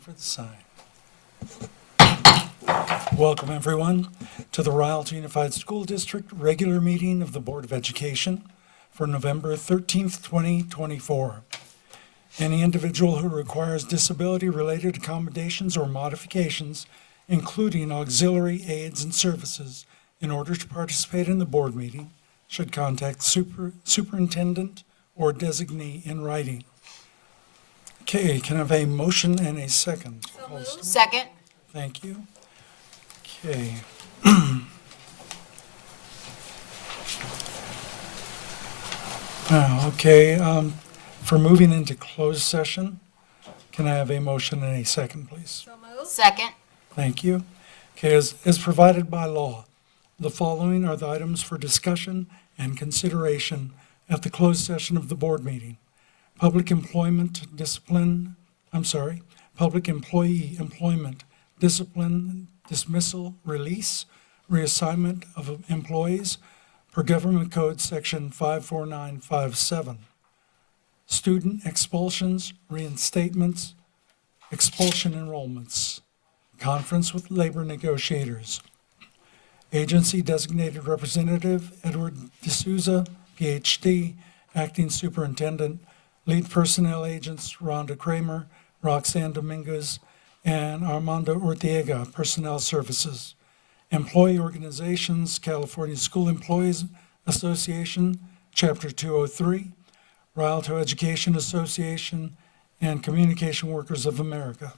for the sign. Welcome, everyone, to the Rialto Unified School District regular meeting of the Board of Education for November 13th, 2024. Any individual who requires disability-related accommodations or modifications, including auxiliary aids and services, in order to participate in the board meeting, should contact superintendent or designee in writing. Okay, can I have a motion and a second? Second. Thank you. Okay. For moving into closed session, can I have a motion and a second, please? Second. Thank you. Okay, as provided by law, the following are the items for discussion and consideration at the closed session of the board meeting. Public employee employment, discipline, dismissal, release, reassignment of employees per Government Code Section 54957. Student expulsions, reinstatements, expulsion enrollments, conference with labor negotiators. Agency designated representative Edward D'Souza, PhD, acting superintendent. Lead personnel agents Rhonda Kramer, Roxanne Dominguez, and Armando Ortega, personnel services. Employee organizations, California School Employees Association, Chapter 203, Rialto Education Association, and Communication Workers of America.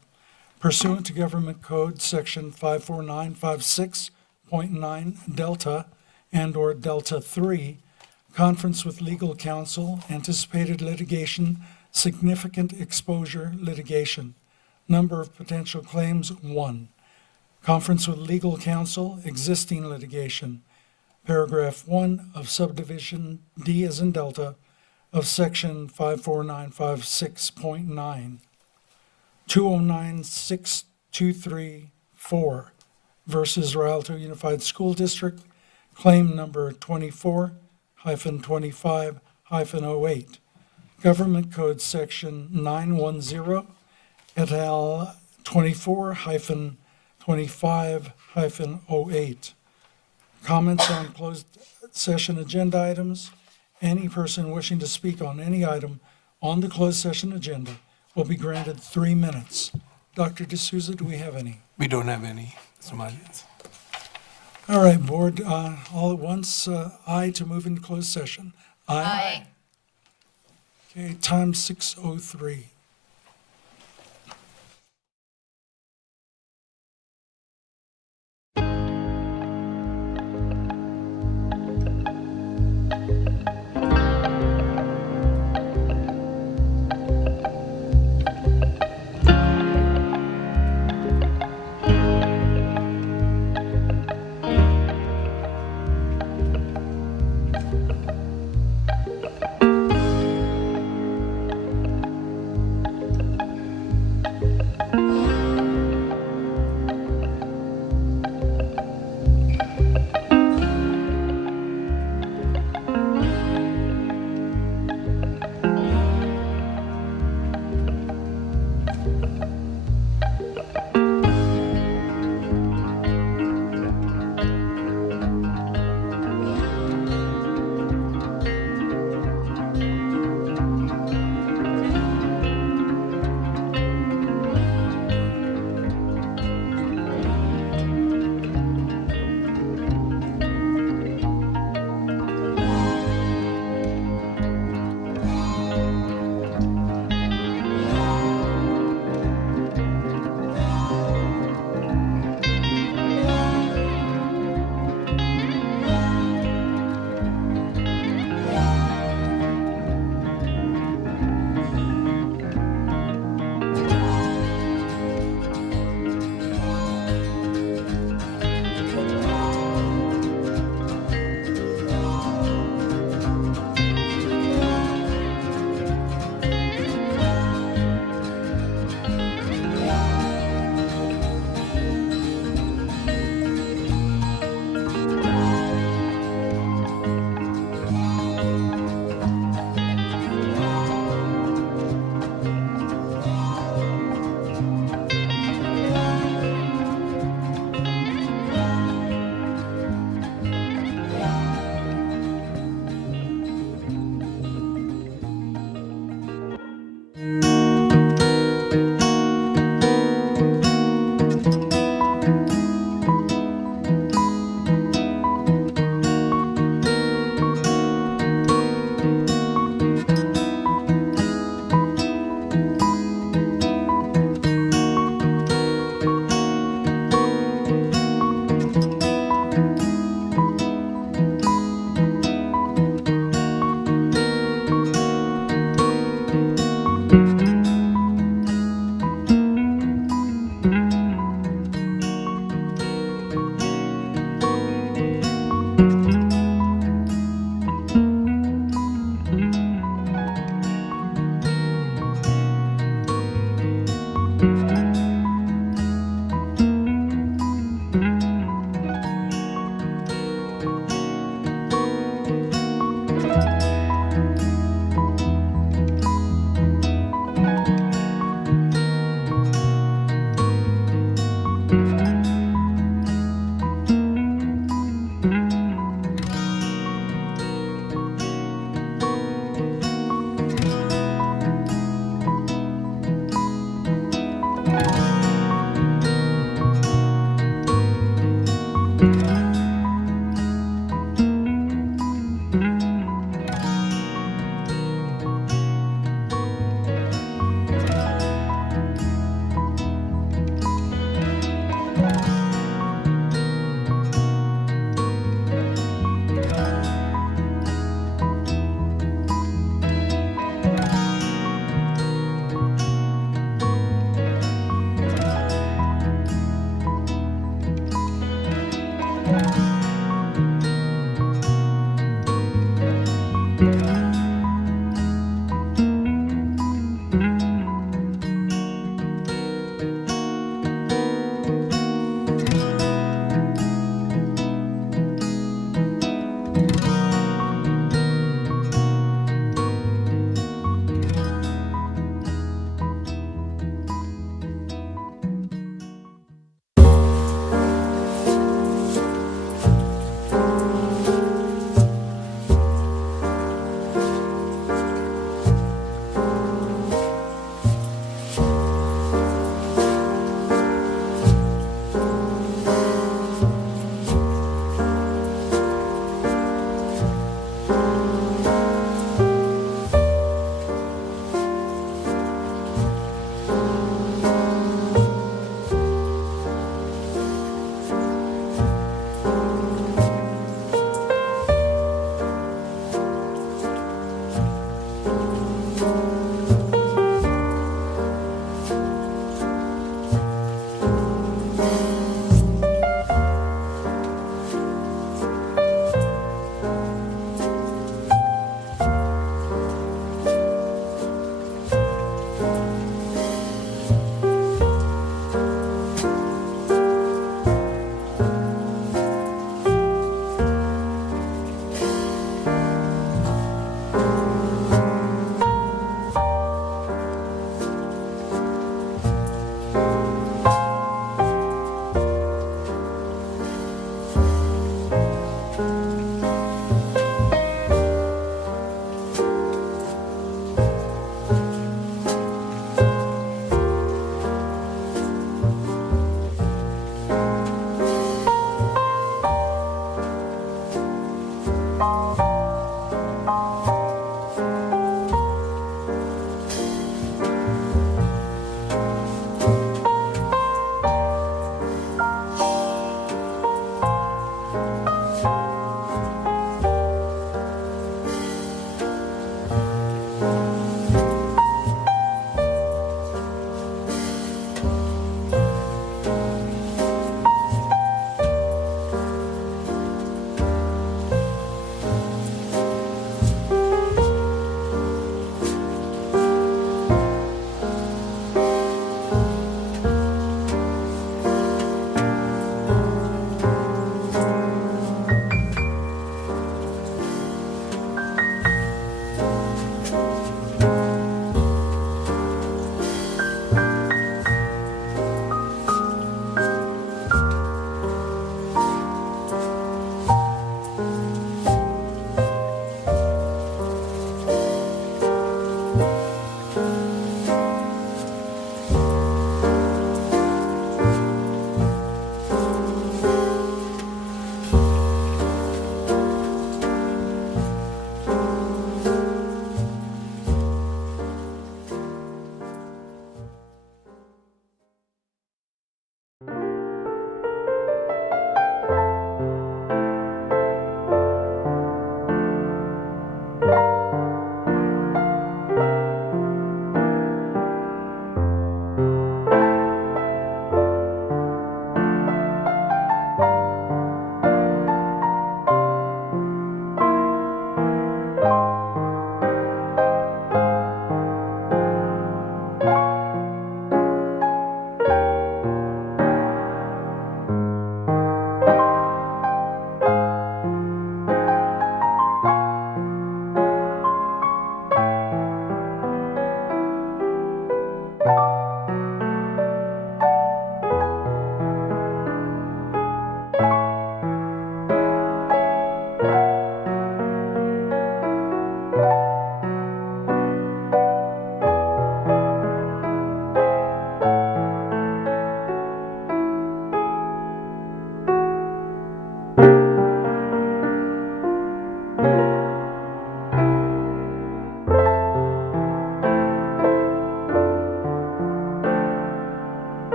Pursuant to Government Code Section 54956.9 Delta and/or Delta 3, conference with legal counsel, anticipated litigation, significant exposure litigation. Number of potential claims, 1. Conference with legal counsel, existing litigation. Paragraph 1 of subdivision D as in Delta of section 54956.9. 209623-4 versus Rialto Unified School District, claim number 24-25-08. Government Code Section 910 et al. 24-25-08. Comments on closed session agenda items. Any person wishing to speak on any item on the closed session agenda will be granted 3 minutes. Dr. D'Souza, do we have any? We don't have any. Somebody else. All right, board, all at once, aye to move into closed session. Aye. Okay, time 6:03.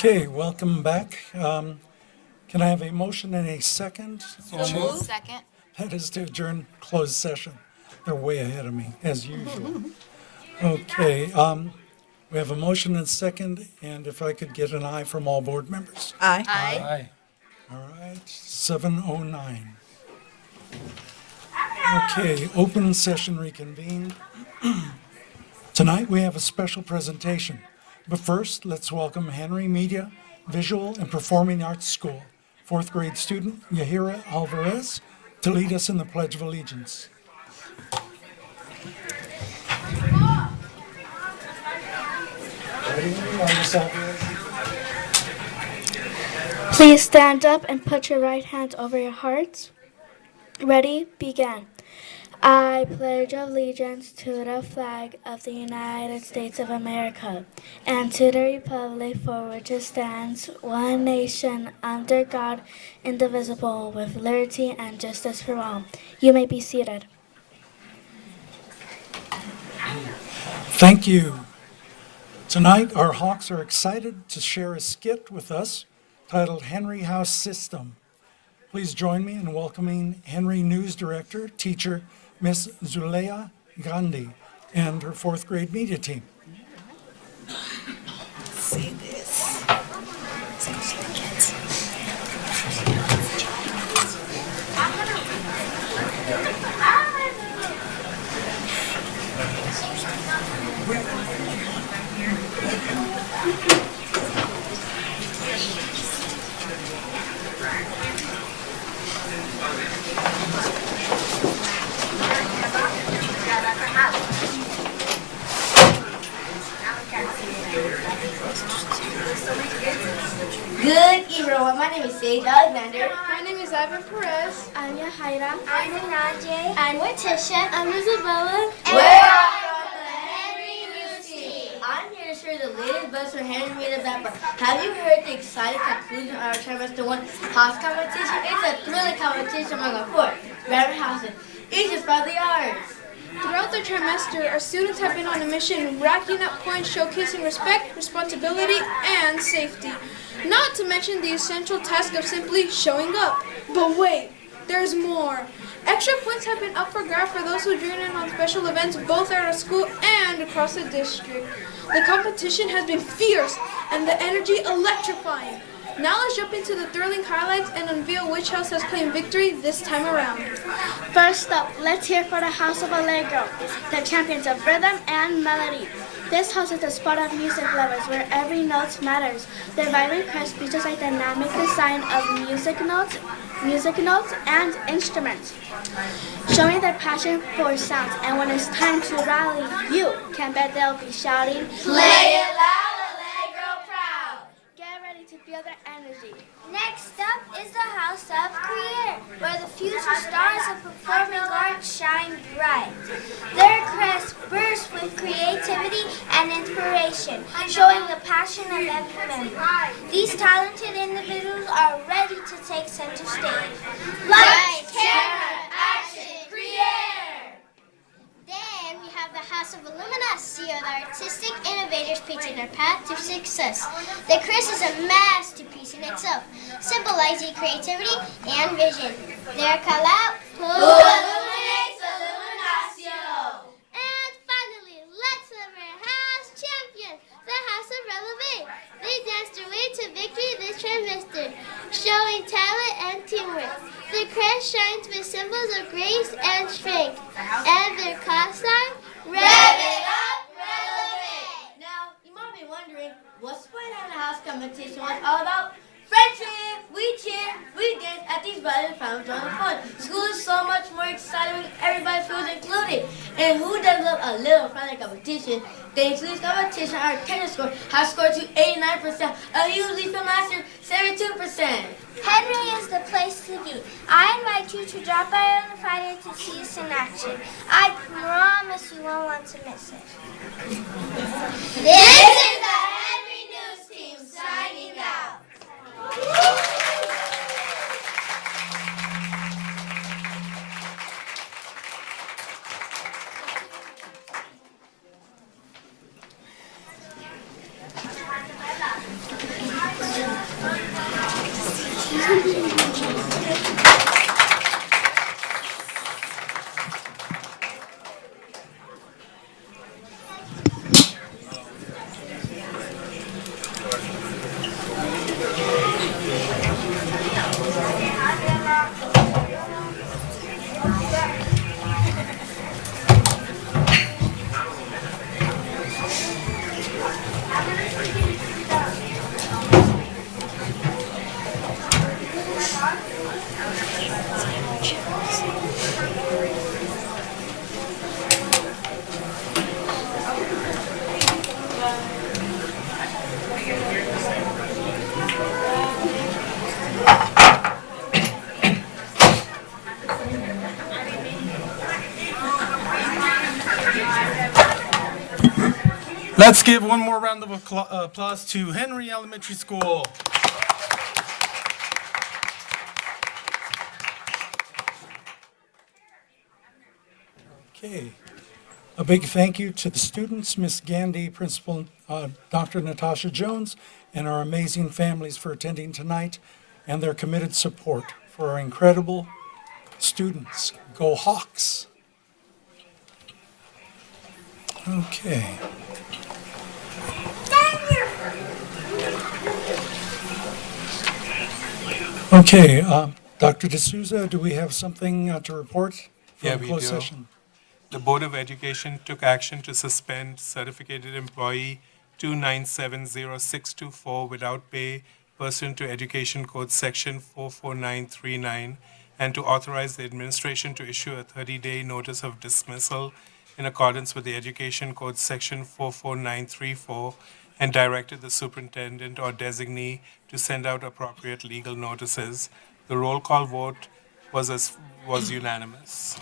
Okay, welcome back. Can I have a motion and a second? Second. That is to adjourn closed session. They're way ahead of me, as usual. Okay, we have a motion and second, and if I could get an aye from all board members. Aye. Aye. Aye. All right, 7:09. Okay, open session reconvened. Tonight, we have a special presentation. But first, let's welcome Henry Media, Visual and Performing Arts School, fourth grade student Yahira Alvarez, to lead us in the Pledge of Allegiance. Ready? Ms. Alvarez? Please stand up and put your right hand over your hearts. Ready? Begin. I pledge allegiance to the flag of the United States of America and to the republic for which it stands, one nation, under God, indivisible, with liberty and justice for all. You may be seated. Thank you. Tonight, our Hawks are excited to share a skit with us titled Henry House System. Please join me in welcoming Henry News Director, teacher, Miss Zulea Gandhi, and her fourth grade media team. See this. Good evening, everyone. My name is Sage Alexander. My name is Ivan Perez. I'm Yahira. I'm Najee. I'm Tisha. I'm Isabella. We're all from the Henry News team. I'm here to share the latest buzz from Henry Media Vapor. Have you heard the exciting conclusion of our trimester 1 house competition? It's a thrilling competition among our 4 grammar houses. Each is by the arts. Throughout the trimester, our students have been on a mission, racking up points showcasing respect, responsibility, and safety. Not to mention the essential task of simply showing up. But wait, there's more. Extra points have been up for grabs for those who join in on special events both at our school and across the district. The competition has been fierce and the energy electrifying. Now let's jump into the thrilling highlights and unveil which house has claimed victory this time around. First up, let's hear for the House of Allegro, the champions of rhythm and melody. This house is the spot of music lovers where every note matters. Their vibrant crest features a dynamic design of music notes and instruments, showing their passion for sounds. And when it's time to rally, you can bet they'll be shouting, Play it loud, Allegro proud. Get ready to feel their energy. Next up is the House of Creator, where the future stars of performing arts shine bright. Their crest bursts with creativity and inspiration, showing the passion of every member. These talented individuals are ready to take center stage. Lights, camera, action, Creator! Then we have the House of Illuminati, the artistic innovators picturing their path to success. The crest is a masterpiece in itself, symbolizing creativity and vision. Their call out, Who illuminates Illuminatio? And finally, let's celebrate our house champion, the House of Relevate. They danced their way to victory this trimester, showing talent and teamwork. The crest shines with symbols of grace and strength, and their call sign, Rev it up, relevate! Now, you might be wondering, what's the point of the house competition was all about? Friendship! We cheer, we dance at these violent fountains on the fun. School is so much more exciting when everybody feels included. And who does love a little friendly competition? Thanks to this competition, our attendance score has scored to 89%, a huge leap from last year, 72%. Henry is the place to be. I invite you to drop by on the Friday to see us in action. I promise you won't want to miss it. This is the Henry News team signing out. Let's give one more round of applause to Henry Elementary School. Okay. A big thank you to the students, Ms. Gandy, Principal Dr. Natasha Jones, and our amazing families for attending tonight and their committed support for our incredible students. Go Hawks! Okay. Okay, Dr. D'Souza, do we have something to report Yeah, from we closed do. session? The Board of Education took action to suspend certificated employee 2970624 without pay pursuant to Education Code Section 44939 and to authorize the administration to issue a 30-day notice of dismissal in accordance with the Education Code Section 44934 and directed the superintendent or designee to send out appropriate legal notices. The roll call vote was unanimous.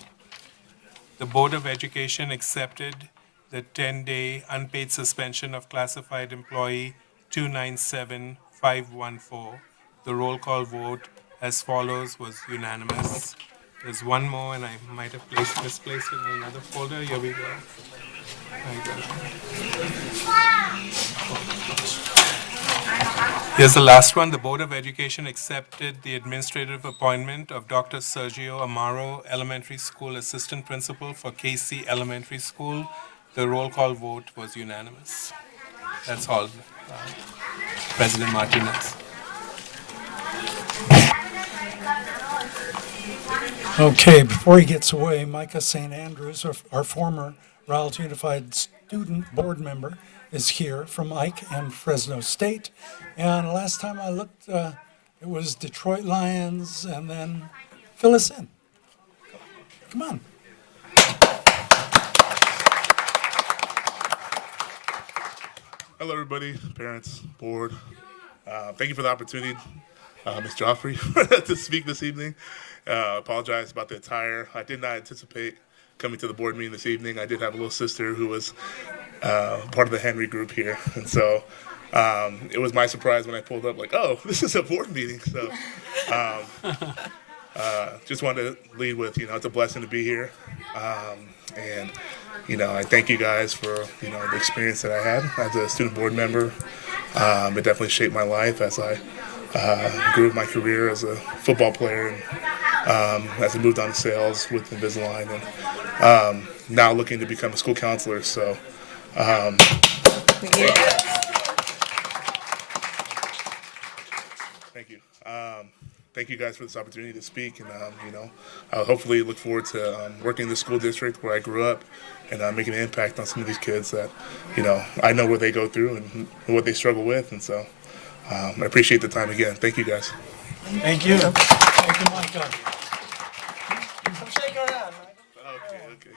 The Board of Education accepted the 10-day unpaid suspension of classified employee 297514. The roll call vote as follows was unanimous. There's one more, and I might have misplaced it in another folder. Here we go. Here's the last one. The Board of Education accepted the administrative appointment of Dr. Sergio Amaro, Elementary School Assistant Principal for KC Elementary School. The roll call vote was unanimous. That's all, President Martinez. Okay, before he gets away, Micah St. Andrews, our former Rialto Unified Student Board member, is here from Ike and Fresno State. And last time I looked, it was Detroit Lions, and then fill us in. Come on. Hello, everybody, parents, board. Thank you for the opportunity, Ms. Joffrey, to speak this evening. Apologize about the attire. I did not anticipate coming to the board meeting this evening. I did have a little sister who was part of the Henry group here, and so it was my surprise when I pulled up, like, oh, this is a board meeting. So just wanted to lead with, it's a blessing to be here, and I thank you guys for the experience that I had as a student board member. It definitely shaped my life as I grew my career as a football player, and as I moved on to sales with Invisalign, and now looking to become a school counselor. So. Thank you. Thank you guys for this opportunity to speak, and I'll hopefully look forward to working in the school district where I grew up, and making an impact on some of these kids that I know what they go through and what they struggle with, and so I appreciate the time again. Thank you guys. Thank you. Thank you, Micah. Come shake our hand. Okay.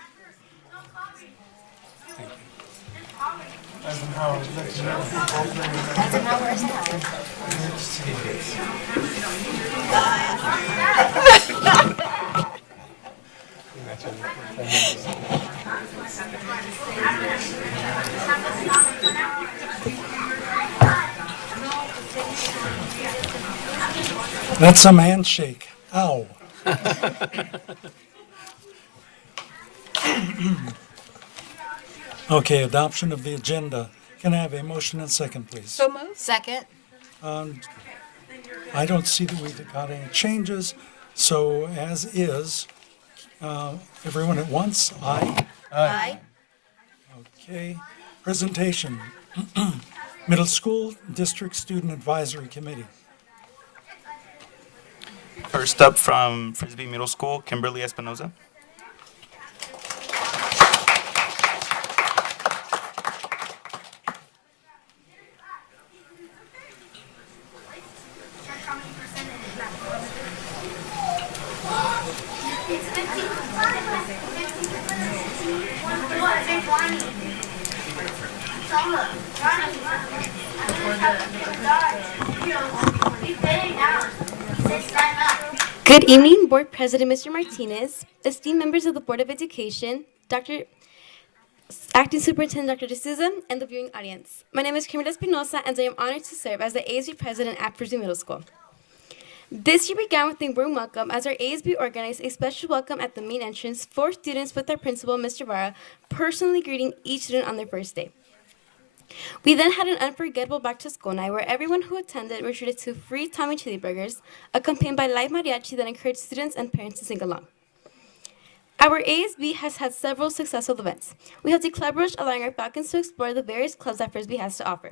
That's some handshake. Ow. Okay, adoption of the agenda. Can I have a motion and second, please? Second. I don't see that we've got any changes, so as is, everyone at once, aye. Aye. Okay, presentation. Middle School District Student Advisory Committee. First up from Frisbee Middle School, Kimberly Espinoza. Good evening, Board President Mr. Martinez, esteemed members of the Board of Education, Acting Superintendent Dr. D'Souza, and the viewing audience. My name is Kimberly Espinosa, and I am honored to serve as the ASB President at Frisbee Middle School. This year began with a warm welcome as our ASB organized a special welcome at the main entrance for students with our principal, Mr. Vara, personally greeting each student on their first day. We then had an unforgettable back to school night where everyone who attended were treated to free Tommy Chili burgers, accompanied by live mariachi that encouraged students and parents to sing along. Our ASB has had several successful events. We held a club rush allowing our Falcons to explore the various clubs that Frisbee has to offer.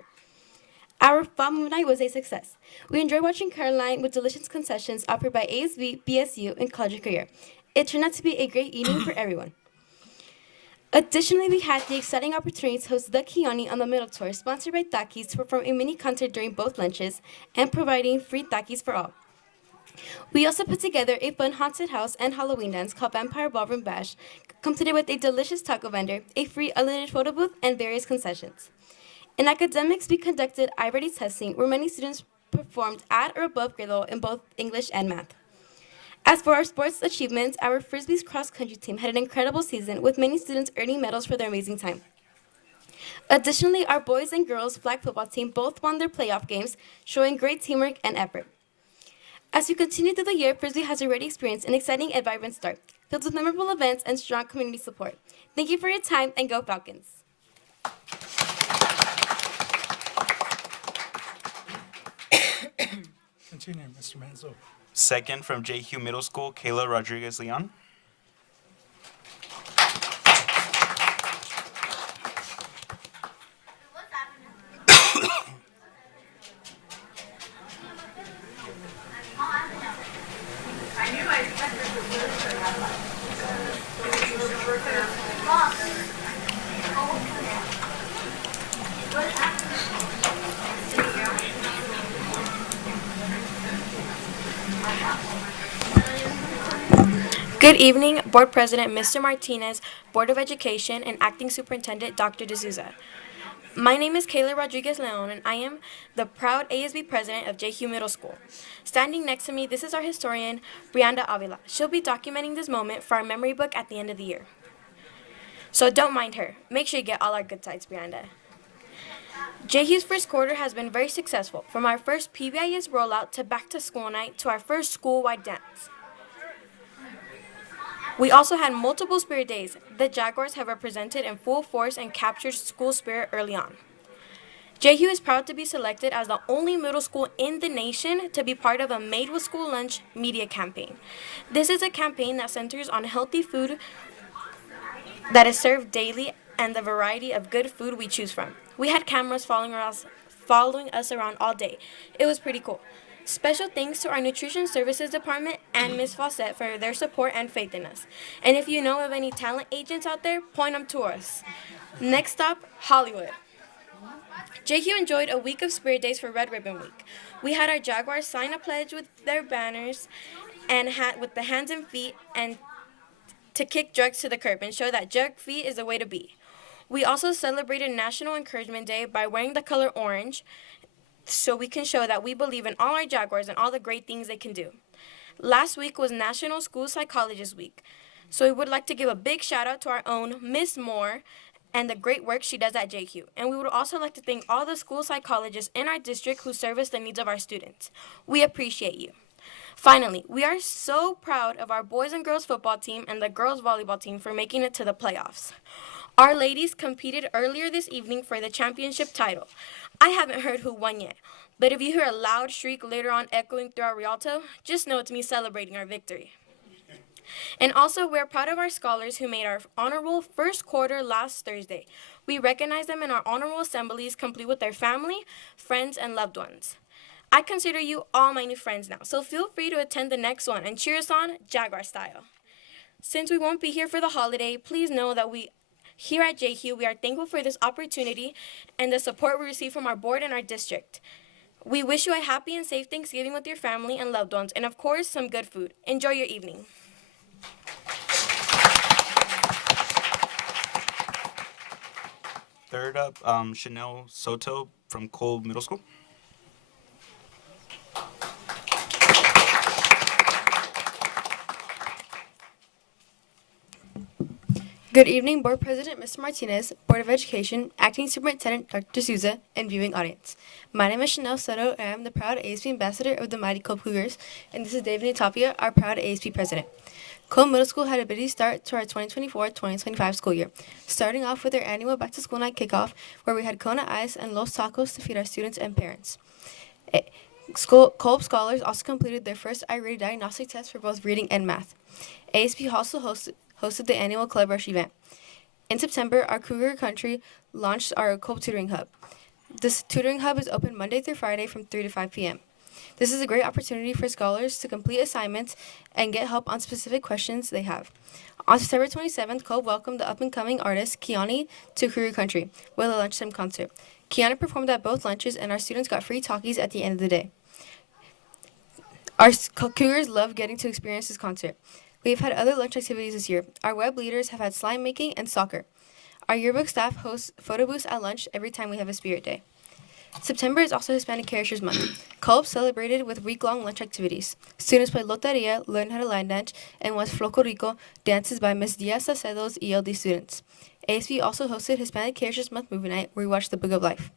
Our fall move night was a success. We enjoyed watching Caroline with delicious concessions offered by ASB, BSU, and College of Career. It turned out to be a great evening for everyone. Additionally, we had the exciting opportunity to host the Kioni on the Middle Tour, sponsored by Takis, to perform a mini concert during both lunches and providing free Takis for all. We also put together a fun haunted house and Halloween dance called Vampire Ballroom Bash, completed with a delicious taco vendor, a free unlimited photo booth, and various concessions. In academics, we conducted I-Ready testing, where many students performed at or above grade level in both English and math. As for our sports achievements, our Frisbee's cross-country team had an incredible season, with many students earning medals for their amazing time. Additionally, our boys and girls flag football team both won their playoff games, showing great teamwork and effort. As we continue through the year, Frisbee has already experienced an exciting and vibrant start, filled with memorable events and strong community support. Thank you for your time, and go Falcons! Continue, Mr. Manzo. Second from JQ Middle School, Kayla Rodriguez Leon. Good evening, Board President Mr. Martinez, Board of Education, and Acting Superintendent Dr. D'Souza. My name is Kayla Rodriguez Leon, and I am the proud ASB President of JQ Middle School. Standing next to me, this is our historian, Brianda Avila. She'll be documenting this moment for our memory book at the end of the year. So don't mind her. Make sure you get all our good sides, Brianda. JQ's first quarter has been very successful, from our first PBIS rollout to back to school night to our first school-wide dance. We also had multiple spirit days. The Jaguars have represented in full force and captured school spirit early on. JQ is proud to be selected as the only middle school in the nation to be part of a Made with School Lunch media campaign. This is a campaign that centers on healthy food that is served daily and the variety of good food we choose from. We had cameras following us around all day. It was pretty cool. Special thanks to our Nutrition Services Department and Ms. Fawcett for their support and faith in us. And if you know of any talent agents out there, point them to us. Next stop, Hollywood. JQ enjoyed a week of Spirit Days for Red Ribbon Week. We had our Jaguars sign a pledge with their banners and with the hands and feet and to kick drugs to the curb and show that drug free is the way to be. We also celebrated National Encouragement Day by wearing the color orange, so we can show that we believe in all our Jaguars and all the great things they can do. Last week was National School Psychologist Week, so we would like to give a big shout out to our own Miss Moore and the great work she does at JQ. And we would also like to thank all the school psychologists in our district who service the needs of our students. We appreciate you. Finally, we are so proud of our boys and girls football team and the girls volleyball team for making it to the playoffs. Our ladies competed earlier this evening for the championship title. I haven't heard who won yet, But if you hear a loud shriek later on echoing throughout Rialto, just know it's me celebrating our victory. And also, we're proud of our scholars who made our honorable first quarter last Thursday. We recognize them in our honorable assemblies, complete with their family, friends, and loved ones. I consider you all my new friends now, so feel free to attend the next one and cheer us on Jaguar style. Since we won't be here for the holiday, please know that here at JQ, we are thankful for this opportunity and the support we receive from our board and our district. We wish you a happy and safe Thanksgiving with your family and loved ones, and of course, some good food. Enjoy your evening. Third up, Chanel Soto from Cole Middle School. Good evening, Board President Mr. Martinez, Board of Education, Acting Superintendent Dr. Souza, and viewing audience. My name is Chanel Soto, and I am the proud ASP Ambassador of the Mighty Cole Cougars, and this is David Natapia, our proud ASP President. Cole Middle School had a busy start to our 2024-2025 school year, starting off with our annual back-to-school night kickoff, where we had Kona Ice and Los Tacos to feed our students and parents. Cole scholars also completed their first I-rated diagnostic test for both reading and math. ASP also hosted the annual Club Rush event. In September, our Cougar Country launched our Cole Tutoring Hub. This tutoring hub is open Monday through Friday from 3 to 5 p.m. This is a great opportunity for scholars to complete assignments and get help on specific questions they have. On September 27th, Cole welcomed the up-and-coming artist Kiani to Cougar Country with a lunchtime concert. Kiani performed at both lunches, and our students got free talkies at the end of the day. Our Cougars love getting to experience this concert. We've had other lunch activities this year. Our web leaders have had slime making and soccer. Our yearbook staff hosts photo booths at lunch every time we have a spirit day. September is also Hispanic Heritage Month. Co-op celebrated with week-long lunch activities. Students played Loteria, learned how to line dance, and watched Floco Rico dances by Ms. Diaz Sacedo's ELD students. ASB also hosted Hispanic Heritage Month movie night, where we watched The Book of Life.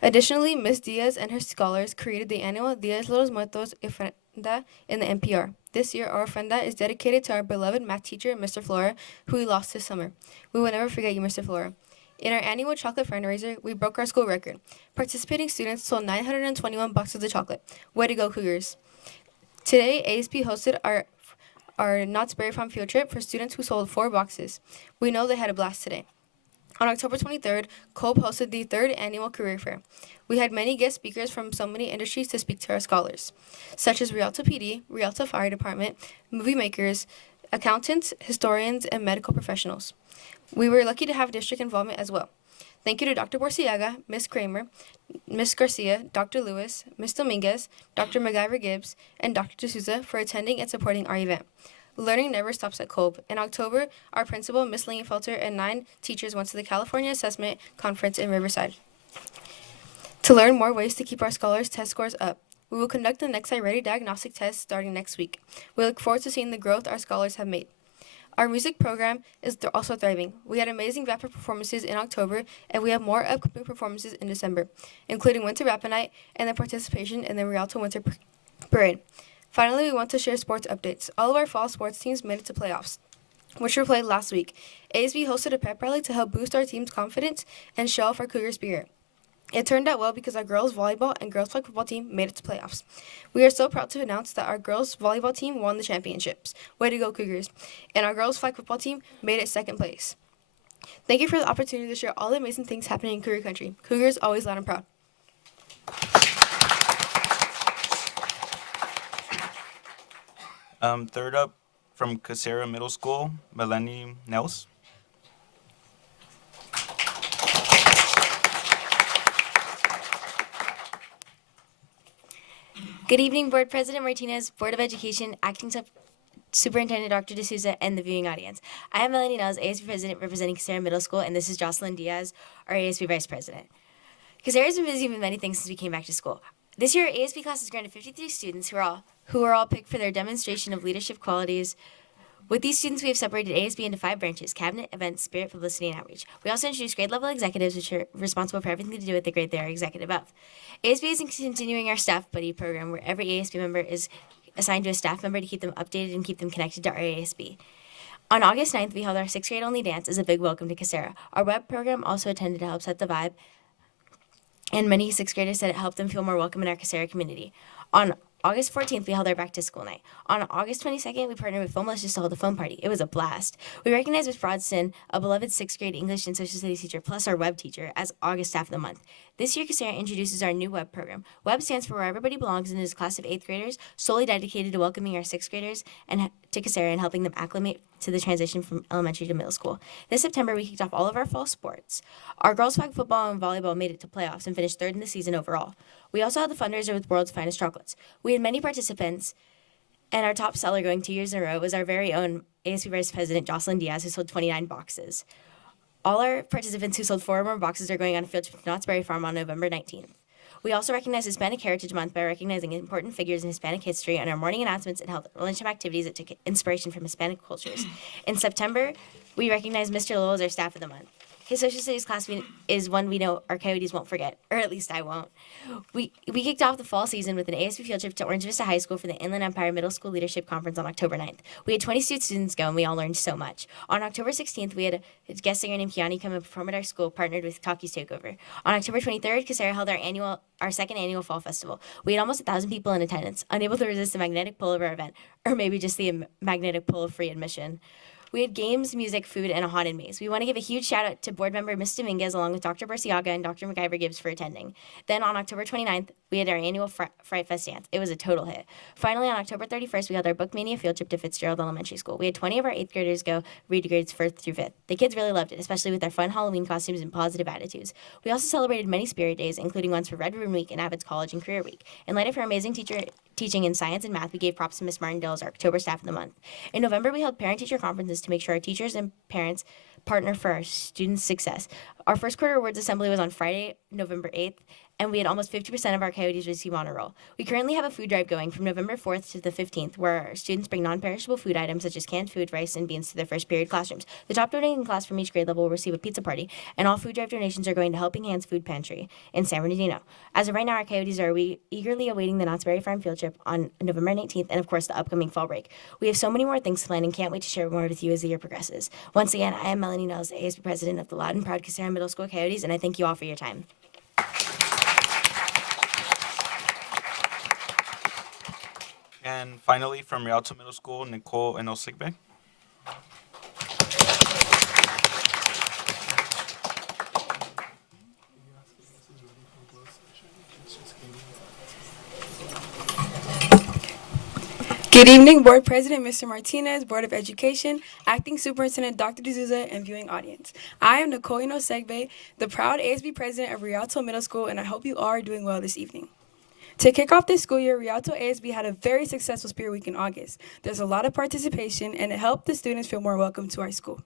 Additionally, Ms. Diaz and her scholars created the annual Dias de los Muertos ofrenda in the NPR. This year, our ofrenda is dedicated to our beloved math teacher, Mr. Flora, who we lost this summer. We will never forget you, Mr. Flora. In our annual chocolate fundraiser, we broke our school record. Participating students sold 921 boxes of chocolate. Way to go, Cougars. Today, ASP hosted our Knott's Berry Farm field trip for students who sold 4 boxes. We know they had a blast today. On October 23rd, Cope hosted the 3rd annual career fair. We had many guest speakers from so many industries to speak to our scholars, such as Rialto PD, Rialto Fire Department, movie makers, accountants, historians, and medical professionals. We were lucky to have district involvement as well. Thank you to Dr. Borciaga, Ms. Kramer, Ms. Garcia, Dr. Lewis, Ms. Dominguez, Dr. MacGyver Gibbs, and Dr. D'Souza for attending and supporting our event. Learning never stops at Kolb. In October, our principal, Ms. Lingenfelter, and 9 teachers went to the California Assessment Conference in Riverside to learn more ways to keep our scholars' test scores up. We will conduct the next I-Ready diagnostic test starting next week. We look forward to seeing the growth our scholars have made. Our music program is also thriving. We had amazing rapper performances in October, and we have more upcoming performances in December, including Winter Rapper Night and the participation in the Rialto Winter Parade. Finally, we want to share sports updates. All of our fall sports teams made it to playoffs, which were played last week. ASB hosted a pep rally to help boost our team's confidence and show off our Cougar spirit. It turned out well because our girls volleyball and girls flag football team made it to playoffs. We are so proud to announce that our girls volleyball team won the championships. Way to go, Cougars. And our girls flag football team made it 2nd place. Thank you for the opportunity to share all the amazing things happening in Cougar Country. Cougars always loud and proud. Third up, from Casera Middle School, Melanie Nels. Good evening, Board President Martinez, Board of Education, Acting Superintendent Dr. D'Souza, and the viewing audience. I am Melanie Nels, ASB President representing Casera Middle School, and this is Jocelyn Diaz, our ASB Vice President. Casera has been busy with many things since we came back to school. This year, our ASB class has granted 53 students who are all picked for their demonstration of leadership qualities. With these students, we have separated ASB into 5 branches: cabinet, events, spirit, publicity, and outreach. We also introduced grade-level executives, which are responsible for everything to do with the grade they are executive of. ASB is continuing our staff buddy program, where every ASB member is assigned to a staff member to keep them updated and keep them connected to our ASB. On August 9th, we held our 6th grade only dance as a big welcome to Casera. Our web program also attended to help set the vibe and many sixth graders said it helped them feel more welcome in our Casera community. On August 14th, we held our back to school night. On August 22nd, we partnered with Foamlicious to hold a phone party. It was a blast. We recognized Ms. Brodston, a beloved sixth grade English and social studies teacher, plus our web teacher, as August staff of the month. This year, Casera introduces our new web program. Web stands for Where Everybody Belongs and is a class of 8th graders solely dedicated to welcoming our 6th graders and to Casera and helping them acclimate to the transition from elementary to middle school. This September, we kicked off all of our fall sports. Our girls' flag football and volleyball made it to playoffs and finished 3rd in the season overall. We also had the fundraiser with World's Finest Chocolates. We had many participants, and our top seller going 2 years in a row was our very own ASB Vice President Jocelyn Diaz, who sold 29 boxes. All our participants who sold 4 or more boxes are going on a field trip to Knott's Berry Farm on November 19th. We also recognize Hispanic Heritage Month by recognizing important figures in Hispanic history on our morning announcements and held lunchtime activities that took inspiration from Hispanic cultures. In September, we recognize Mr. Lowell as our staff of the month. His social studies class is one we know our coyotes won't forget, or at least I won't. We kicked off the fall season with an ASB field trip to Orange Vista High School for the Inland Empire Middle School Leadership Conference on October 9th. We had 20 students go, and we all learned so much. On October 16th, we had a guest singer named Kiani come and perform at our school, partnered with Talkies Takeover. On October 23rd, Casera held our second annual fall festival. We had almost 1,000 people in attendance, unable to resist the magnetic pull of our event, or maybe just the magnetic pull of free admission. We had games, music, food, and a haunted maze. We want to give a huge shout out to board member Ms. Dominguez along with Dr. Burciaga and Dr. McIver Gibbs for attending. Then on October 29th, we had our annual Fright Fest dance. It was a total hit. Finally, on October 31st, we held our Bookmania field trip to Fitzgerald Elementary School. We had 20 of our 8th graders go read grades 1st through 5th. The kids really loved it, especially with their fun Halloween costumes and positive attitudes. We also celebrated many spirit days, including ones for Red Ribbon Week and Avid's College and Career Week. In light of her amazing teaching in science and math, we gave props to Miss Martindale as our October staff of the month. In November, we held parent-teacher conferences to make sure our teachers and parents partner for our students' success. Our first quarter awards assembly was on Friday, November 8th, and we had almost 50% of our coyotes receive honor roll. We currently have a food drive going from November 4th to the 15th, where our students bring non-perishable food items such as canned food, rice, and beans to their first period classrooms. The top donating class from each grade level will receive a pizza party, and all food drive donations are going to Helping Hands Food Pantry in San Bernardino. As of right now, our coyotes are eagerly awaiting the Knott's Berry Farm field trip on November 19th, and of course the upcoming fall break. We have so many more things planned and can't wait to share more with you as the year progresses. Once again, I am Melanie Nells, ASB President of the Loud and Proud Casera Middle School Coyotes, and I thank you all for your time. And finally, from Rialto Middle School, Nicole Enosigbe. Good evening, Board President Mr. Martinez, Board of Education, Acting Superintendent Dr. D'Souza, and viewing audience. I am Nicole Enosigbe, the proud ASB President of Rialto Middle School, and I hope you all are doing well this evening. To kick off this school year, Rialto ASB had a very successful Spirit Week in August. There's a lot of participation, and it helped the students feel more welcome to our school.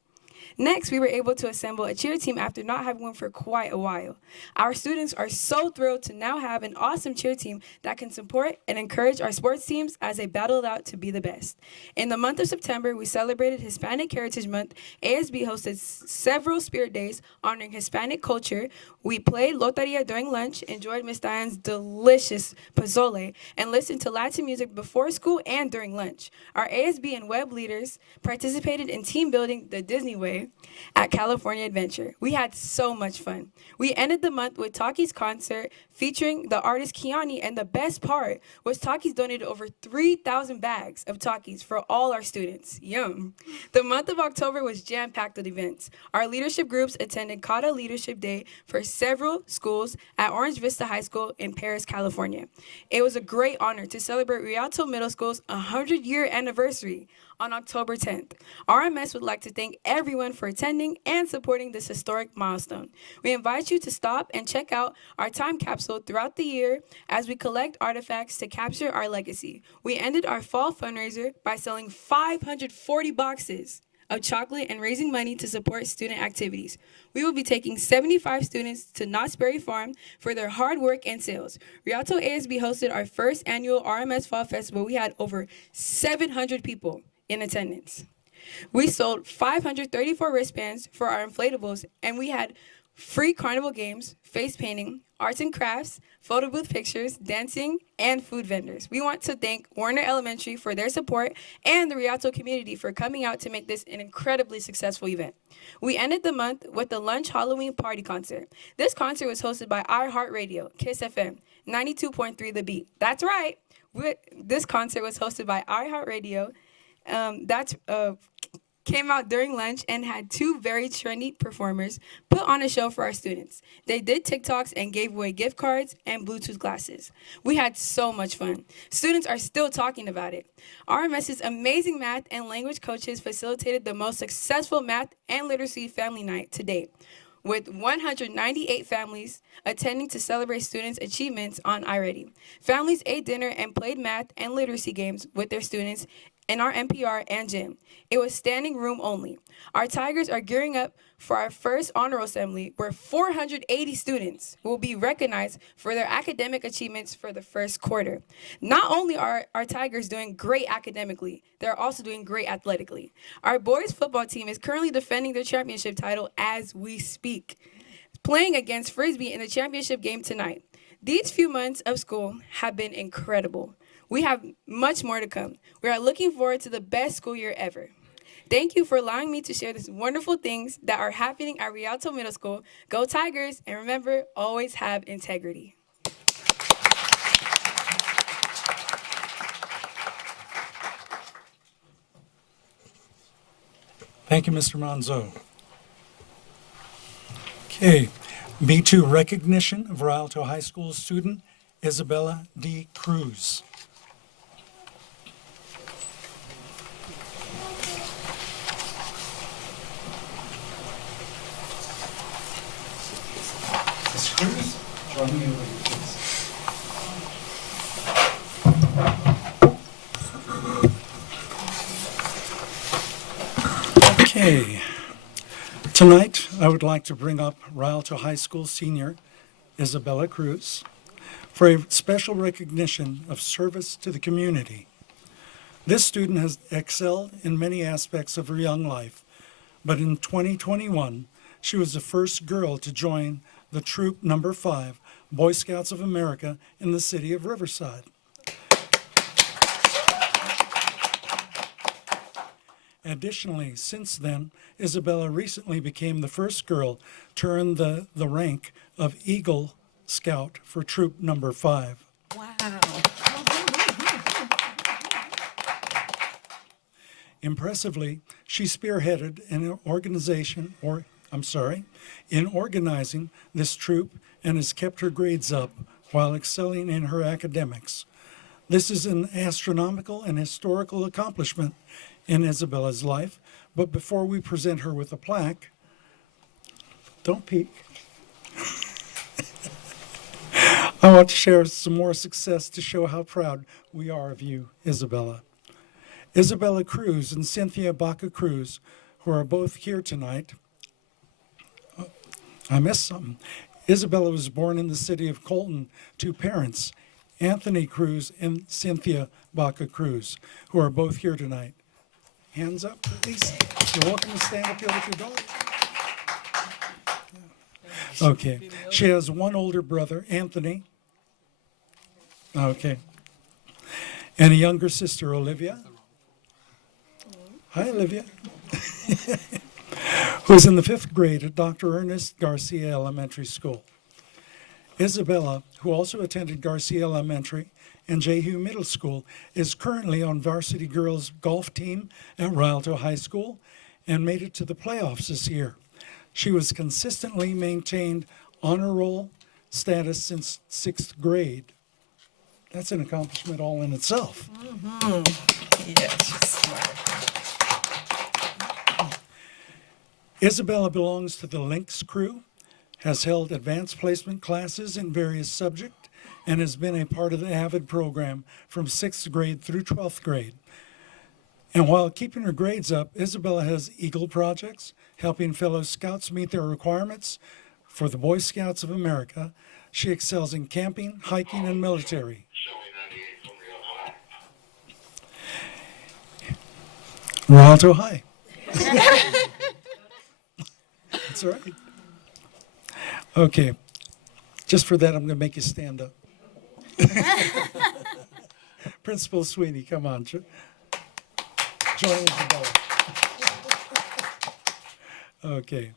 Next, we were able to assemble a cheer team after not having one for quite a while. Our students are so thrilled to now have an awesome cheer team that can support and encourage our sports teams as they battle it out to be the best. In the month of September, we celebrated Hispanic Heritage Month. ASB hosted several spirit days honoring Hispanic culture. We played loteria during lunch, enjoyed Miss Diane's delicious pozole, and listened to Latin music before school and during lunch. Our ASB and web leaders participated in team building the Disney Way at California Adventure. We had so much fun. We ended the month with Talkies concert featuring the artist Kiani, and the best part was Talkies donated over 3,000 bags of Talkies for all our students. Yum. The month of October was jam-packed with events. Our leadership groups attended CATA Leadership Day for several schools at Orange Vista High School in Paris, California. It was a great honor to celebrate Rialto Middle School's 100-year anniversary on October 10th. RMS would like to thank everyone for attending and supporting this historic milestone. We invite you to stop and check out our time capsule throughout the year as we collect artifacts to capture our legacy. We ended our fall fundraiser by selling 540 boxes of chocolate and raising money to support student activities. We will be taking 75 students to Knott's Berry Farm for their hard work and sales. Rialto ASB hosted our first annual RMS Fall Festival. We had over 700 people in attendance. We sold 534 wristbands for our inflatables, and we had free carnival games, face painting, arts and crafts, photo booth pictures, dancing, and food vendors. We want to thank Warner Elementary for their support and the Rialto community for coming out to make this an incredibly successful event. We ended the month with the Lunch Halloween Party concert. This concert was hosted by iHeartRadio, Kiss FM, 92.3 The Beat. That's right. This concert was hosted by iHeartRadio. Came out during lunch and had two very trendy performers put on a show for our students. They did TikToks and gave away gift cards and Bluetooth glasses. We had so much fun. Students are still talking about it. RMS's amazing math and language coaches facilitated the most successful math and literacy family night to date, with 198 families attending to celebrate students' achievements on iReady. Families ate dinner and played math and literacy games with their students in our NPR and gym. It was standing room only. Our Tigers are gearing up for our first honor assembly where 480 students will be recognized for their academic achievements for the first quarter. Not only are our Tigers doing great academically, they're also doing great athletically. Our boys football team is currently defending their championship title as we speak, playing against Frisbee in the championship game tonight. These few months of school have been incredible. We have much more to come. We are looking forward to the best school year ever. Thank you for allowing me to share these wonderful things that are happening at Rialto Middle School. Go Tigers, and remember, always have integrity. Thank you, Mr. Monzo. Okay, B2 recognition of Rialto High School student Isabella D. Cruz. Ms. Cruz, join me over here, please. Okay. Tonight, I would like to bring up Rialto High School senior Isabella Cruz for a special recognition of service to the community. This student has excelled in many aspects of her young life, but in 2021, she was the first girl to join the Troop Number 5, Boy Scouts of America in the city of Riverside. Additionally, since then, Isabella recently became the first girl to earn the rank of Eagle Scout for Troop Number 5. Wow. Impressively, she spearheaded in organizing this troop and has kept her grades up while excelling in her academics. This is an astronomical and historical accomplishment in Isabella's life, but before we present her with a plaque, don't peek. I want to share some more success to show how proud we are of you, Isabella. Isabella Cruz and Cynthia Baca Cruz, who are both here tonight. I missed something. Isabella was born in the city of Colton to parents, Anthony Cruz and Cynthia Baca Cruz, who are both here tonight. Hands up, please. You're welcome to stand up here with your daughter. Okay. She has one older brother, Anthony. Okay. And a younger sister, Olivia. Hi, Olivia. Who's in the 5th grade at Dr. Ernest Garcia Elementary School. Isabella, who also attended Garcia Elementary and Jehu Middle School, is currently on varsity girls golf team at Rialto High School and made it to the playoffs this year. She was consistently maintained honor roll status since 6th grade. That's an accomplishment all in itself. Mm-hmm. Yeah, she's smart. Isabella belongs to the Lynx crew, has held advanced placement classes in various subjects, and has been a part of the AVID program from 6th grade through 12th grade. And while keeping her grades up, Isabella has Eagle projects, helping fellow scouts meet their requirements for the Boy Scouts of America. She excels in camping, hiking, and military. Rialto High. That's right. Okay, just for that, I'm going to make you stand up. Principal Sweeney, come on. Join Isabella. Okay.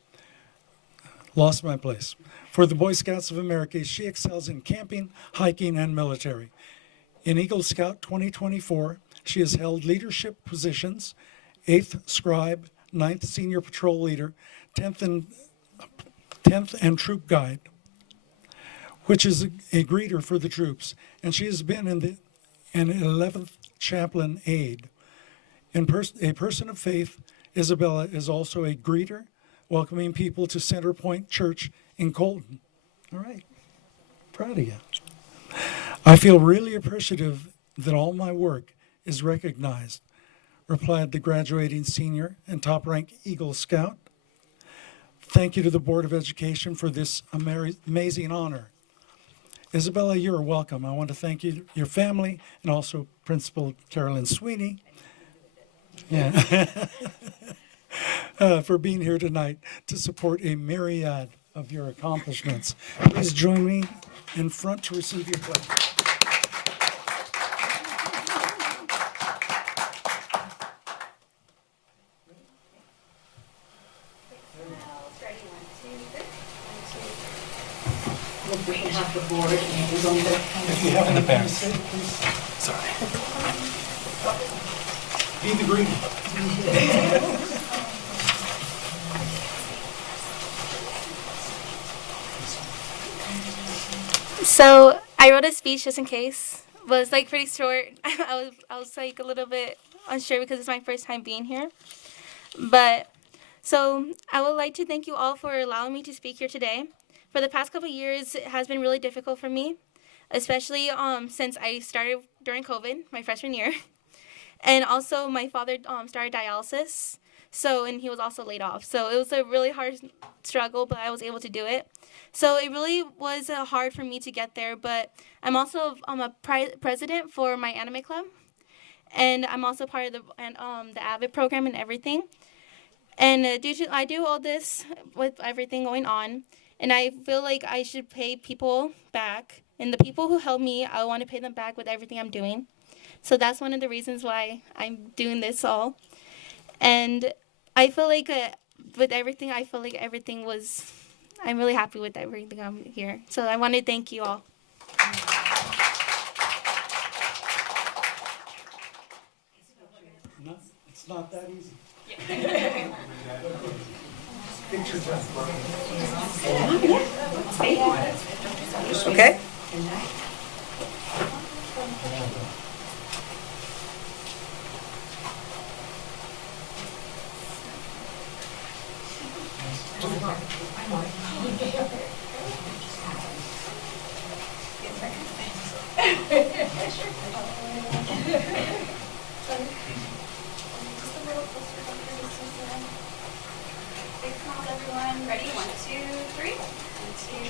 Lost my place. For the Boy Scouts of America, she excels in camping, hiking, and military. In Eagle Scout 2024, she has held leadership positions, 8th scribe, 9th senior patrol leader, 10th and troop guide, which is a greeter for the troops, and she has been an 11th chaplain aide. A person of faith, Isabella is also a greeter, welcoming people to Center Point Church in Colton. All right, proud of you. I feel really appreciative that all my work is recognized, replied the graduating senior and top-ranked Eagle Scout. Thank you to the Board of Education for this amazing honor. Isabella, you're welcome. I want to thank you, your family, and also Principal Carolyn Sweeney, for being here tonight to support a myriad of your accomplishments. Please join me in front to receive your pledge. And the parents. Sorry. Be the greeter. So I wrote a speech just in case, but it's like pretty short. I was like a little bit unsure because it's my first time being here. But so I would like to thank you all for allowing me to speak here today. For the past couple of years, it has been really difficult for me, especially since I started during COVID, my freshman year. And also my father started dialysis, and he was also laid off. So it was a really hard struggle, but I was able to do it. So it really was hard for me to get there, but I'm also a president for my anime club, and I'm also part of the AVID program and everything. And I do all this with everything going on, and I feel like I should pay people back. And the people who helped me, I want to pay them back with everything I'm doing. So that's one of the reasons why I'm doing this all. And I feel like with everything, I'm really happy with everything I'm here. So I want to thank you all. No, it's not that easy. Picture time. Okay. Big smiles, everyone. Ready? 1, 2, 3. 1, 2.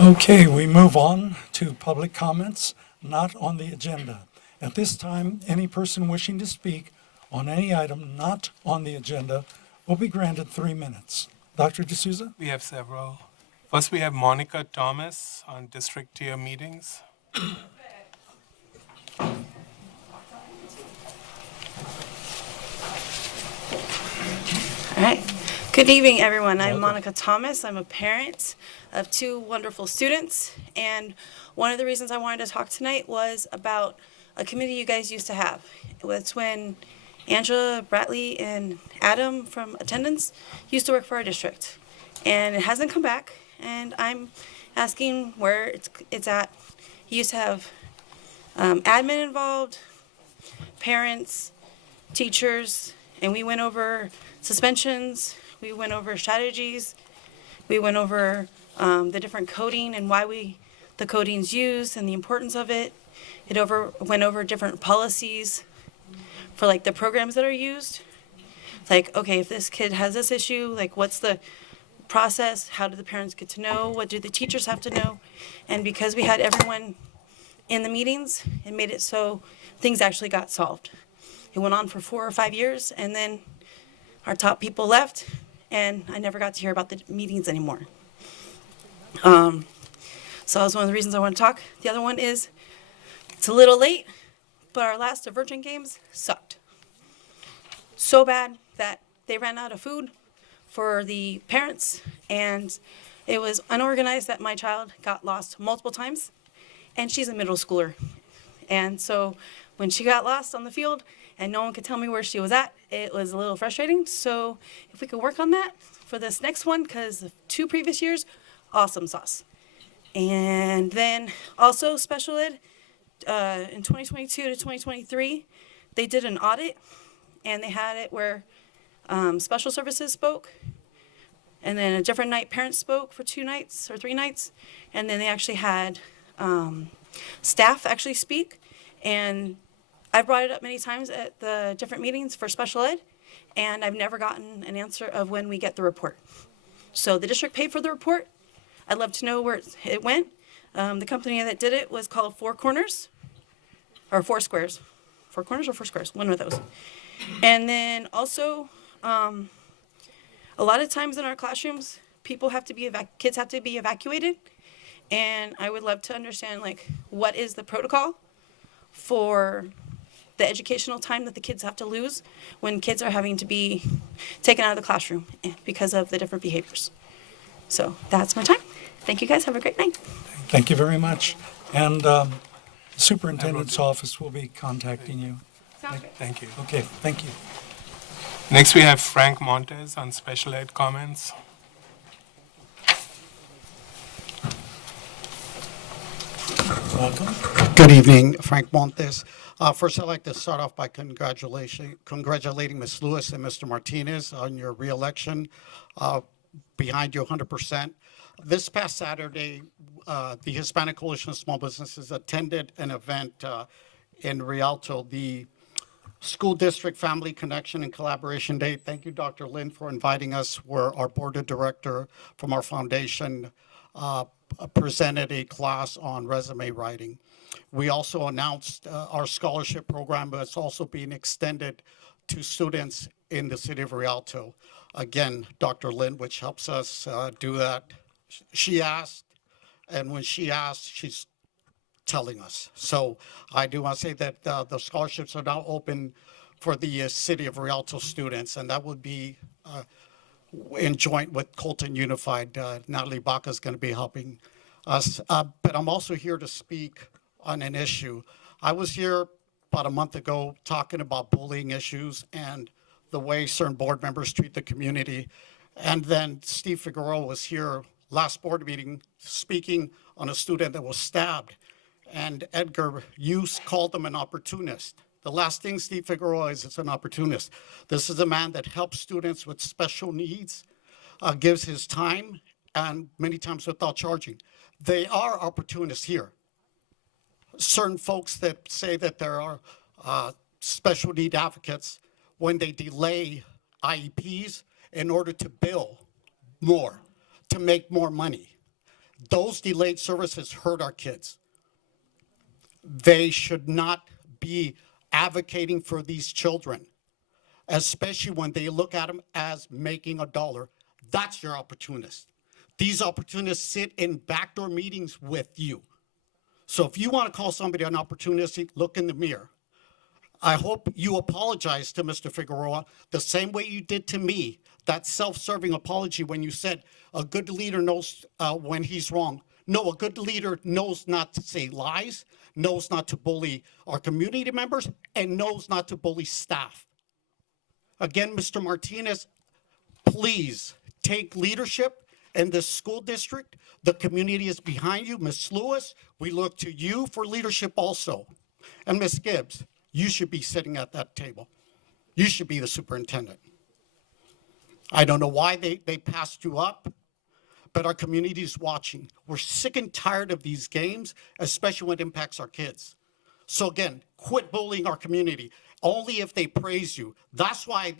Okay, we move on to public comments not on the agenda. At this time, any person wishing to speak on any item not on the agenda will be granted 3 minutes. Dr. D'Souza? We have several. First, we have Monica Thomas on district tier meetings. All right. Good evening, everyone. I'm Monica Thomas. I'm a parent of 2 wonderful students. And one of the reasons I wanted to talk tonight was about a committee you guys used to have. It's when Angela, Bratley, and Adam from attendance used to work for our district. And it hasn't come back. And I'm asking where it's at. You used to have admin involved, parents, teachers, and we went over suspensions, we went over strategies, we went over the different coding and why the coding's used and the importance of it. Went over different policies for like the programs that are used. Like, okay, if this kid has this issue, like what's the process? How do the parents get to know? What do the teachers have to know? And because we had everyone in the meetings, it made it so things actually got solved. It went on for 4 or 5 years, and then our top people left, and I never got to hear about the meetings anymore. So that was one of the reasons I want to talk. The other one is, it's a little late, but our last Divergent games sucked. So bad that they ran out of food for the parents, and it was unorganized that my child got lost multiple times, and she's a middle schooler. And so when she got lost on the field and no one could tell me where she was at, it was a little frustrating. So if we could work on that for this next one, because the 2 previous years, awesome sauce. And then also special ed, in 2022 to 2023, they did an audit, and they had it where special services spoke, and then a different night parents spoke for 2 nights or 3 nights, and then they actually had staff actually speak. And I've brought it up many times at the different meetings for special ed, and I've never gotten an answer of when we get the report. So the district paid for the report. I'd love to know where it went. The company that did it was called Four Corners, or Four Squares. 4 Corners or 4 Squares, one of those. And then also, a lot of times in our classrooms, kids have to be evacuated. And I would love to understand, like, what is the protocol for the educational time that the kids have to lose when kids are having to be taken out of the classroom because of the different behaviors. So that's my time. Thank you guys. Have a great night. Thank you very much. And superintendent's office will be contacting you. Thank you. Okay, thank you. Next, we have Frank Montes on special ed comments. Welcome. Good evening, Frank Montes. First, I'd like to start off by congratulating Ms. Lewis and Mr. Martinez on your reelection. Behind you 100%. This past Saturday, the Hispanic Coalition of Small Businesses attended an event in Rialto, the School District Family Connection and Collaboration Day. Thank you, Dr. Lynn, for inviting us, where our board of director from our foundation presented a class on resume writing. We also announced our scholarship program, but it's also being extended to students in the city of Rialto. Again, Dr. Lynn, which helps us do that. She asked, and when she asked, she's telling us. So I do want to say that the scholarships are now open for the city of Rialto students, and that would be in joint with Colton Unified. Natalie Baca is going to be helping us. But I'm also here to speak on an issue. I was here about a month ago talking about bullying issues and the way certain board members treat the community. And then Steve Figueroa was here last board meeting speaking on a student that was stabbed. And Edgar Hughes called him an opportunist. The last thing Steve Figueroa is an opportunist. This is a man that helps students with special needs, gives his time, and many times without charging. They are opportunists here. Certain folks that say that there are special need advocates, when they delay IEPs in order to bill more, to make more money. Those delayed services hurt our kids. They should not be advocating for these children, especially when they look at them as making a dollar. That's your opportunist. These opportunists sit in backdoor meetings with you. So if you want to call somebody an opportunist, look in the mirror. I hope you apologize to Mr. Figueroa the same way you did to me, that self-serving apology when you said a good leader knows when he's wrong. No, a good leader knows not to say lies, knows not to bully our community members, and knows not to bully staff. Again, Mr. Martinez, please take leadership in this school district. The community is behind you. Ms. Lewis, we look to you for leadership also. And Ms. Gibbs, you should be sitting at that table. You should be the superintendent. I don't know why they passed you up, but our community is watching. We're sick and tired of these games, especially when it impacts our kids. So again, quit bullying our community. Only if they praise you. That's why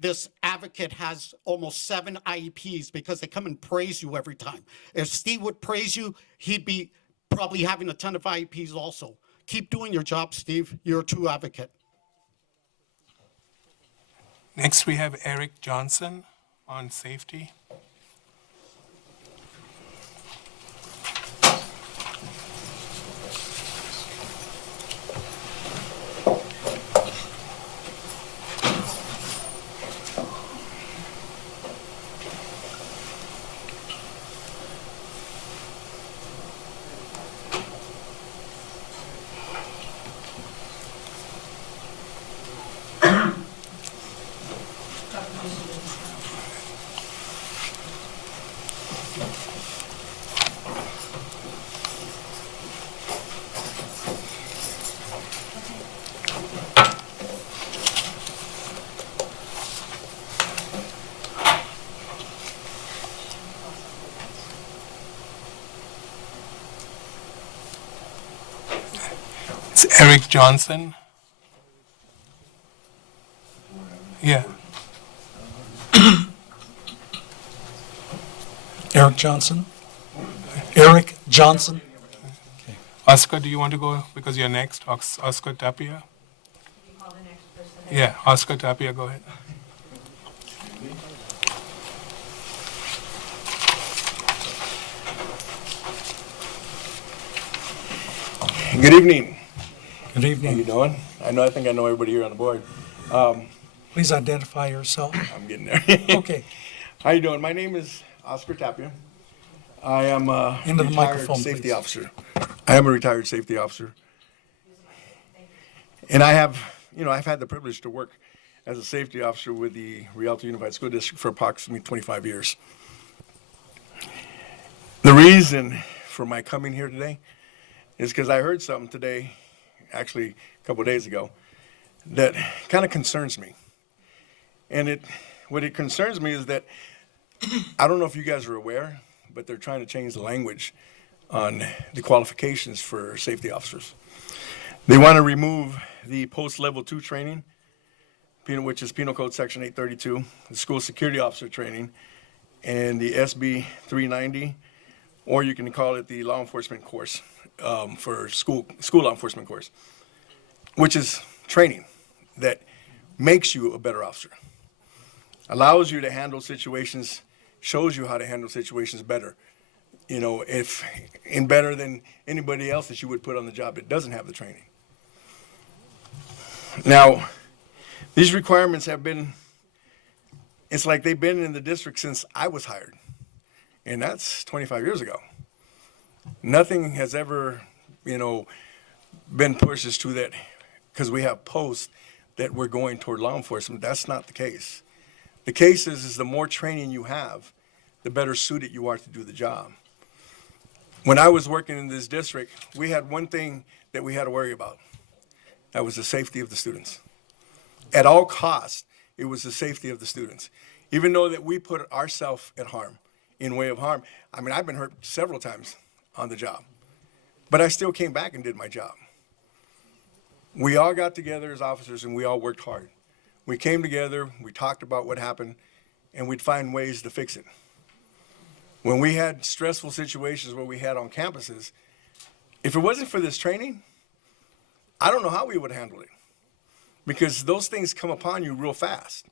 this advocate has almost 7 IEPs, because they come and praise you every time. If Steve would praise you, he'd be probably having a ton of IEPs also. Keep doing your job, Steve. You're a true advocate. Next, we have Eric Johnson on safety. It's Eric Johnson. Yeah. Eric Johnson? Eric Johnson? Oscar, do you want to go because you're next? Oscar Tapia? Yeah, Oscar Tapia, go ahead. Good evening. Good evening. How you doing? I think I know everybody here on the board. Please identify yourself. I'm getting there. Okay. How you doing? My name is Oscar Tapia. I am a Into the retired microphone, safety please. officer. I am a retired safety officer. And I have, I've had the privilege to work as a safety officer with the Rialto Unified School District for approximately 25 years. The reason for my coming here today is because I heard something today, actually a couple of days ago, that kind of concerns me. And what it concerns me is that, I don't know if you guys are aware, but they're trying to change the language on the qualifications for safety officers. They want to remove the post-level 2 training, which is Penal Code Section 832, the school security officer training, and the SB 390, or you can call it the law enforcement course, for school law enforcement course, which is training that makes you a better officer, allows you to handle situations, shows you how to handle situations better, better than anybody else that you would put on the job that doesn't have the training. Now, these requirements have been, it's like they've been in the district since I was hired, and that's 25 years ago. Nothing has ever, been pushed as to that, because we have posts that we're going toward law enforcement. That's not the case. The case is the more training you have, the better suited you are to do the job. When I was working in this district, we had one thing that we had to worry about. That was the safety of the students. At all costs, it was the safety of the students. Even though that we put ourselves at harm, in way of harm. I mean, I've been hurt several times on the job, but I still came back and did my job. We all got together as officers and we all worked hard. We came together, we talked about what happened, and we'd find ways to fix it. When we had stressful situations where we had on campuses, if it wasn't for this training, I don't know how we would handle it, because those things come upon you real fast.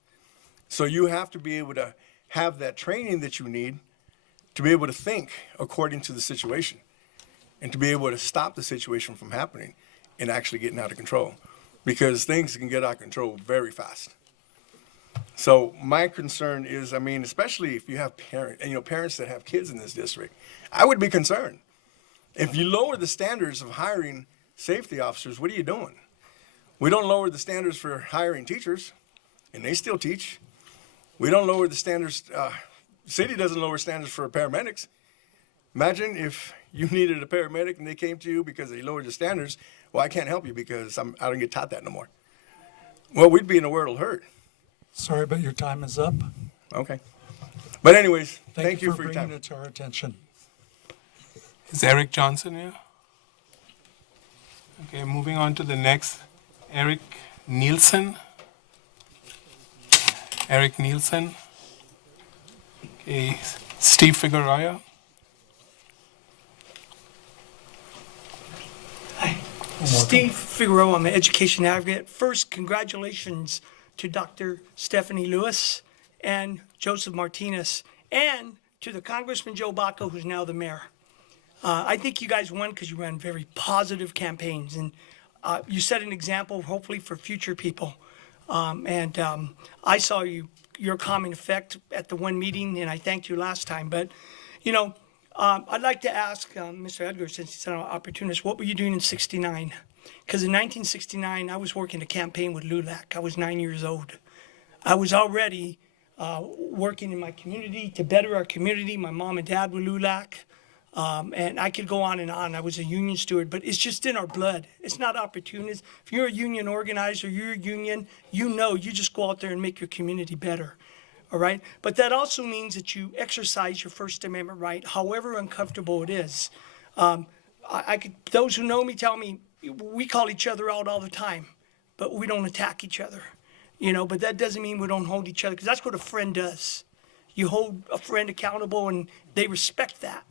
So you have to be able to have that training that you need to be able to think according to the situation and to be able to stop the situation from happening and actually getting out of control, because things can get out of control very fast. So my concern is, especially if you have parents that have kids in this district, I would be concerned. If you lower the standards of hiring safety officers, what are you doing? We don't lower the standards for hiring teachers, and they still teach. We don't lower the standards, city doesn't lower standards for paramedics. Imagine if you needed a paramedic and they came to you because they lowered the standards. Well, I can't help you because I don't get taught that no more. Well, we'd be in a world of hurt. Sorry, but your time is up. Okay. But anyways, thank you for for your bringing time. it to our attention. Is Eric Johnson here? Okay, moving on to the next, Eric Nielsen. Eric Nielsen. Okay, Steve Figueroa. Steve Figueroa, I'm an education advocate. First, congratulations to Dr. Stephanie Lewis and Joseph Martinez, and to the Congressman Joe Baca, who's now the mayor. I think you guys won because you ran very positive campaigns, and you set an example, hopefully, for future people. I saw your calming effect at the one meeting, and I thanked you last time. But, you know, I'd like to ask Mr. Edgar, since he's an opportunist, what were you doing in '69? Because in 1969, I was working a campaign with LULAC. I was 9 years old. I was already working in my community to better our community. My mom and dad were LULAC. And I could go on and on. I was a union steward, but it's just in our blood. It's not opportunist. If you're a union organizer, you're a union, you just go out there and make your community better. All right? But that also means that you exercise your First Amendment right, however uncomfortable it is. Those who know me tell me we call each other out all the time, but we don't attack each other. But that doesn't mean we don't hold each other, because that's what a friend does. You hold a friend accountable, and they respect that.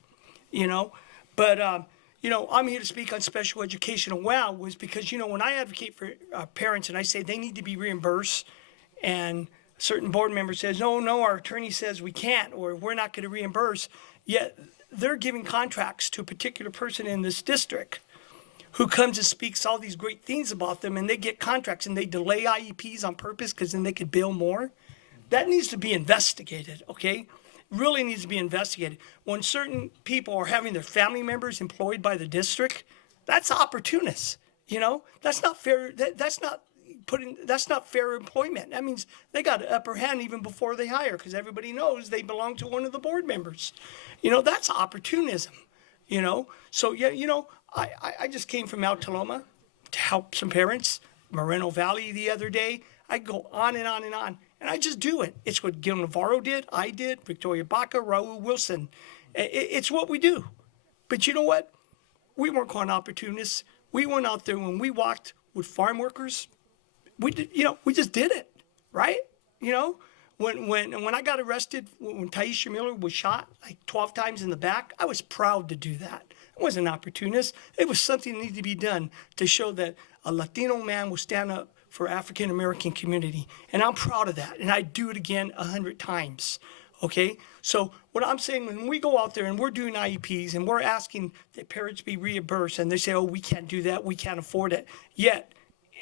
But I'm here to speak on special education. And wow, was because, when I advocate for parents and I say they need to be reimbursed, and a certain board member says, no, our attorney says we can't, or we're not going to reimburse, yet they're giving contracts to a particular person in this district who comes and speaks all these great things about them, and they get contracts and they delay IEPs on purpose because then they could bill more. That needs to be investigated, okay? Really needs to be investigated. When certain people are having their family members employed by the district, that's opportunist. That's not fair. That's not fair employment. That means they got an upper hand even before they hire, because everybody knows they belong to one of the board members. That's opportunism. So yeah, I just came from Mount Taloma to help some parents. Moreno Valley the other day. I go on and on and on. And I just do it. It's what Gil Navarro did, I did, Victoria Baca, Raul Wilson. It's what we do. But you know what? We weren't called opportunists. We went out there when we walked with farm workers. We did, we just did it, right? When I got arrested, when Taisha Miller was shot like 12 times in the back, I was proud to do that. I wasn't an opportunist. It was something that needed to be done to show that a Latino man will stand up for African American community. And I'm proud of that. And I do it again 100 times. Okay? So what I'm saying, when we go out there and we're doing IEPs and we're asking that parents be reimbursed, and they say, we can't do that, we can't afford it. Yet,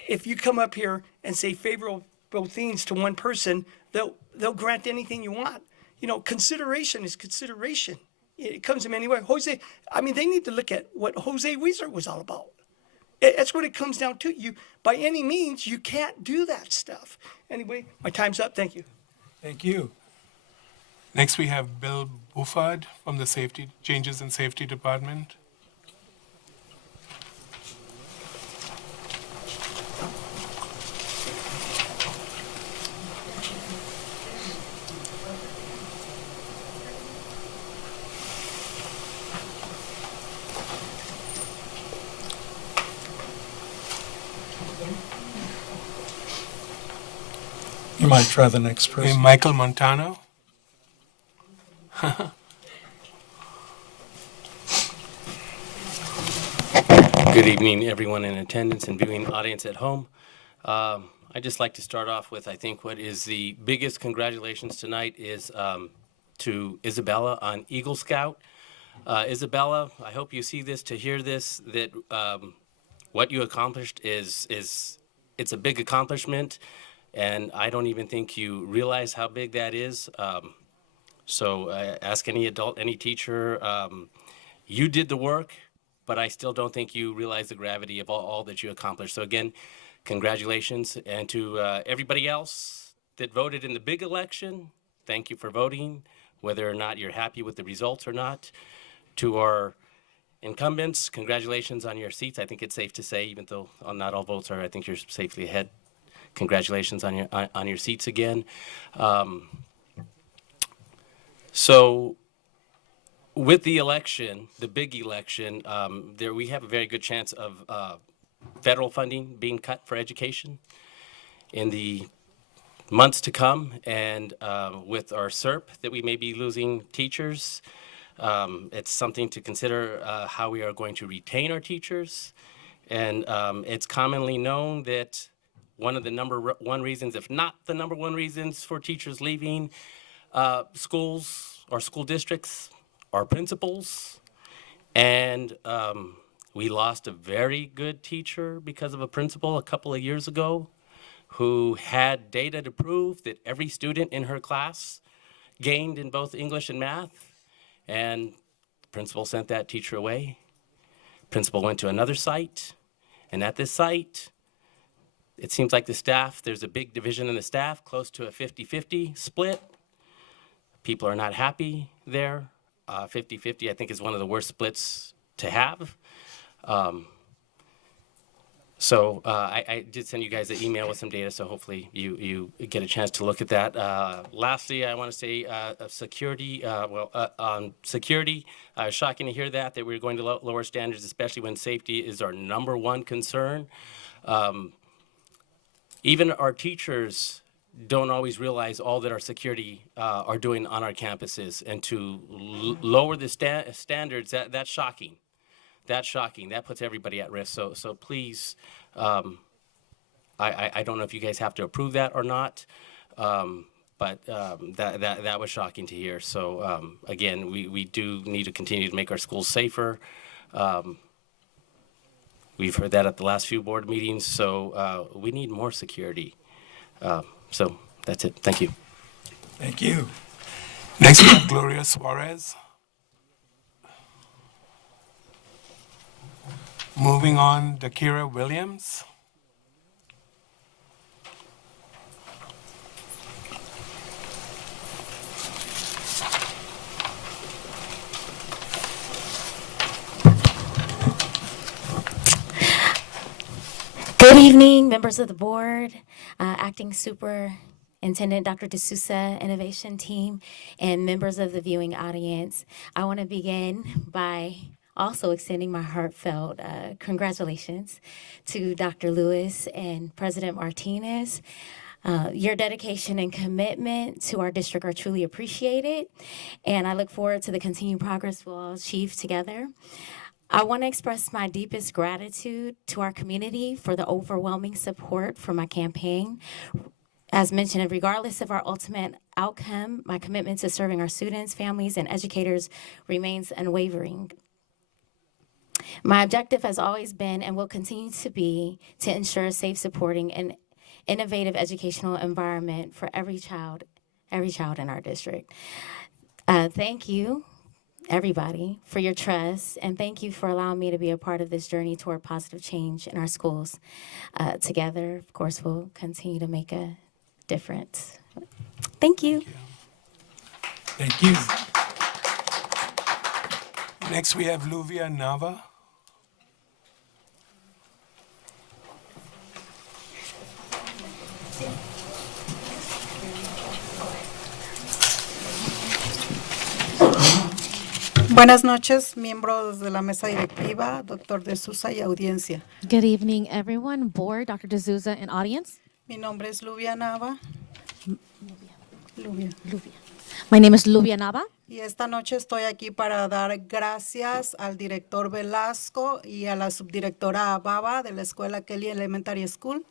if you come up here and say favorable things to one person, they'll grant anything you want. Consideration is consideration. It comes in many ways. They need to look at what Jose Weezer was all about. That's what it comes down to. By any means, you can't do that stuff. Anyway, my time's up. Thank you. Thank you. Next, we have Bill Buffard from the Changes in Safety Department. You might try the next person. Michael Montano. Good evening, everyone in attendance and viewing audience at home. I'd just like to start off with, I think, what is the biggest congratulations tonight is to Isabella on Eagle Scout. Isabella, I hope you see this, to hear this, that what you accomplished it's a big accomplishment, and I don't even think you realize how big that is. So ask any adult, any teacher. You did the work, but I still don't think you realize the gravity of all that you accomplished. So again, congratulations. And to everybody else that voted in the big election, thank you for voting, whether or not you're happy with the results or not. To our incumbents, congratulations on your seats. I think it's safe to say, even though not all votes are, I think you're safely ahead. Congratulations on your seats again. So with the election, the big election, we have a very good chance of federal funding being cut for education in the months to come, and with our SERP that we may be losing teachers. It's something to consider how we are going to retain our teachers. And it's commonly known that one of the number one reasons, if not the number one reasons for teachers leaving schools or school districts are principals. And we lost a very good teacher because of a principal a couple of years ago who had data to prove that every student in her class gained in both English and math. And the principal sent that teacher away. Principal went to another site. And at this site, it seems like the staff, there's a big division in the staff, close to a 50-50 split. People are not happy there. 50-50, I think, is one of the worst splits to have. So I did send you guys an email with some data, so hopefully you get a chance to look at that. Lastly, I want to say security, on security, shocking to hear that we're going to lower standards, especially when safety is our number one concern. Even our teachers don't always realize all that our security are doing on our campuses, and to lower the standards, that's shocking. That's shocking. That puts everybody at risk. So please, I don't know if you guys have to approve that or not, but that was shocking to hear. So again, we do need to continue to make our schools safer. We've heard that at the last few board meetings. So we need more security. So that's it. Thank you. Thank you. Next, we have Gloria Suarez. Moving on, Dakira Williams. Good evening, members of the board, Acting Superintendent Dr. D'Souza, Innovation Team, and members of the viewing audience. I want to begin by also extending my heartfelt congratulations to Dr. Lewis and President Martinez. Your dedication and commitment to our district are truly appreciated, and I look forward to the continued progress we'll all achieve together. I want to express my deepest gratitude to our community for the overwhelming support for my campaign. As mentioned, regardless of our ultimate outcome, my commitment to serving our students, families, and educators remains unwavering. My objective has always been and will continue to be to ensure a safe, supporting, and innovative educational environment for every child in our district. Thank you, everybody, for your trust, and thank you for allowing me to be a part of this journey toward positive change in our schools. Together, of course, we'll continue to make a difference. Thank you. Thank you. Next, we have Luvia Nava. Buenas noches, miembros de la mesa directiva, Dr. D'Souza y audiencia. Good evening, everyone, board, Dr. D'Souza, and audience. Mi nombre es Luvia Nava. Luvia. My name is Luvia Nava, Y esta noche estoy aquí para dar gracias al director Velasco y a la subdirectora Baba de la escuela Kelly Elementary School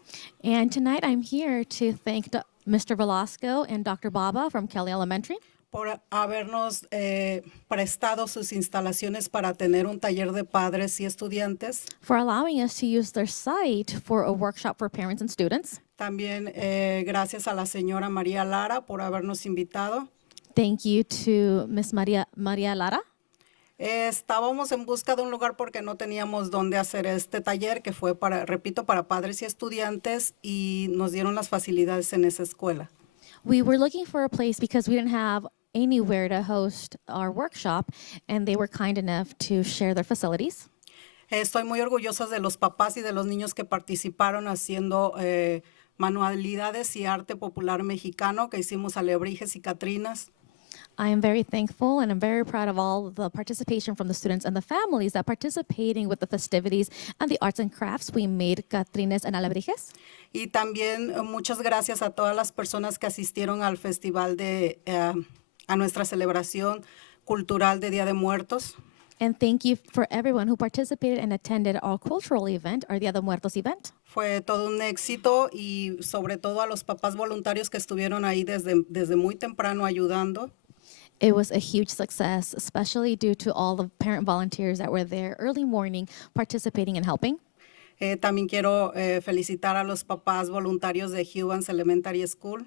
and tonight I'm here to thank Mr. Velasco and Dr. Baba from Kelly Elementary por habernos prestado sus instalaciones para tener un taller de padres y estudiantes. for allowing us to use their site for a workshop for parents and students. También gracias a la señora María Lara por habernos invitado. Thank you to Miss Maria Lara. Estábamos en busca de un lugar porque no teníamos dónde hacer este taller que fue para, repito, para padres y estudiantes y nos dieron las facilidades en esa escuela. We were looking for a place because we didn't have anywhere to host our workshop, and they were kind enough to share their facilities. Estoy muy orgullosa de los papás y de los niños que participaron haciendo manualidades y arte popular mexicano que hicimos alebrijes y catrinas. I am very thankful and I'm very proud of all the participation from the students and the families that participating with the festivities and the arts and crafts we made Catrines and Alebrijes. Y también muchas gracias a todas las personas que asistieron al festival a nuestra celebración cultural de Día de Muertos. And thank you for everyone who participated and attended our cultural event, our Dia de Muertos event. Fue todo un éxito y sobre todo a los papás voluntarios que estuvieron ahí desde muy temprano ayudando. It was a huge success, especially due to all the parent volunteers that were there early morning participating and helping. También quiero felicitar a los papás voluntarios de Hubans Elementary School.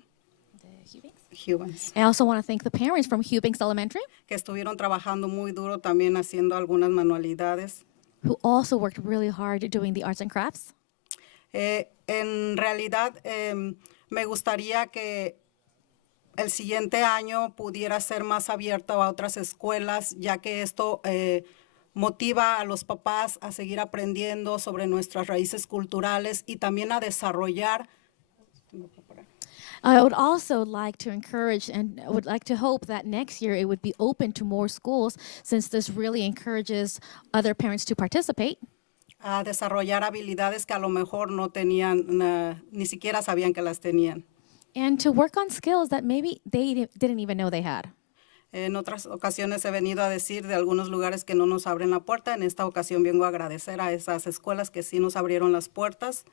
Hubans. I also want to thank the parents from Hubanks Elementary, Que estuvieron trabajando muy duro también haciendo algunas manualidades. who also worked really hard doing the arts and crafts. En realidad, me gustaría que el siguiente año pudiera ser más abierto a otras escuelas, ya que esto motiva a los papás a seguir aprendiendo sobre nuestras raíces culturales y también a desarrollar. I would also like to encourage and I would like to hope that next year it would be open to more schools, since this really encourages other parents to participate. A desarrollar habilidades que a lo mejor no tenían, ni siquiera sabían que las tenían. And to work on skills that maybe they didn't even know they had. En otras ocasiones he venido a decir de algunos lugares que no nos abren la puerta. En esta ocasión vengo a agradecer a esas escuelas que sí nos abrieron las puertas.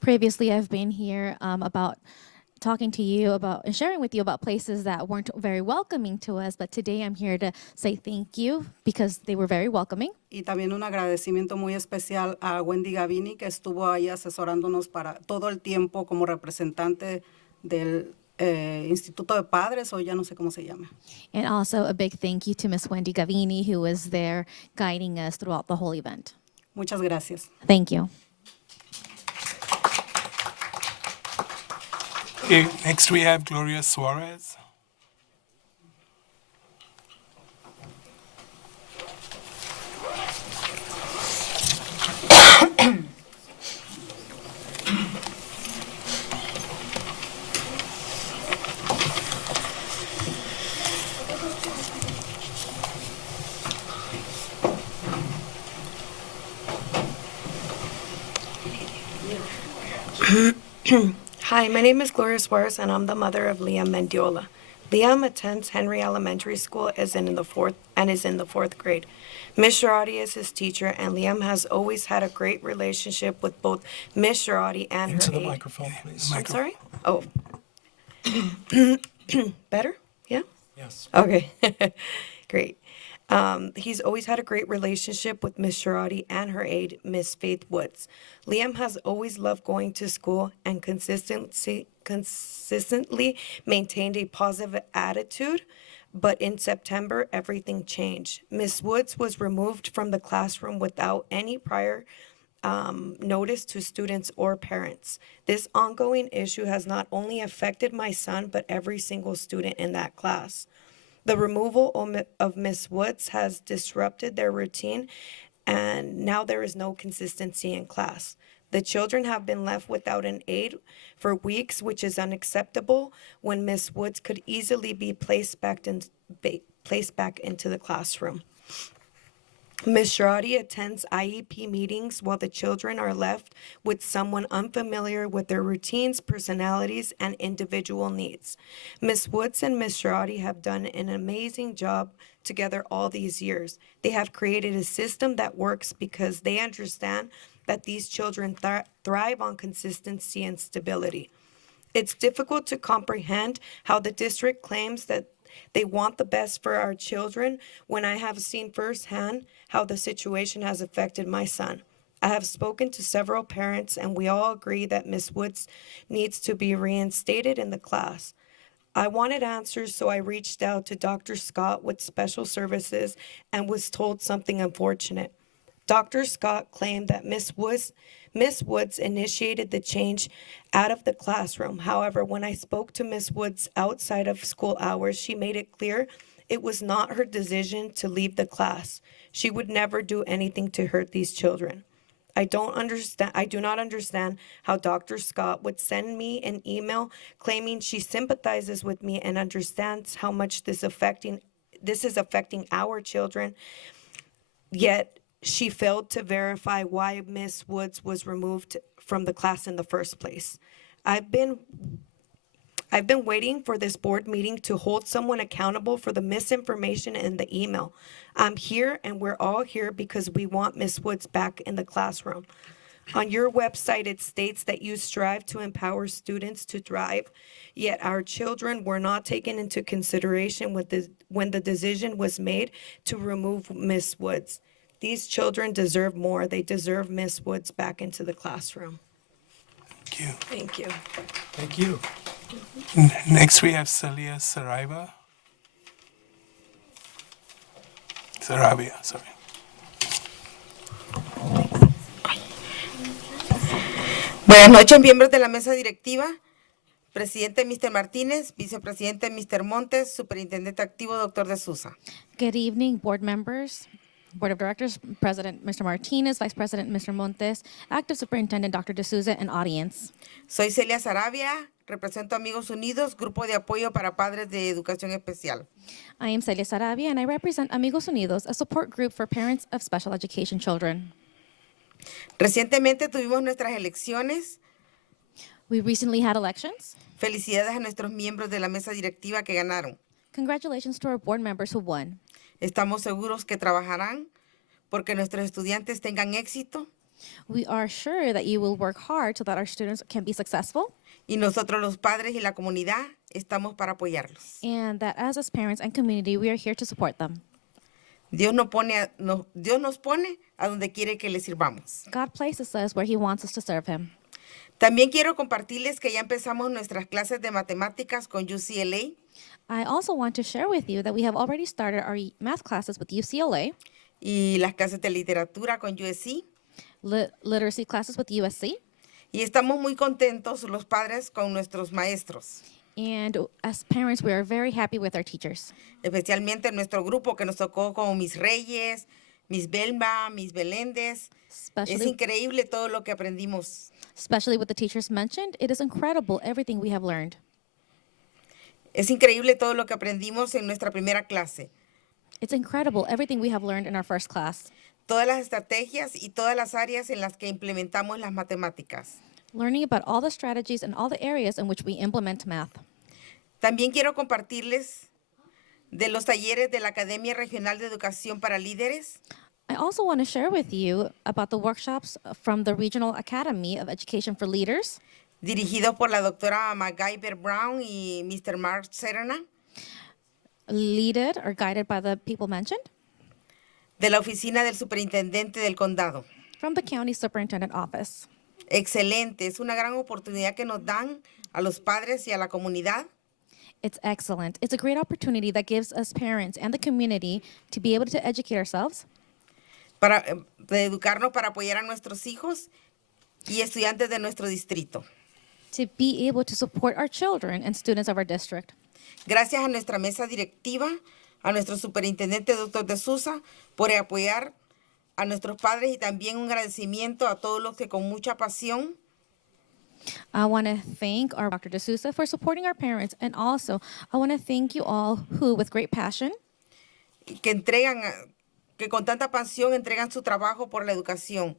Previously, I've been here about talking to you about and sharing with you about places that weren't very welcoming to us, but today I'm here to say thank you because they were very welcoming. Y también un agradecimiento muy especial a Wendy Gavini, que estuvo ahí asesorándonos para todo el tiempo como representante del Instituto de Padres, o ya no sé cómo se llama. And also a big thank you to Miss Wendy Gavini, who was there guiding us throughout the whole event. Muchas gracias. Thank you. Okay, next we have Gloria Suarez. Hi, my name is Gloria Suarez, and I'm the mother of Liam Mendiola. Liam attends Henry Elementary School is in the fourth grade. Miss Sharati is his teacher, and Liam has always had a great relationship with both Miss Sharati and Into her the aide. microphone, please. I'm sorry? Oh. Better? Yeah? Yes. Okay, great. He's always had a great relationship with Miss Sharati and her aide, Miss Faith Woods. Liam has always loved going to school and consistently maintained a positive attitude, but in September, everything changed. Miss Woods was removed from the classroom without any prior notice to students or parents. This ongoing issue has not only affected my son, but every single student in that class. The removal of Miss Woods has disrupted their routine, and now there is no consistency in class. The children have been left without an aide for weeks, which is unacceptable when Miss Woods could easily be placed back into the classroom. Ms. Sharati attends IEP meetings while the children are left with someone unfamiliar with their routines, personalities, and individual needs. Ms. Woods and Ms. Sharati have done an amazing job together all these years. They have created a system that works because they understand that these children thrive on consistency and stability. It's difficult to comprehend how the district claims that they want the best for our children when I have seen firsthand how the situation has affected my son. I have spoken to several parents, and we all agree that Miss Woods needs to be reinstated in the class. I wanted answers, so I reached out to Dr. Scott with Special Services and was told something unfortunate. Dr. Scott claimed that Miss Woods initiated the change out of the classroom. However, when I spoke to Miss Woods outside of school hours, she made it clear it was not her decision to leave the class. She would never do anything to hurt these children. I do not understand how Dr. Scott would send me an email claiming she sympathizes with me and understands how much this is affecting our children, yet she failed to verify why Miss Woods was removed from the class in the first place. I've been waiting for this board meeting to hold someone accountable for the misinformation in the email. I'm here and we're all here because we want Miss Woods back in the classroom. On your website, it states that you strive to empower students to thrive, yet our children were not taken into consideration when the decision was made to remove Miss Woods. These children deserve more. They deserve Miss Woods back into the classroom. Thank you. Thank you. Thank you. Next, we have Celia Sarabia. Sorry. Buenas noches, miembros de la mesa directiva, presidente Mr. Martínez, vicepresidente Mr. Montes, superintendente activo Dr. De Souza. Good evening, board members, board of directors, President Mr. Martinez, Vice President Mr. Montes, active superintendent Dr. D'Souza, and audience. Soy Celia Sarabia, represento Amigos Unidos, grupo de apoyo para padres de educación especial. I am Celia Sarabia, and I represent Amigos Unidos, a support group for parents of special education children. Recientemente tuvimos nuestras elecciones. We recently had elections. Felicidades a nuestros miembros de la mesa directiva que ganaron. Congratulations to our board members who won. Estamos seguros que trabajarán porque nuestros estudiantes tengan éxito. We are sure that you will work hard so that our students can be successful. Y nosotros los padres y la comunidad estamos para apoyarlos. And that as parents and community, we are here to support them. Dios nos pone a donde quiere que le sirvamos. God places us where He wants us to serve Him. También quiero compartirles que ya empezamos nuestras clases de matemáticas con UCLA. I also want to share with you that we have already started our math classes with UCLA. Y las clases de literatura con USC. Literacy classes with USC. Y estamos muy contentos los padres con nuestros maestros. And as parents, we are very happy with our teachers. Especialmente nuestro grupo que nos tocó con Miss Reyes, Miss Belma, Miss Beléndez. Es increíble todo lo que aprendimos. Especially with the teachers mentioned, it is incredible everything we have learned. Es increíble todo lo que aprendimos en nuestra primera clase. It's incredible everything we have learned in our first class. Todas las estrategias y todas las áreas en las que implementamos las matemáticas. Learning about all the strategies and all the areas in which we implement math. También quiero compartirles de los talleres de la Academia Regional de Educación para Líderes. I also want to share with you about the workshops from the Regional Academy of Education for Leaders. Dirigidos por la doctora MacGyver Brown y Mr. Mark Serna. Leaded or guided by the people mentioned. De la Oficina del Superintendente del Condado. From the County Superintendent Office. Excelente, es una gran oportunidad que nos dan a los padres y a la comunidad. It's excellent. It's a great opportunity that gives us parents and the community to be able to educate ourselves. Para educarnos para apoyar a nuestros hijos y estudiantes de nuestro distrito. To be able to support our children and students of our district. Gracias a nuestra mesa directiva, a nuestro superintendente Dr. De Souza por apoyar a nuestros padres y también un agradecimiento a todos los que con mucha pasión I want to thank our Dr. De Souza for supporting our parents, and also I want to thank you all who, with great passion, que con tanta pasión entregan su trabajo por la educación.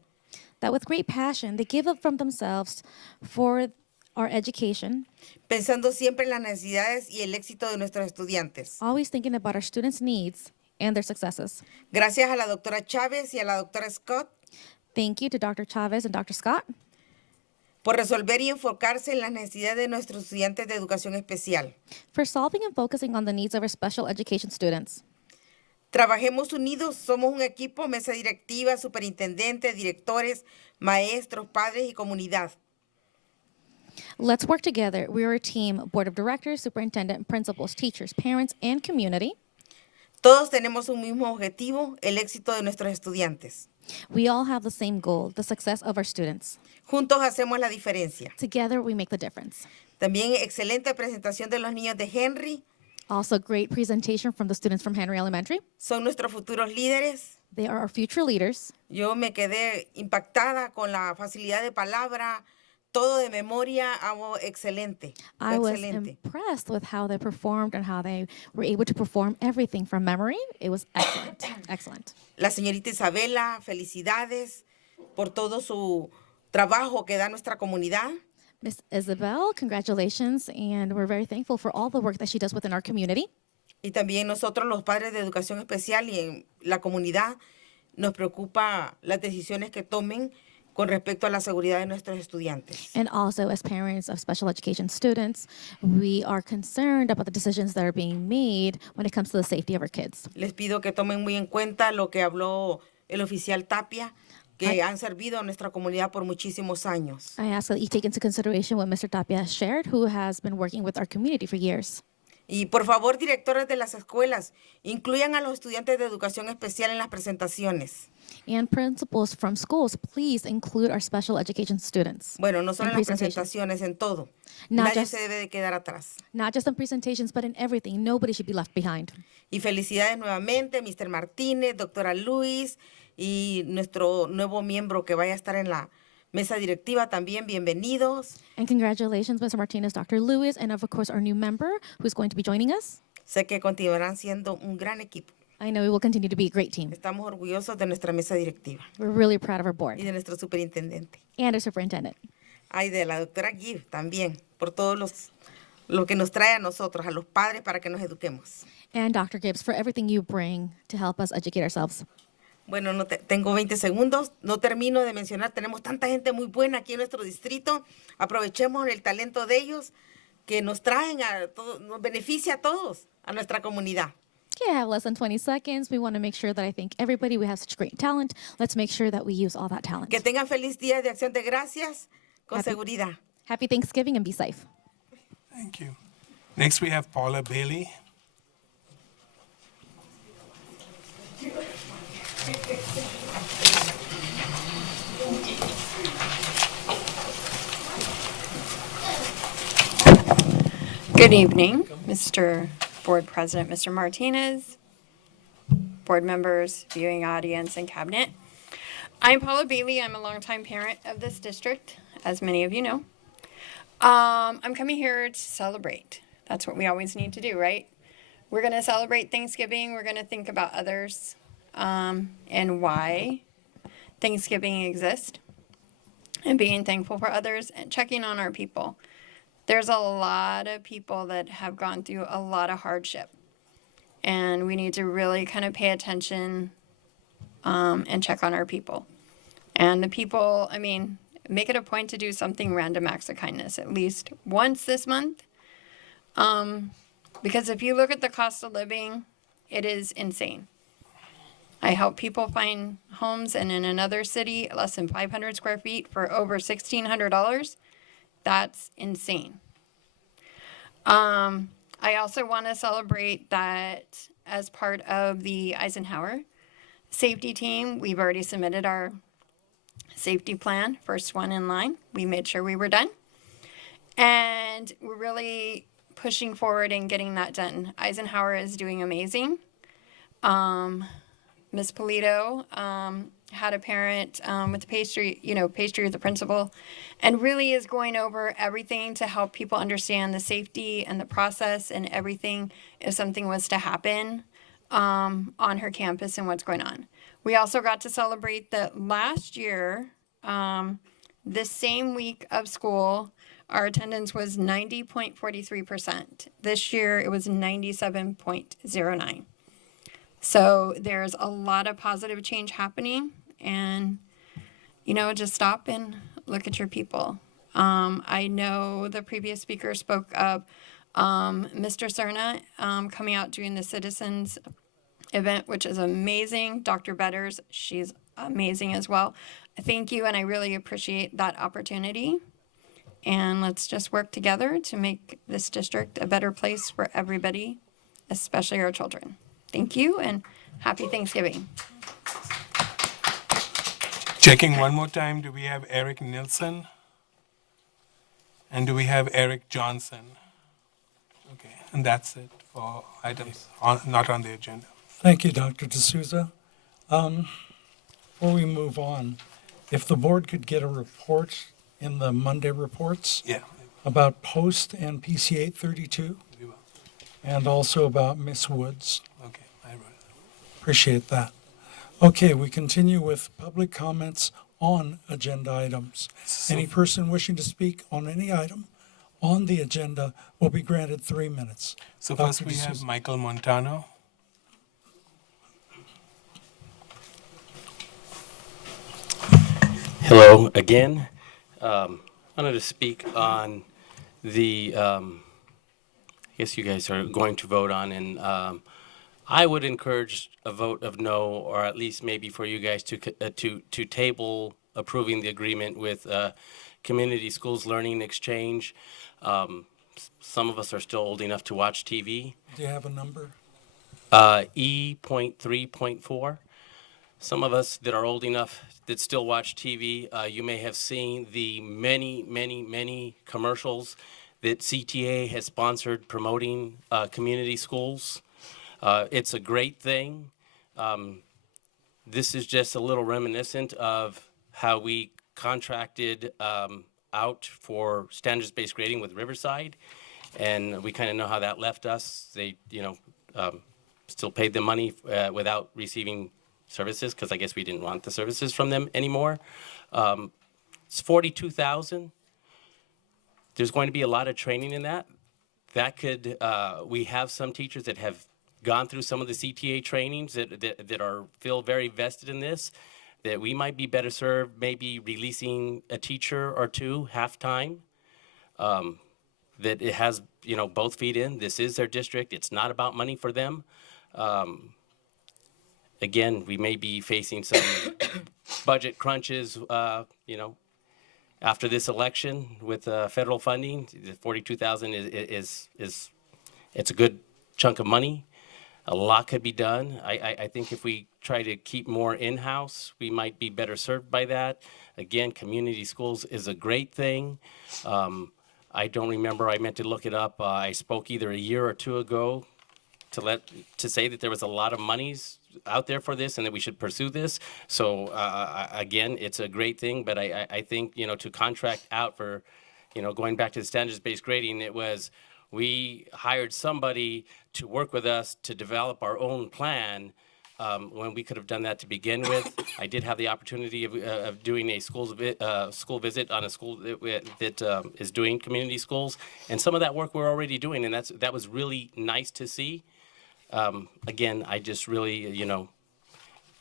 That with great passion they give up from themselves for our education. Pensando siempre en las necesidades y el éxito de nuestros estudiantes. Always thinking about our students' needs and their successes. Gracias a la doctora Chávez y a la doctora Scott. Thank you to Dr. Chavez and Dr. Scott. Por resolver y enfocarse en las necesidades de nuestros estudiantes de educación especial. For solving and focusing on the needs of our special education students. Trabajemos unidos, somos un equipo, mesa directiva, superintendente, directores, maestros, padres y comunidad. Let's work together. We are a team, board of directors, superintendent, principals, teachers, parents, and community. Todos tenemos un mismo objetivo, el éxito de nuestros estudiantes. We all have the same goal, the success of our students. Juntos hacemos la diferencia. Together we make the difference. También excelente presentación de los niños de Henry. Also great presentation from the students from Henry Elementary. Son nuestros futuros líderes. They are our future leaders. Yo me quedé impactada con la facilidad de palabra, todo de memoria, hago excelente. Fue I was excelente. impressed with how they performed and how they were able to perform everything from memory. It was excellent. Excellent. La señorita Isabela, felicidades por todo su trabajo que da nuestra comunidad. Miss Isabel, congratulations, and we're very thankful for all the work that she does within our community. Y también nosotros, los padres de educación especial y en la comunidad, nos preocupa las decisiones que tomen con respecto a la seguridad de nuestros estudiantes. And also, as parents of special education students, we are concerned about the decisions that are being made when it comes to the safety of our kids. Les pido que tomen muy en cuenta lo que habló el oficial Tapia, que han servido a nuestra comunidad por muchísimos años. I ask that you take into consideration what Mr. Tapia has shared, who has been working with our community for years. Y por favor, directores de las escuelas, incluyan a los estudiantes de educación especial en las presentaciones. And principals from schools, please include our special education students. Bueno, no solo in en las presentations. presentaciones, en todo. Not Nadie just- se debe de quedar atrás. Not just in presentations, but in everything. Nobody should be left behind. Y felicidades nuevamente, Mr. Martínez, doctora Luis y nuestro nuevo miembro que vaya a estar en la mesa directiva también, bienvenidos. And congratulations, Mr. Martinez, Dr. Lewis, and of course, our new member who's going to be joining us. Sé que continuarán siendo un gran equipo. I know we will continue to be a great team. Estamos orgullosos de nuestra mesa directiva We're really proud of our board y de nuestro superintendente. and our superintendent. Ay, de la doctora Gibb también, por lo que nos trae a nosotros, a los padres, para que nos eduquemos. And Dr. Gibbs for everything you bring to help us educate ourselves. Bueno, tengo 20 segundos, no termino de mencionar, tenemos tanta gente muy buena aquí en nuestro distrito, aprovechemos el talento de ellos que nos traen nos beneficia a todos, a nuestra comunidad. Okay, I have less than 20 seconds. We want to make sure that I thank everybody. We have such great talent. Let's make sure that we use all that talent. Que tengan feliz día de acción de gracias con Happy- seguridad. Happy Thanksgiving and be safe. Thank you. Next, we have Paula Bailey. Good evening, Mr. Board President, Mr. Martinez, board members, viewing audience, and cabinet. I'm Paula Bailey. I'm a longtime parent of this district, as many of you know. I'm coming here to celebrate. That's what we always need to do, right? We're going to celebrate Thanksgiving. We're going to think about others and why Thanksgiving exists, and being thankful for others and checking on our people. There's a lot of people that have gone through a lot of hardship, and we need to really kind of pay attention and check on our people. And the people, I mean, make it a point to do something random acts of kindness at least once this month. Because if you look at the cost of living, it is insane. I help people find homes, and in another city, less than 500 square feet for over $1,600. That's insane. I also want to celebrate that as part of the Eisenhower safety team, we've already submitted our safety plan, first one in line. We made sure we were done. And we're really pushing forward and getting that done. Eisenhower is doing amazing. Ms. Polito had a parent with the pastry with the principal, and really is going over everything to help people understand the safety and the process and everything if something was to happen on her campus and what's going on. We also got to celebrate that last year, this same week of school, our attendance was 90.43%. This year it was 97.09. So there's a lot of positive change happening, and, just stop and look at your people. I know the previous speaker spoke of Mr. Cerna coming out doing the citizens event, which is amazing. Dr. Betters, she's amazing as well. Thank you, and I really appreciate that opportunity. And let's just work together to make this district a better place for everybody, especially our children. Thank you, and happy Thanksgiving. Checking one more time, do we have Eric Nilsson? And do we have Eric Johnson? Okay, and that's it for items not on the agenda. Thank you, Dr. D'Souza. Before we move on, if the board could get a report in the Monday reports Yeah. about Post and PC 832, We will. and also about Miss Woods. Okay, I wrote it. Appreciate that. Okay, we continue with public comments on agenda items. Any person wishing to speak on any item on the agenda will be granted 3 minutes. So Dr. first we have D'Souza. Michael Montano. Hello again. I wanted to speak on the, I guess you guys are going to vote on, and I would encourage a vote of no, or at least maybe for you guys to table approving the agreement with Community Schools Learning Exchange. Some of us are still old enough to watch TV. Do you have a number? E.3.4. Some of us that are old enough that still watch TV, you may have seen the many commercials that CTA has sponsored promoting community schools. It's a great thing. This is just a little reminiscent of how we contracted out for standards-based grading with Riverside, and we kind of know how that left us. They, still paid them money without receiving services, because I guess we didn't want the services from them anymore. It's $42,000. There's going to be a lot of training in that. That could, we have some teachers that have gone through some of the CTA trainings that feel very vested in this, that we might be better served maybe releasing a teacher or two half-time, that it has, both feet in. This is their district. It's not about money for them. Again, we may be facing some budget crunches, after this election with federal funding. The $42,000 is it's a good chunk of money. A lot could be done. I think if we try to keep more in-house, we might be better served by that. Again, community schools is a great thing. I don't remember, I meant to look it up. I spoke either a year or two ago to say that there was a lot of monies out there for this and that we should pursue this. So again, it's a great thing, but I think, to contract out for, going back to the standards-based grading, we hired somebody to work with us to develop our own plan when we could have done that to begin with. I did have the opportunity of doing a school visit on a school that is doing community schools, and some of that work we're already doing, and that was really nice to see. Again, I just really,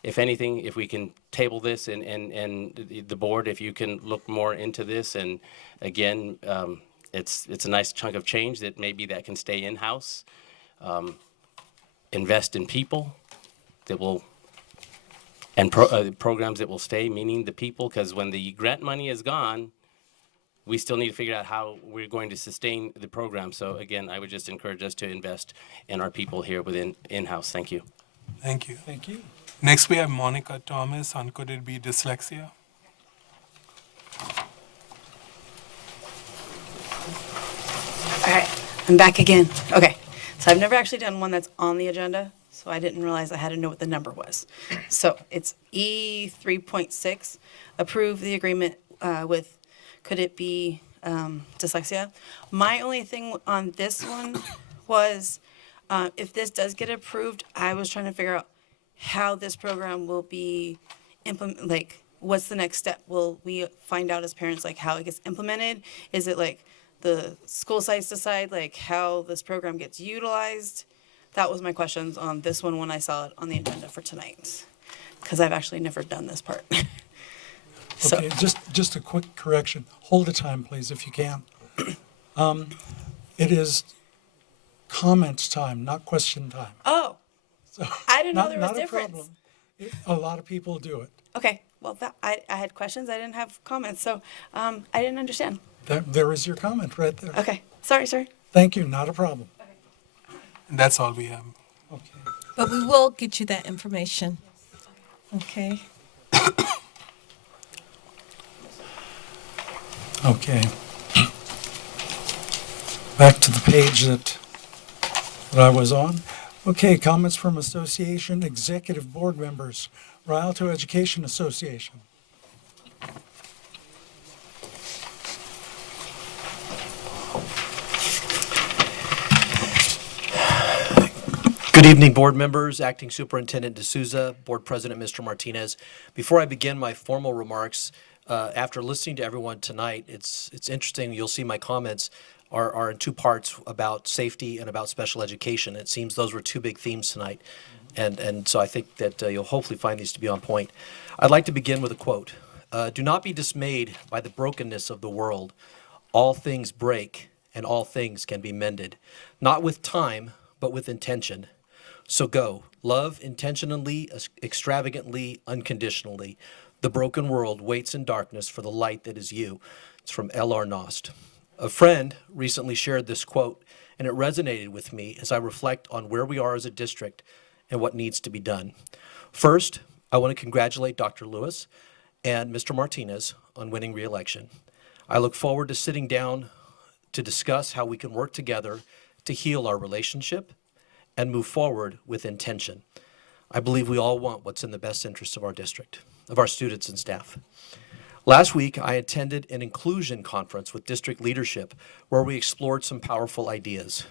if anything, if we can table this and the board, if you can look more into this, and again, it's a nice chunk of change that maybe that can stay in-house. Invest in people that will, and programs that will stay, meaning the people, because when the grant money is gone, we still need to figure out how we're going to sustain the program. So again, I would just encourage us to invest in our people here within in-house. Thank you. Thank you. Thank you. Next, we have Monica Thomas on Could It Be Dyslexia? All right, I'm back again. Okay, so I've never actually done one that's on the agenda, so I didn't realize I had to know what the number was. So it's E3.6, approve the agreement with Could It Be Dyslexia. My only thing on this one was if this does get approved, I was trying to figure out how this program will be implemented, like what's the next step? Will we find out as parents like how it gets implemented? Is it like the school sites decide like how this program gets utilized? That was my questions on this one when I saw it on the agenda for tonight, because I've actually never done this part. So, Okay, just a quick correction. Hold the time, please, if you can. It is comment time, not question time. oh, So I didn't know not- there was not a difference. problem. A lot of people do it. Okay, well, I had questions, I didn't have comments, so I didn't understand. There is your comment right there. Okay, sorry, sir. Thank you, not a problem. That's all we have. But we will get you that information. Okay. Okay. Back to the page that I was on. Okay, comments from association executive board members. Rialto Education Association. Good evening, board members, Acting Superintendent D'Souza, Board President Mr. Martinez. Before I begin my formal remarks, after listening to everyone tonight, it's interesting. You'll see my comments are in two parts about safety and about special education. It seems those were two big themes tonight, and so I think that you'll hopefully find these to be on point. I'd like to begin with a quote. Do not be dismayed by the brokenness of the world. All things break, and all things can be mended, not with time, but with intention. So go, love intentionally, extravagantly, unconditionally. The broken world waits in darkness for the light that is you. It's from L.R. Nost. A friend recently shared this quote, and it resonated with me as I reflect on where we are as a district and what needs to be done. First, I want to congratulate Dr. Lewis and Mr. Martinez on winning re-election. I look forward to sitting down to discuss how we can work together to heal our relationship and move forward with intention. I believe we all want what's in the best interest of our district, of our students and staff. Last week, I attended an inclusion conference with district leadership where we explored some powerful ideas.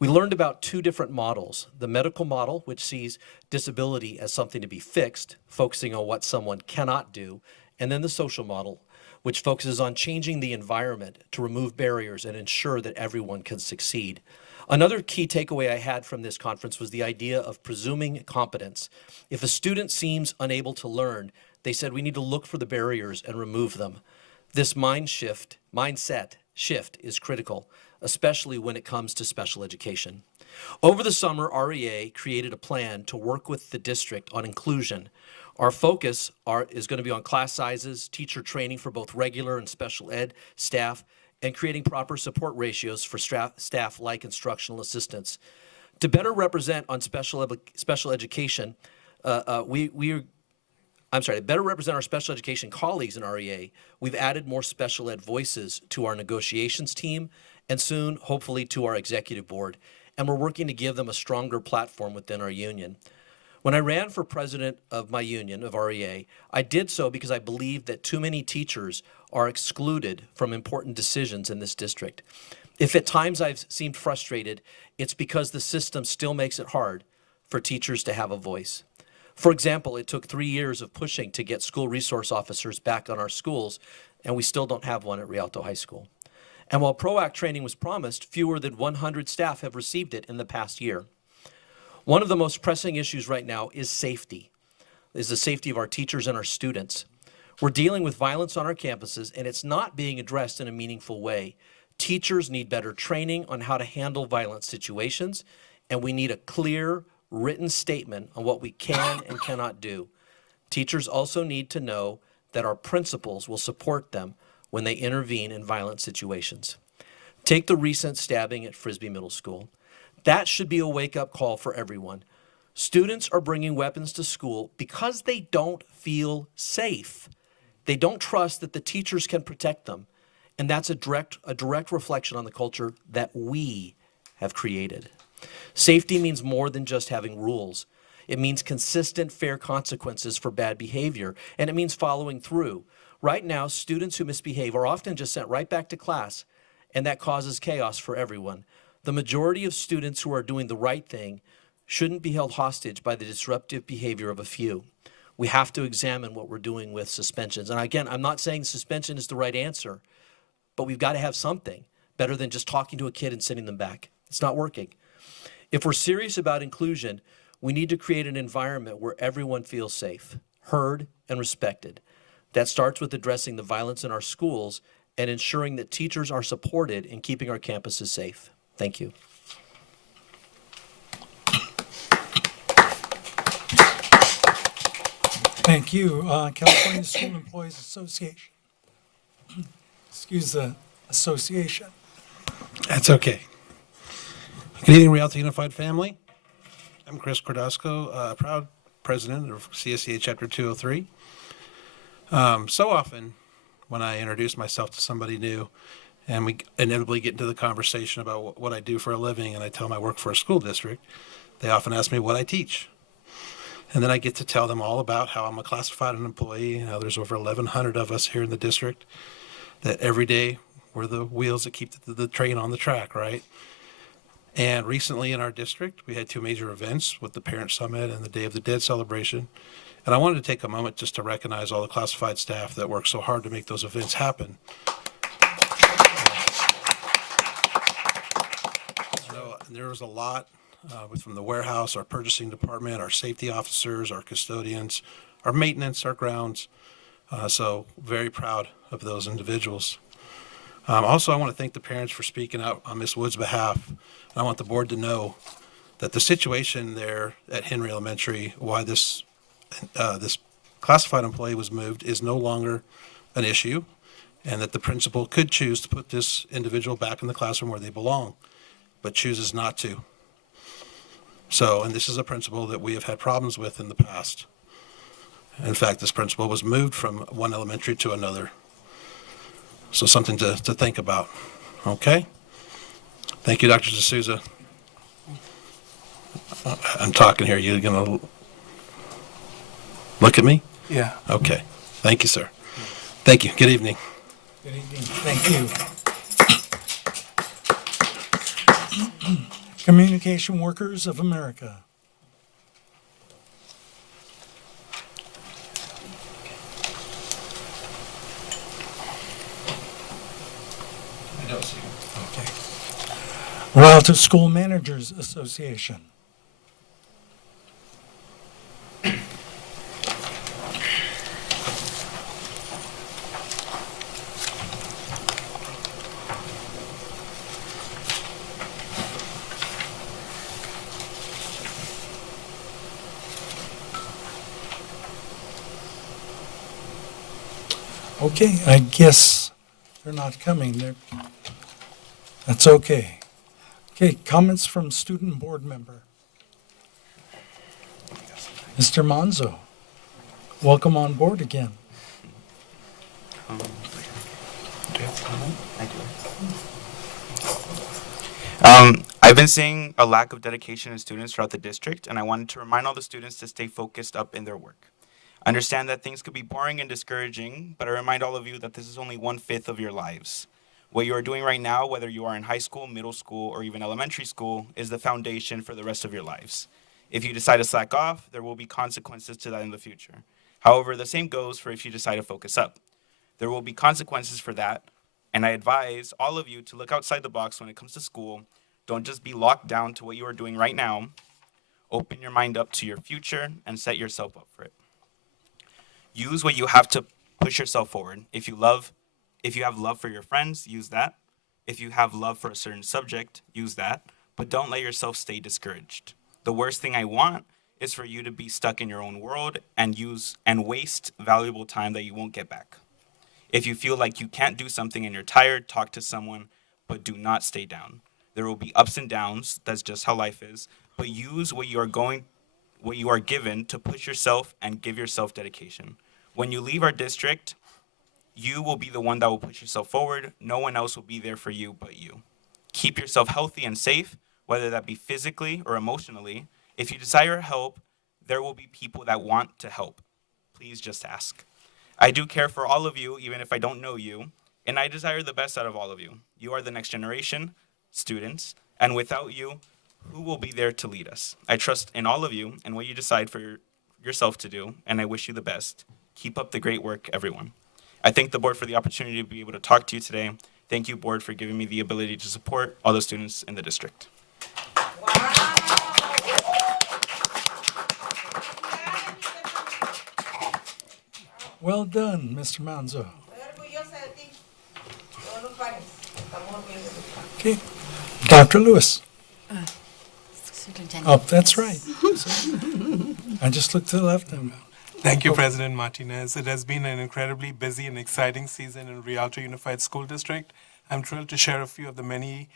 We learned about two different models: the medical model, which sees disability as something to be fixed, focusing on what someone cannot do, and then the social model, which focuses on changing the environment to remove barriers and ensure that everyone can succeed. Another key takeaway I had from this conference was the idea of presuming competence. If a student seems unable to learn, they said we need to look for the barriers and remove them. This mindset shift is critical, especially when it comes to special education. Over the summer, REA created a plan to work with the district on inclusion. Our focus is going to be on class sizes, teacher training for both regular and special ed staff, and creating proper support ratios for staff like instructional assistants. To better represent on special education, better represent our special education colleagues in REA, we've added more special ed voices to our negotiations team and soon, hopefully, to our executive board. And we're working to give them a stronger platform within our union. When I ran for president of my union, of REA, I did so because I believed that too many teachers are excluded from important decisions in this district. If at times I've seemed frustrated, it's because the system still makes it hard for teachers to have a voice. For example, it took 3 years of pushing to get school resource officers back on our schools, and we still don't have one at Rialto High School. And while PROACT training was promised, fewer than 100 staff have received it in the past year. One of the most pressing issues right now is safety, is the safety of our teachers and our students. We're dealing with violence on our campuses, and it's not being addressed in a meaningful way. Teachers need better training on how to handle violent situations, and we need a clear, written statement on what we can and cannot do. Teachers also need to know that our principals will support them when they intervene in violent situations. Take the recent stabbing at Frisbee Middle School. That should be a wake-up call for everyone. Students are bringing weapons to school because they don't feel safe. They don't trust that the teachers can protect them. And that's a direct reflection on the culture that we have created. Safety means more than just having rules. It means consistent, fair consequences for bad behavior, and it means following through. Right now, students who misbehave are often just sent right back to class, and that causes chaos for everyone. The majority of students who are doing the right thing shouldn't be held hostage by the disruptive behavior of a few. We have to examine what we're doing with suspensions. And again, I'm not saying suspension is the right answer, but we've got to have something better than just talking to a kid and sending them back. It's not working. If we're serious about inclusion, we need to create an environment where everyone feels safe, heard, and respected. That starts with addressing the violence in our schools and ensuring that teachers are supported in keeping our campuses safe. Thank you. Thank you. California School Employees Association. Excuse the association. That's okay. Good evening, Rialto Unified Family. I'm Chris Cordasco, proud president of CSEA Chapter 203. So often when I introduce myself to somebody new and we inevitably get into the conversation about what I do for a living and I tell them I work for a school district, They often ask me what I teach. And then I get to tell them all about how I'm a classified employee, and how there's over 1,100 of us here in the district, that every day we're the wheels that keep the train on the track, right? And recently in our district, we had two major events with the Parent Summit and the Day of the Dead celebration. And I wanted to take a moment just to recognize all the classified staff that worked so hard to make those events happen. So there was a lot from the warehouse, our purchasing department, our safety officers, our custodians, our maintenance, our grounds. So very proud of those individuals. Also, I want to thank the parents for speaking out on Ms. Wood's behalf. I want the board to know that the situation there at Henry Elementary, why this classified employee was moved, is no longer an issue, and that the principal could choose to put this individual back in the classroom where they belong, but chooses not to. So, and this is a principal that we have had problems with in the past. In fact, this principal was moved from one elementary to another. So something to think about. Okay? Thank you, Dr. D'Souza. I'm talking here. You're going to look at me? Yeah. Okay. Thank you, sir. Thank you. Good evening. Good evening. Thank you. Communication Workers of America. I don't see. Okay. Rialto School Managers Association. Okay, I guess they're not coming. That's okay. Okay, comments from student board member. Mr. Monzo, welcome on board again. I've been seeing a lack of dedication in students throughout the district, and I wanted to remind all the students to stay focused up in their work. I understand that things could be boring and discouraging, but I remind all of you that this is only 1/5 of your lives. What you are doing right now, whether you are in high school, middle school, or even elementary school, is the foundation for the rest of your lives. If you decide to slack off, there will be consequences to that in the future. However, the same goes for if you decide to focus up. There will be consequences for that, and I advise all of you to look outside the box when it comes to school. Don't just be locked down to what you are doing right now. Open your mind up to your future and set yourself up for it. Use what you have to push yourself forward. If you have love for your friends, use that. If you have love for a certain subject, use that. But don't let yourself stay discouraged. The worst thing I want is for you to be stuck in your own world and waste valuable time that you won't get back. If you feel like you can't do something and you're tired, talk to someone, but do not stay down. There will be ups and downs. That's just how life is. But use what you are given to push yourself and give yourself dedication. When you leave our district, you will be the one that will push yourself forward. No one else will be there for you but you. Keep yourself healthy and safe, whether that be physically or emotionally. If you desire help, there will be people that want to help. Please just ask. I do care for all of you, even if I don't know you, and I desire the best out of all of you. You are the next generation, students, and without you, who will be there to lead us? I trust in all of you and what you decide for yourself to do, and I wish you the best. Keep up the great work, everyone. I thank the board for the opportunity to be able to talk to you today. Thank you, board, for giving me the ability to support all the students in the district. Well done, Mr. Manzo. Okay, Dr. Lewis. Oh, that's right. I just looked to the left and. Thank you, President Martinez. It has been an incredibly busy and exciting season in Rialto Unified School District. I'm thrilled to share a few of the many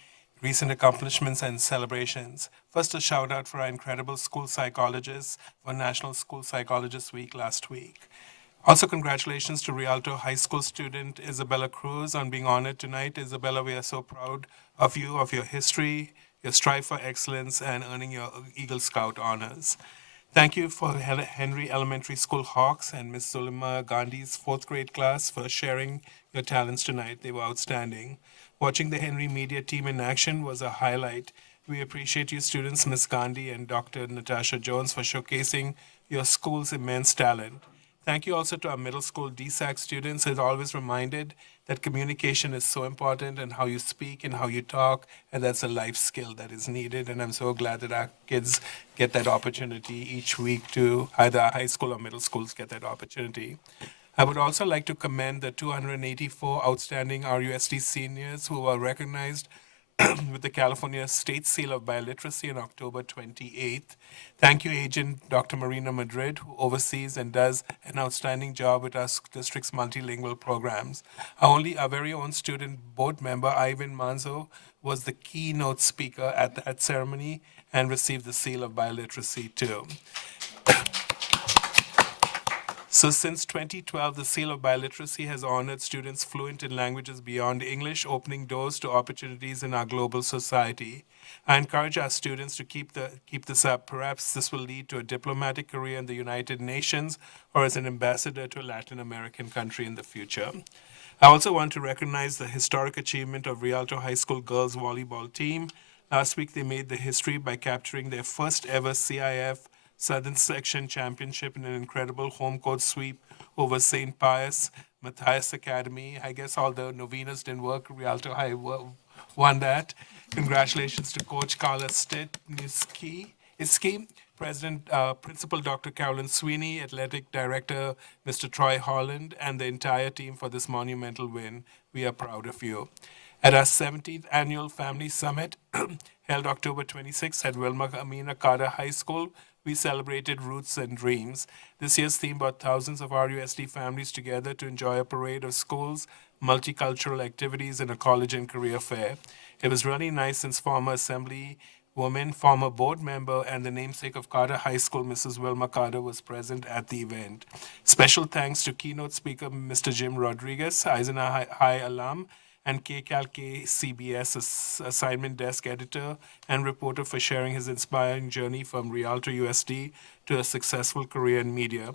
recent accomplishments and celebrations. First, a shout out for our incredible school psychologists for National School Psychologist Week last week. Also, congratulations to Rialto High School student Isabella Cruz on being honored tonight. Isabella, we are so proud of you, of your history, your strive for excellence, and earning your Eagle Scout honors. Thank you for Henry Elementary School Hawks and Miss Sulima Gandhi's fourth grade class for sharing your talents tonight. They were outstanding. Watching the Henry Media team in action was a highlight. We appreciate you students, Miss Gandhi and Dr. Natasha Jones, for showcasing your school's immense talent. Thank you also to our middle school DSAC students who are always reminded that communication is so important and how you speak and how you talk, and that's a life skill that is needed. And I'm so glad that our kids get that opportunity each week to either high school or middle schools get that opportunity. I would also like to commend the 284 outstanding RUSD seniors who were recognized with the California State Seal of Biliteracy on October 28th. Thank you, Agent Dr. Marina Madrid, who oversees and does an outstanding job with our district's multilingual programs. Our very own student board member, Ivan Manzo, was the keynote speaker at that ceremony and received the Seal of Biliteracy too. So since 2012, the Seal of Biliteracy has honored students fluent in languages beyond English, opening doors to opportunities in our global society. I encourage our students to keep this up. Perhaps this will lead to a diplomatic career in the United Nations or as an ambassador to a Latin American country in the future. I also want to recognize the historic achievement of Rialto High School girls volleyball team. Last week, they made the history by capturing their first ever CIF Southern Section Championship in an incredible home court sweep over St. Pius Matthias Academy. I guess all the novenas didn't work. Rialto High won that. Congratulations to Coach Carla Stitniski, President, Principal Dr. Carolyn Sweeney, Athletic Director Mr. Troy Holland, and the entire team for this monumental win. We are proud of you. At our 17th Annual Family Summit, held October 26th at Wilma Amina Carter High School, we celebrated Roots and Dreams. This year's theme brought thousands of RUSD families together to enjoy a parade of schools, multicultural activities, and a college and career fair. It was really nice since former Assemblywoman, former board member, and the namesake of Carter High School, Mrs. Wilma Carter, was present at the event. Special thanks to keynote speaker Mr. Jim Rodriguez, Eisenhower High alum, and KCAL CBS assignment desk editor and reporter for sharing his inspiring journey from Rialto USD to a successful career in media.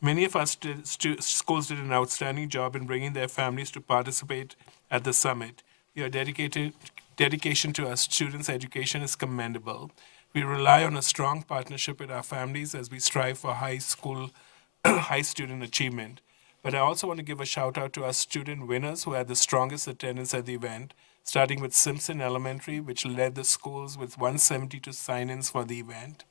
Many of our schools did an outstanding job in bringing their families to participate at the summit. Your dedication to our students' education is commendable. We rely on a strong partnership with our families as we strive for high student achievement. But I also want to give a shout out to our student winners who had the strongest attendance at the event, starting with Simpson Elementary, which led the schools with 172 sign-ins for the event.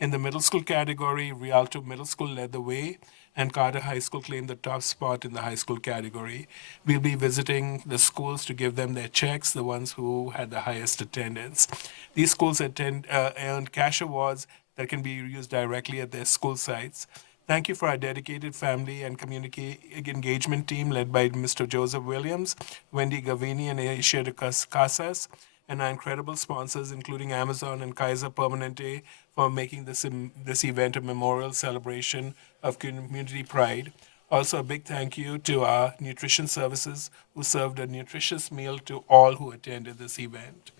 In the middle school category, Rialto Middle School led the way, and Carter High School claimed the top spot in the high school category. We'll be visiting the schools to give them their checks, the ones who had the highest attendance. These schools earned cash awards that can be used directly at their school sites. Thank you for our dedicated family and community engagement team led by Mr. Joseph Williams, Wendy Gavini, and Aisha de Casas, and our incredible sponsors, including Amazon and Kaiser Permanente, for making this event a memorial celebration of community pride. Also, a big thank you to our nutrition services who served a nutritious meal to all who attended this event.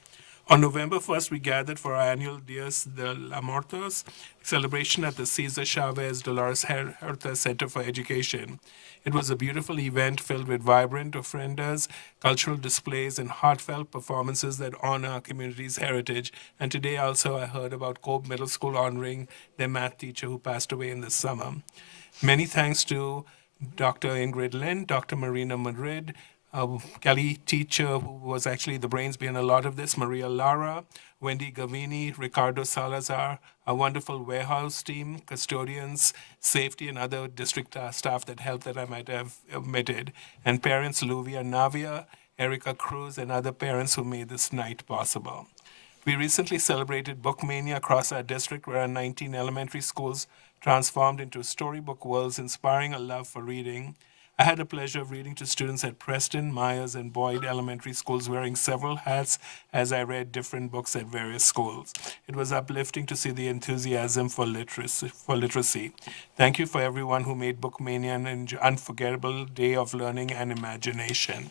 On November 1st, we gathered for our annual Dias de la Muertos celebration at the Cesar Chavez Dolores Huerta Center for Education. It was a beautiful event filled with vibrant ofrendas, cultural displays, and heartfelt performances that honor our community's heritage. And today also I heard about Cope Middle School honoring their math teacher who passed away in the summer. Many thanks to Dr. Ingrid Lynn, Dr. Marina Madrid, Kelly teacher who was actually the brains behind a lot of this, Maria Lara, Wendy Gavini, Ricardo Salazar, a wonderful warehouse team, custodians, safety, and other district staff that helped that I might have omitted, and parents Luvia Navia, Erica Cruz, and other parents who made this night possible. We recently celebrated Book Mania across our district, where our 19 elementary schools transformed into storybook worlds, inspiring a love for reading. I had the pleasure of reading to students at Preston, Myers, and Boyd elementary schools wearing several hats as I read different books at various schools. It was uplifting to see the enthusiasm for literacy. Thank you for everyone who made Bookmania an unforgettable day of learning and imagination.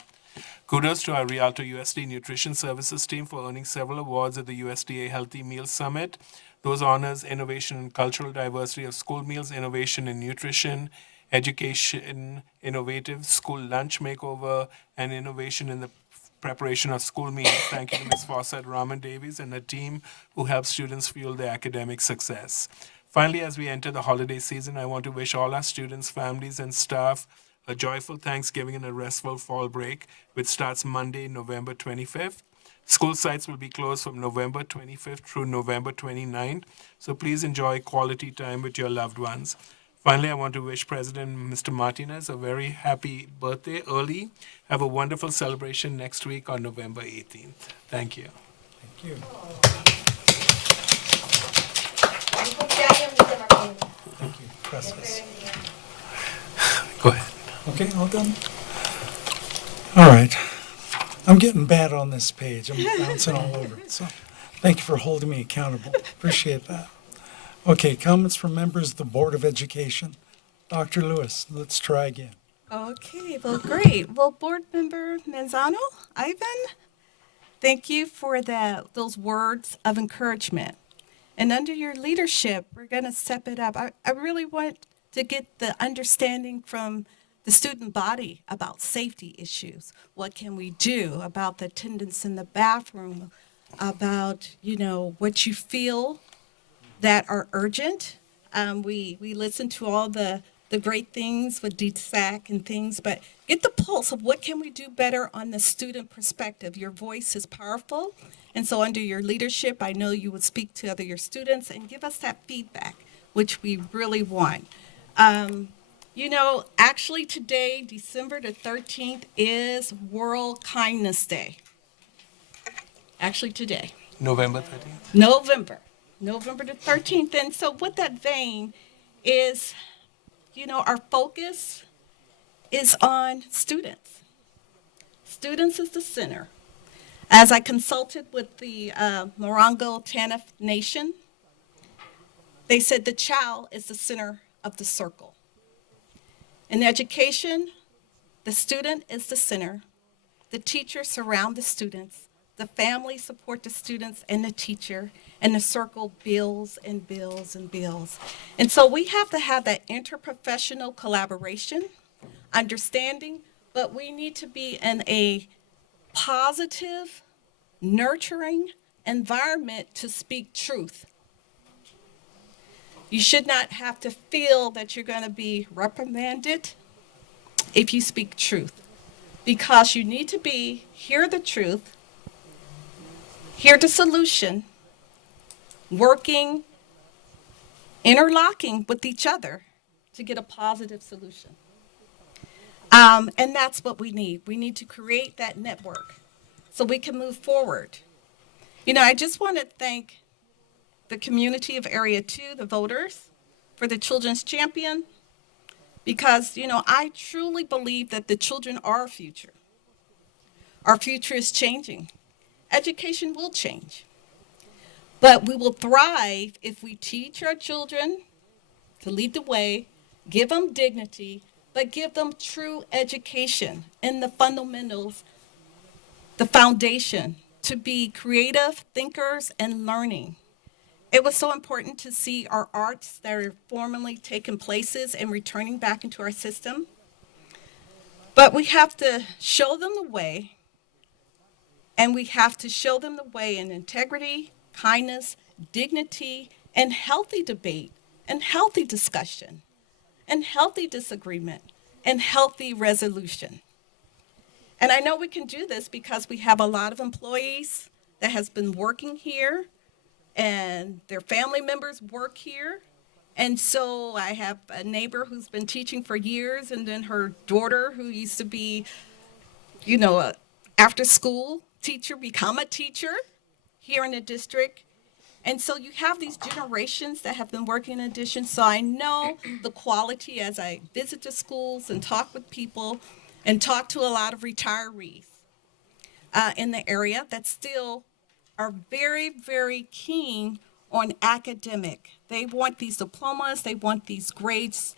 Kudos to our Rialto USD Nutrition Services team for earning several awards at the USDA Healthy Meal Summit. Those honors innovation in cultural diversity of school meals, innovation in nutrition, education, innovative school lunch makeover, and innovation in the preparation of school meals. Thank you to Ms. Fawcett, Raman Davies, and her team who help students fuel their academic success. Finally, as we enter the holiday season, I want to wish all our students, families, and staff a joyful Thanksgiving and a restful fall break, which starts Monday, November 25th. School sites will be closed from November 25th through November 29th, so please enjoy quality time with your loved ones. Finally, I want to wish President Mr. Martinez a very happy birthday early. Have a wonderful celebration next week on November 18th. Thank you. Thank you. Thank you. Process. Go ahead. Okay, all done? All right. I'm getting bad on this page. I'm bouncing all over it. So thank you for holding me accountable. Appreciate that. Okay, comments from members of the Board of Education. Dr. Lewis, let's try again. Okay, well, great. Well, Board Member Manzano, Ivan, thank you for those words of encouragement. And under your leadership, we're going to step it up. I really want to get the understanding from the student body about safety issues. What can we do about the attendance in the bathroom, about, what you feel that are urgent. We listen to all the great things with DSAC and things, but get the pulse of what can we do better on the student perspective. Your voice is powerful, and so under your leadership, I know you would speak to your students and give us that feedback, which we really want. Actually today, December the 13th, is World Kindness Day. Actually today. November 13th. November the 13th. And so with that vein is, our focus is on students. Students is the center. As I consulted with the Morongo Tanaf Nation, they said the child is the center of the circle. In education, the student is the center. The teachers surround the students. The family support the students and the teacher, and the circle builds and builds and builds. And so we have to have that interprofessional collaboration, understanding, but we need to be in a positive, nurturing environment to speak truth. You should not have to feel that you're going to be reprimanded if you speak truth, because you need to hear the truth, hear the solution, working, interlocking with each other to get a positive solution. And that's what we need. We need to create that network so we can move forward. I just want to thank the community of Area 2, the voters, for the Children's Champion, because, I truly believe that the children are our future. Our future is changing. Education will change. But we will thrive if we teach our children to lead the way, give them dignity, but give them true education in the fundamentals, the foundation, to be creative thinkers and learning. It was so important to see our arts that are formerly taking places and returning back into our system. But we have to show them the way, and we have to show them the way in integrity, kindness, dignity, and healthy debate, and healthy discussion, and healthy disagreement, and healthy resolution. And I know we can do this because we have a lot of employees that has been working here, and their family members work here. And so I have a neighbor who's been teaching for years, and then her daughter, who used to be, a after-school teacher, become a teacher here in the district. And so you have these generations that have been working in addition. So I know the quality as I visit the schools and talk with people and talk to a lot of retirees in the area that still are very, very keen on academic. They want these diplomas, they want these grades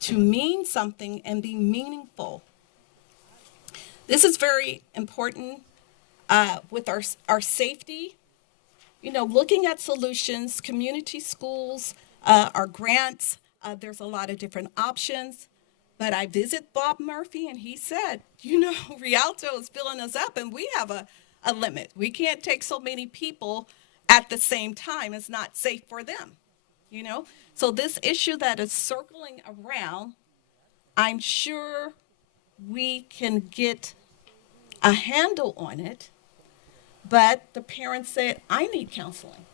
to mean something and be meaningful. This is very important with our safety. You know, looking at solutions, community schools, our grants, there's a lot of different options. But I visit Bob Murphy and he said, you know, Rialto is filling us up and we have a limit. We can't take so many people at the same time. It's not safe for them, you know? So this issue that is circling around, I'm sure we can get a handle on it. But the parents said, I need counseling.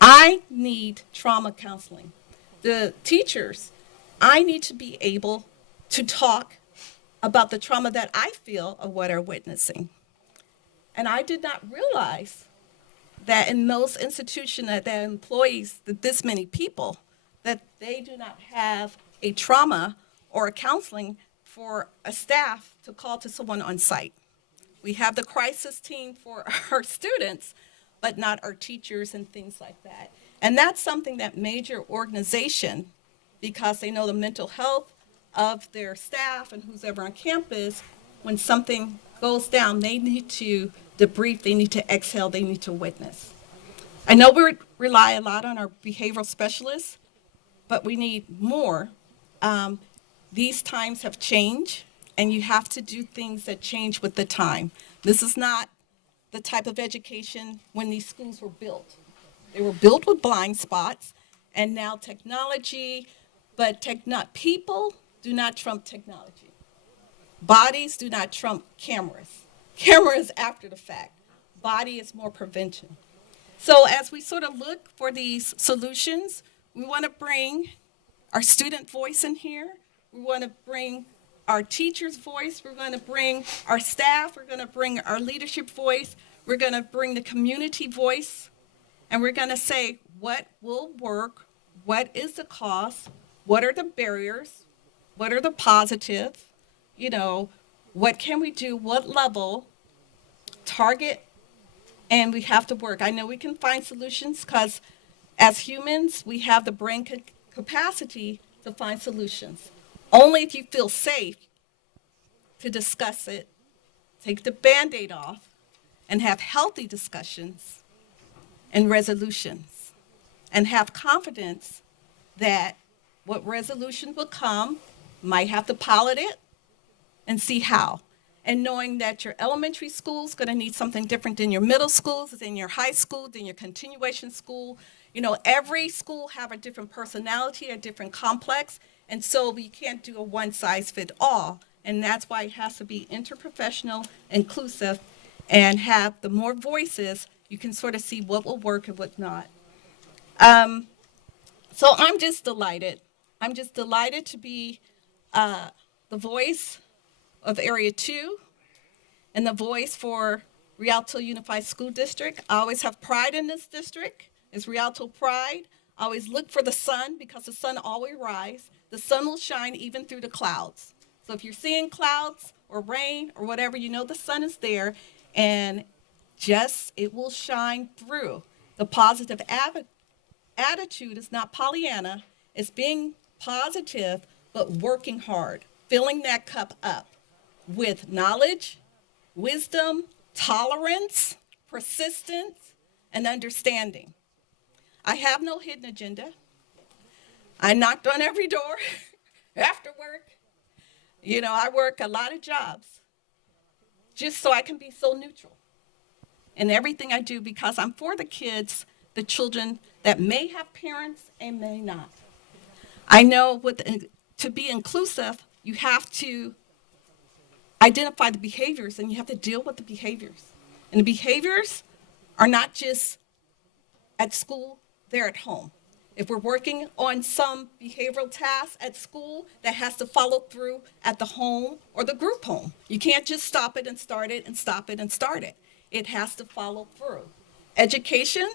I need trauma counseling. The teachers, I need to be able to talk about the trauma that I feel of what are witnessing. And I did not realize that in most institutions that employs this many people, that they do not have a trauma or a counseling for a staff to call to someone on site. We have the crisis team for our students, but not our teachers and things like that. And that's something that major organization, because they know the mental health of their staff and who's ever on campus, when something goes down, they need to debrief, they need to exhale, they need to witness. I know we rely a lot on our behavioral specialists, but we need more. These times have changed, and you have to do things that change with the time. This is not the type of education when these schools were built. They were built with blind spots, and now technology, but people do not trump technology. Bodies do not trump cameras. Cameras after the fact. Body is more prevention. So as we sort of look for these solutions, we want to bring our student voice in here. We want to bring our teacher's voice. We're going to bring our staff. We're going to bring our leadership voice. We're going to bring the community voice. And we're going to say what will work, what is the cost, what are the barriers, what are the positives, you know, what can we do, what level, target, and we have to work. I know we can find solutions because as humans, we have the brain capacity to find solutions. Only if you feel safe to discuss it, take the Band-Aid off, and have healthy discussions and resolutions, and have confidence that what resolution will come, might have to pilot it and see how. And knowing that your elementary school is going to need something different than your middle schools, than your high school, than your continuation school. You know, every school have a different personality, a different complex, and so we can't do a one-size-fits-all. And that's why it has to be interprofessional, inclusive, and have the more voices, you can sort of see what will work and what not. So I'm just delighted. I'm just delighted to be the voice of Area 2 and the voice for Rialto Unified School District. I always have pride in this district. It's Rialto pride. I always look for the sun because the sun always rises. The sun will shine even through the clouds. So if you're seeing clouds or rain or whatever, you know the sun is there, and just it will shine through. The positive attitude is not Pollyanna. It's being positive, but working hard, filling that cup up with knowledge, wisdom, tolerance, persistence, and understanding. I have no hidden agenda. I knocked on every door after work. You know, I work a lot of jobs just so I can be so neutral in everything I do, because I'm for the kids, the children that may have parents and may not. I know to be inclusive, you have to identify the behaviors and you have to deal with the behaviors. And the behaviors are not just at school, they're at home. If we're working on some behavioral task at school, that has to follow through at the home or the group home. You can't just stop it and start it and stop it and start it. It has to follow through. Education,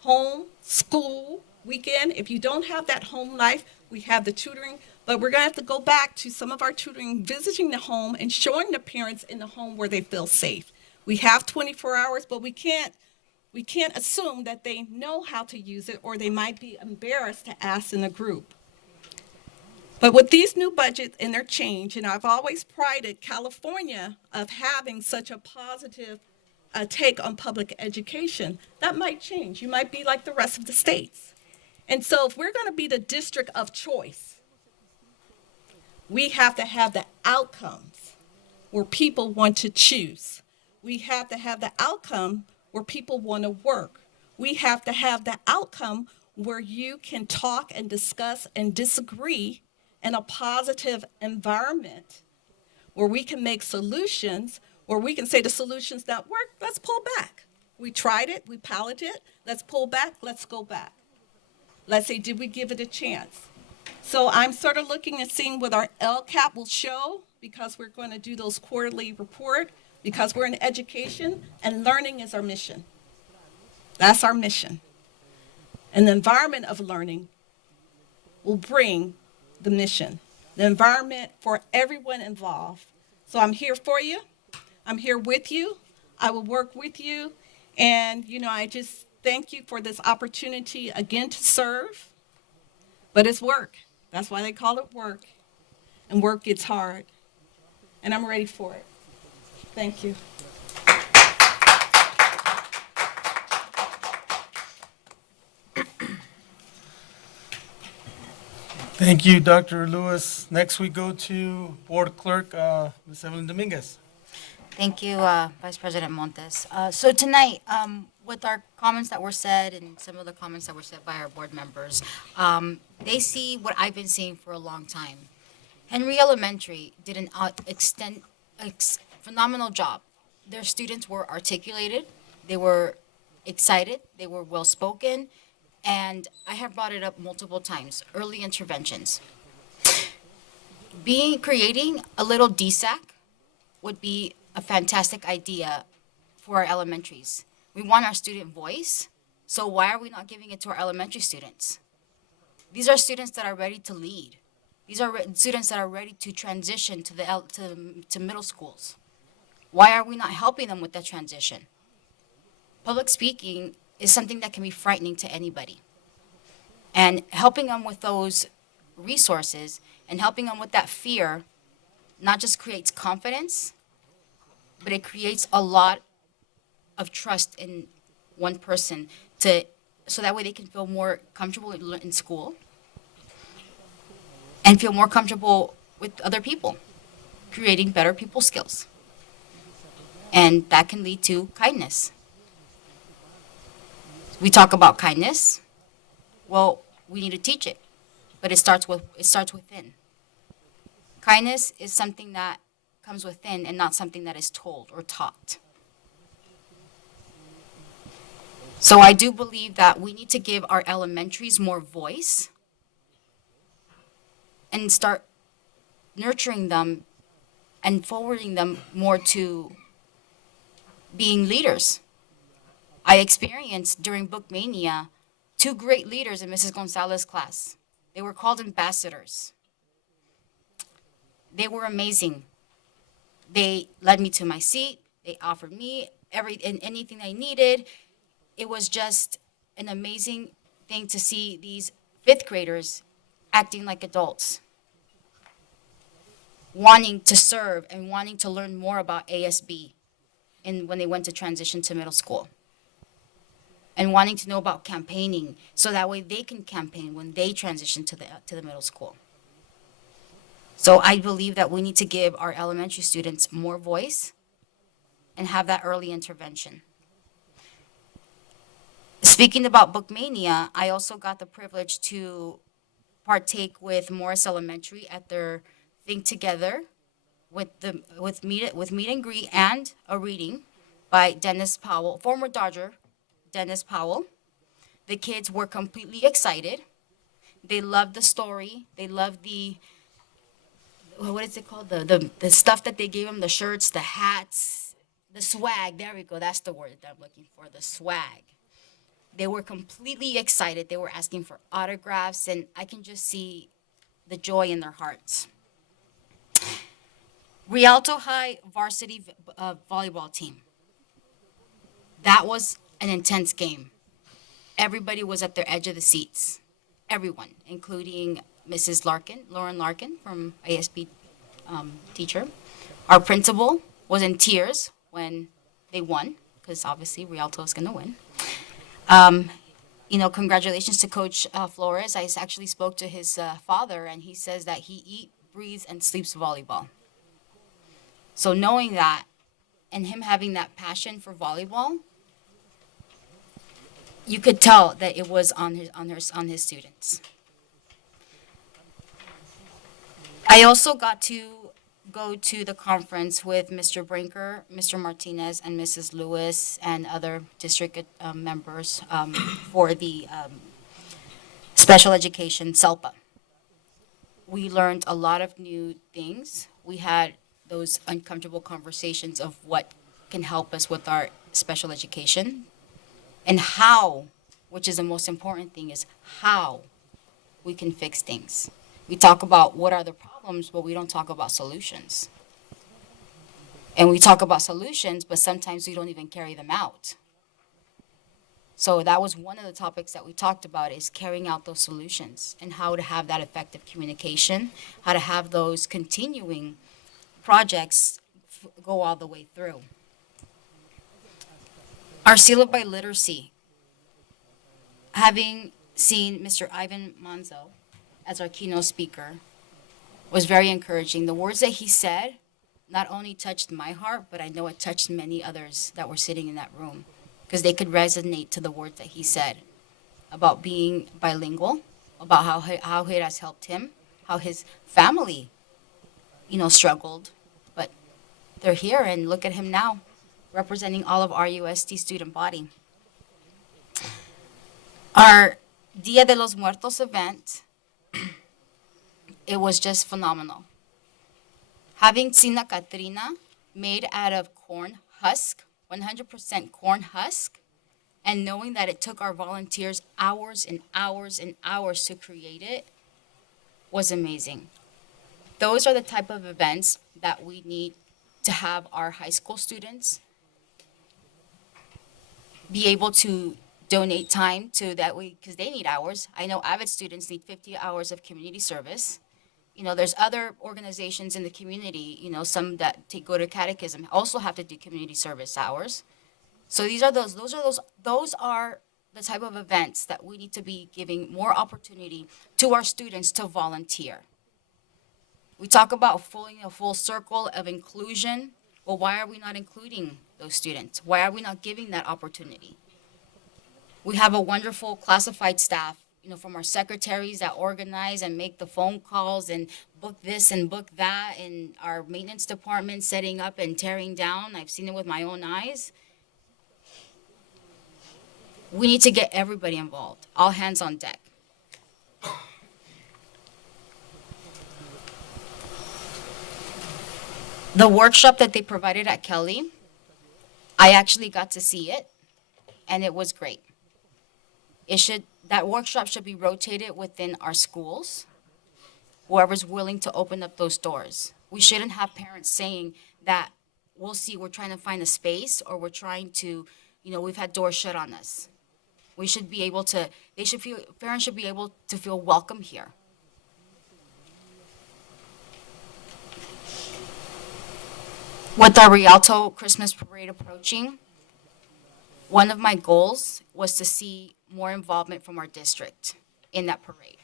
home, school, weekend. If you don't have that home life, we have the tutoring, but we're gonna have to go back to some of our tutoring, visiting the home and showing the parents in the home where they feel safe. We have 24 hours, but we can't assume that they know how to use it, or they might be embarrassed to ask in a group. But with these new budgets and their change, and I've always prided California of having such a positive take on public education, that might change. You might be like the rest of the states. And so if we're going to be the district of choice, we have to have the outcomes where people want to choose. We have to have the outcome where people want to work. We have to have the outcome where you can talk and discuss and disagree in a positive environment, where we can make solutions, where we can say the solutions not work, let's pull back. We tried it, we piloted it, let's pull back, let's go back. Let's say, did we give it a chance? So I'm sort of looking and seeing what our LCAP will show, because we're going to do those quarterly report, because we're in education and learning is our mission. That's our mission. And the environment of learning will bring the mission, the environment for everyone involved. So I'm here for you. I'm here with you. I will work with you. And, I just thank you for this opportunity again to serve. But it's work. That's why they call it work. And work gets hard. And I'm ready for it. Thank you. Thank you, Dr. Lewis. Next, we go to Board Clerk, Ms. Evelyn Dominguez. Thank you, Vice President Montes. So tonight, with our comments that were said and some of the comments that were said by our board members, they see what I've been seeing for a long time. Henry Elementary did an phenomenal job. Their students were articulated, they were excited, they were well-spoken, and I have brought it up multiple times, early interventions. Creating a little DSAC would be a fantastic idea for our elementaries. We want our student voice, so why are we not giving it to our elementary students? These are students that are ready to lead. These are students that are ready to transition to middle schools. Why are we not helping them with that transition? Public speaking is something that can be frightening to anybody. And helping them with those resources and helping them with that fear not just creates confidence, but it creates a lot of trust in one person so that way they can feel more comfortable in school and feel more comfortable with other people, creating better people skills. And that can lead to kindness. We talk about kindness. Well, we need to teach it, but it starts within. Kindness is something that comes within and not something that is told or taught. So I do believe that we need to give our elementaries more voice and start nurturing them and forwarding them more to being leaders. I experienced during Book Mania 2 great leaders in Mrs. Gonzalez's class. They were called ambassadors. They were amazing. They led me to my seat. They offered me anything I needed. It was just an amazing thing to see these 5th graders acting like adults, wanting to serve and wanting to learn more about ASB when they went to transition to middle school, and wanting to know about campaigning so that way they can campaign when they transition to the middle school. So I believe that we need to give our elementary students more voice and have that early intervention. Speaking about Book Mania, I also got the privilege to partake with Morris Elementary at their Think Together with meet and greet and a reading by Dennis Powell, former Dodger Dennis Powell. The kids were completely excited. They loved the story. They loved what is it called? The stuff that they gave them, the shirts, the hats, the swag. There we go. That's the word that I'm looking for, the swag. They were completely excited. They were asking for autographs, and I can just see the joy in their hearts. Rialto High varsity volleyball team. That was an intense game. Everybody was at their edge of the seats. everyone, including Mrs. Lauren Larkin from ISB teacher. Our principal was in tears when they won, because obviously Rialto is going to win. Congratulations to Coach Flores. I actually spoke to his father, and he says that he eats, breathes, and sleeps volleyball. So knowing that, and him having that passion for volleyball, you could tell that it was on his students. I also got to go to the conference with Mr. Brinker, Mr. Martinez, and Mrs. Lewis, and other district members for the special education SELPA. We learned a lot of new things. We had those uncomfortable conversations of what can help us with our special education and how, which is the most important thing, is how we can fix things. We talk about what are the problems, but we don't talk about solutions. And we talk about solutions, but sometimes we don't even carry them out. So that was one of the topics that we talked about, is carrying out those solutions and how to have that effective communication, how to have those continuing projects go all the way through. Our Seal by Literacy. Having seen Mr. Ivan Manzo as our keynote speaker was very encouraging. The words that he said not only touched my heart, but I know it touched many others that were sitting in that room, because they could resonate to the words that he said about being bilingual, about how it has helped him, how his family, struggled, but they're here, and look at him now, representing all of our USD student body. Our Dia de los Muertos event, it was just phenomenal. Having seen a Catrina made out of corn husk, 100% corn husk, and knowing that it took our volunteers hours and hours and hours to create it was amazing. Those are the type of events that we need to have our high school students be able to donate time to that way, because they need hours. I know AVID students need 50 hours of community service. There's other organizations in the community, some that go to catechism also have to do community service hours. So those are the type of events that we need to be giving more opportunity to our students to volunteer. We talk about a full circle of inclusion. Well, why are we not including those students? Why are we not giving that opportunity? We have a wonderful classified staff, from our secretaries that organize and make the phone calls and book this and book that, and our maintenance department setting up and tearing down. I've seen it with my own eyes. We need to get everybody involved, all hands on deck. The workshop that they provided at Kelly, I actually got to see it, and it was great. That workshop should be rotated within our schools, whoever's willing to open up those doors. We shouldn't have parents saying that, we'll see, we're trying to find a space, or we're trying to, we've had doors shut on us. We should be able to, parents should be able to feel welcome here. With our Rialto Christmas parade approaching, one of my goals was to see more involvement from our district in that parade.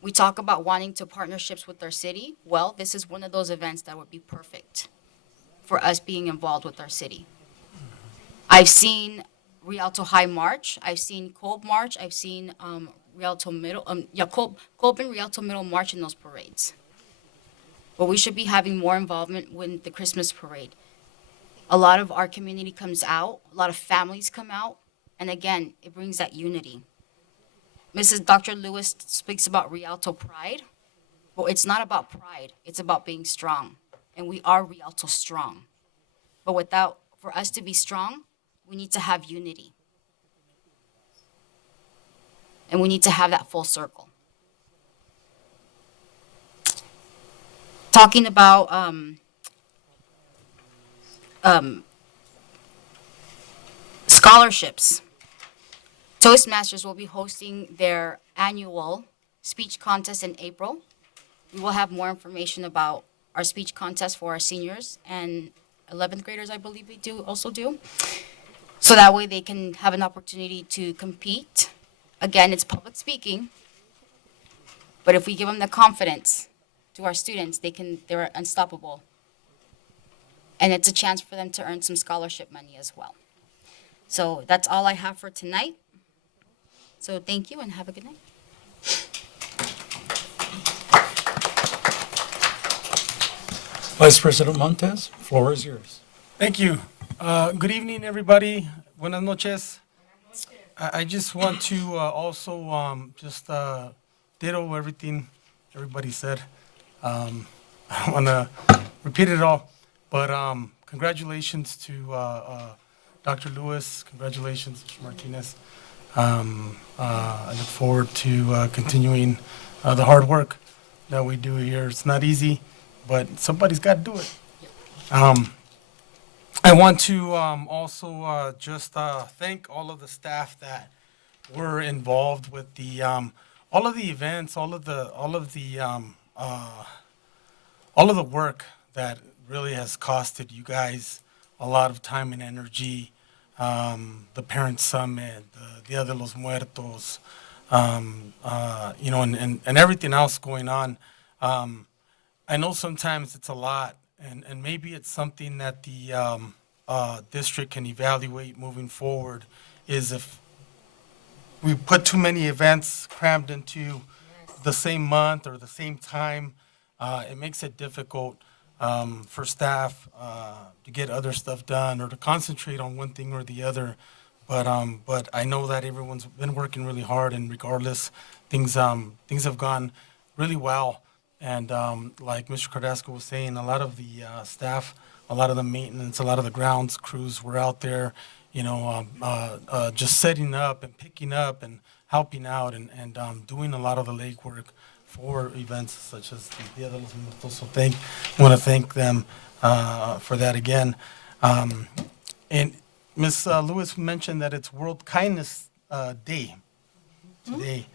We talk about wanting to partnerships with our city. Well, this is one of those events that would be perfect for us being involved with our city. I've seen Rialto High March. I've seen Kolb March. I've seen Rialto Middle, Kolb and Rialto Middle March in those parades. But we should be having more involvement with the Christmas parade. A lot of our community comes out, a lot of families come out, and again, it brings that unity. Dr. Lewis speaks about Rialto pride. Well, it's not about pride, it's about being strong. And we are Rialto strong. But for us to be strong, we need to have unity. And we need to have that full circle. Talking about scholarships. Toastmasters will be hosting their annual speech contest in April. We will have more information about our speech contest for our seniors and 11th graders, I believe we also do. So that way they can have an opportunity to compete. Again, it's public speaking. But if we give them the confidence to our students, they're unstoppable. And it's a chance for them to earn some scholarship money as well. So that's all I have for tonight. So thank you and have a good night. Vice President Montez, floor is yours. Thank you. Good evening, everybody. Buenas noches. I just want to also just ditto everything everybody said. I don't want to repeat it all, but congratulations to Dr. Lewis. Congratulations, Mr. Martinez. I look forward to continuing the hard work that we do here. It's not easy, but somebody's got to do it. I want to also just thank all of the staff that were involved with the all of the events, all of the work that really has costed you guys a lot of time and energy. The Parent Summit, the Dia de los Muertos, you know, and everything else going on. I know sometimes it's a lot, and maybe it's something that the district can evaluate moving forward, is if we put too many events crammed into the same month or the same time, it makes it difficult for staff to get other stuff done or to concentrate on one thing or the other. But I know that everyone's been working really hard, and regardless, things have gone really well. And like Mr. Cardasco was saying, a lot of the staff, a lot of the maintenance, a lot of the grounds crews were out there, you know, just setting up and picking up and helping out and doing a lot of the legwork for events such as the Dia de los Muertos. So I want to thank them for that again. And Ms. Lewis mentioned that it's World Kindness Day today.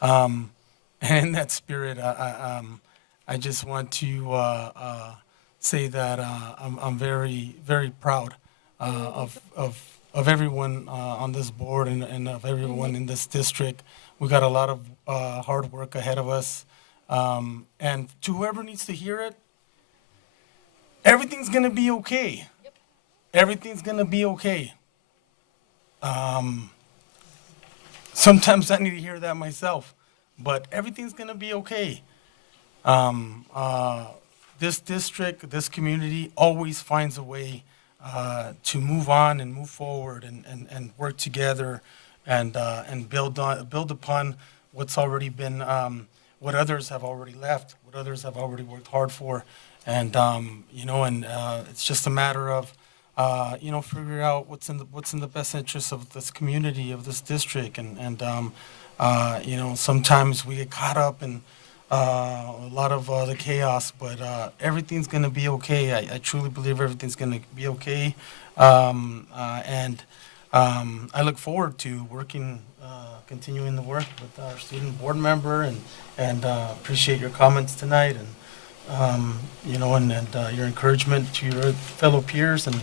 And in that spirit, I just want to say that I'm very, very proud of everyone on this board and of everyone in this district. We got a lot of hard work ahead of us. And to whoever needs to hear it, everything's going to be okay. Everything's going to be okay. Sometimes I need to hear that myself, but everything's going to be okay. This district, this community always finds a way to move on and move forward and work together and build upon what's already been, what others have already left, what others have already worked hard for. And, you know, and it's just a matter of, you know, figure out what's in the best interest of this community, of this district. And you know, sometimes we get caught up in a lot of the chaos, but everything's going to be okay. I truly believe everything's going to be okay. And I look forward to working, continuing the work with our student board member, and appreciate your comments tonight, and you know, and your encouragement to your fellow peers, and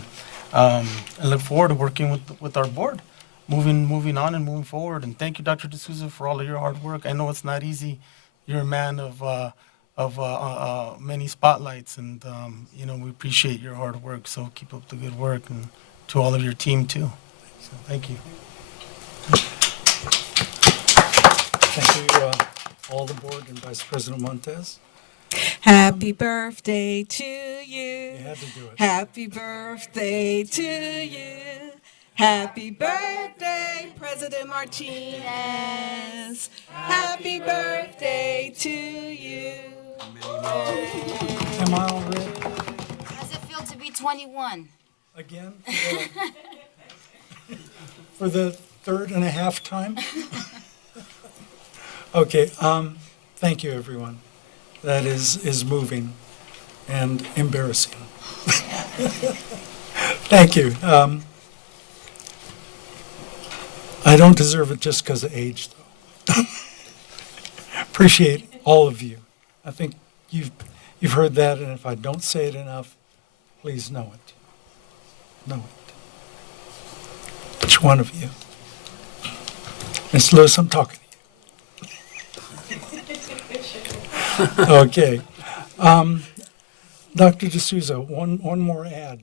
I look forward to working with our board, moving on and moving forward. And thank you, Dr. D'Souza, for all of your hard work. I know it's not easy. You're a man of many spotlights, and you know, we appreciate your hard work. So keep up the good work, and to all of your team too. So thank you. Thank you, all the board and Vice President Montez. Happy birthday to you. You had to do it. Happy birthday to you. Happy birthday, President Martinez. Happy birthday to you. Am I all ready? How does it feel to be 21? Again? For the third and a half time? Okay, thank you, everyone. That is moving and embarrassing. Thank you. I don't deserve it just because of age, though. Appreciate all of you. I think you've heard that, and if I don't say it enough, please know it. Know it. Each one of you. Miss Lewis, I'm talking to you. Okay. Dr. D'Souza, one more ad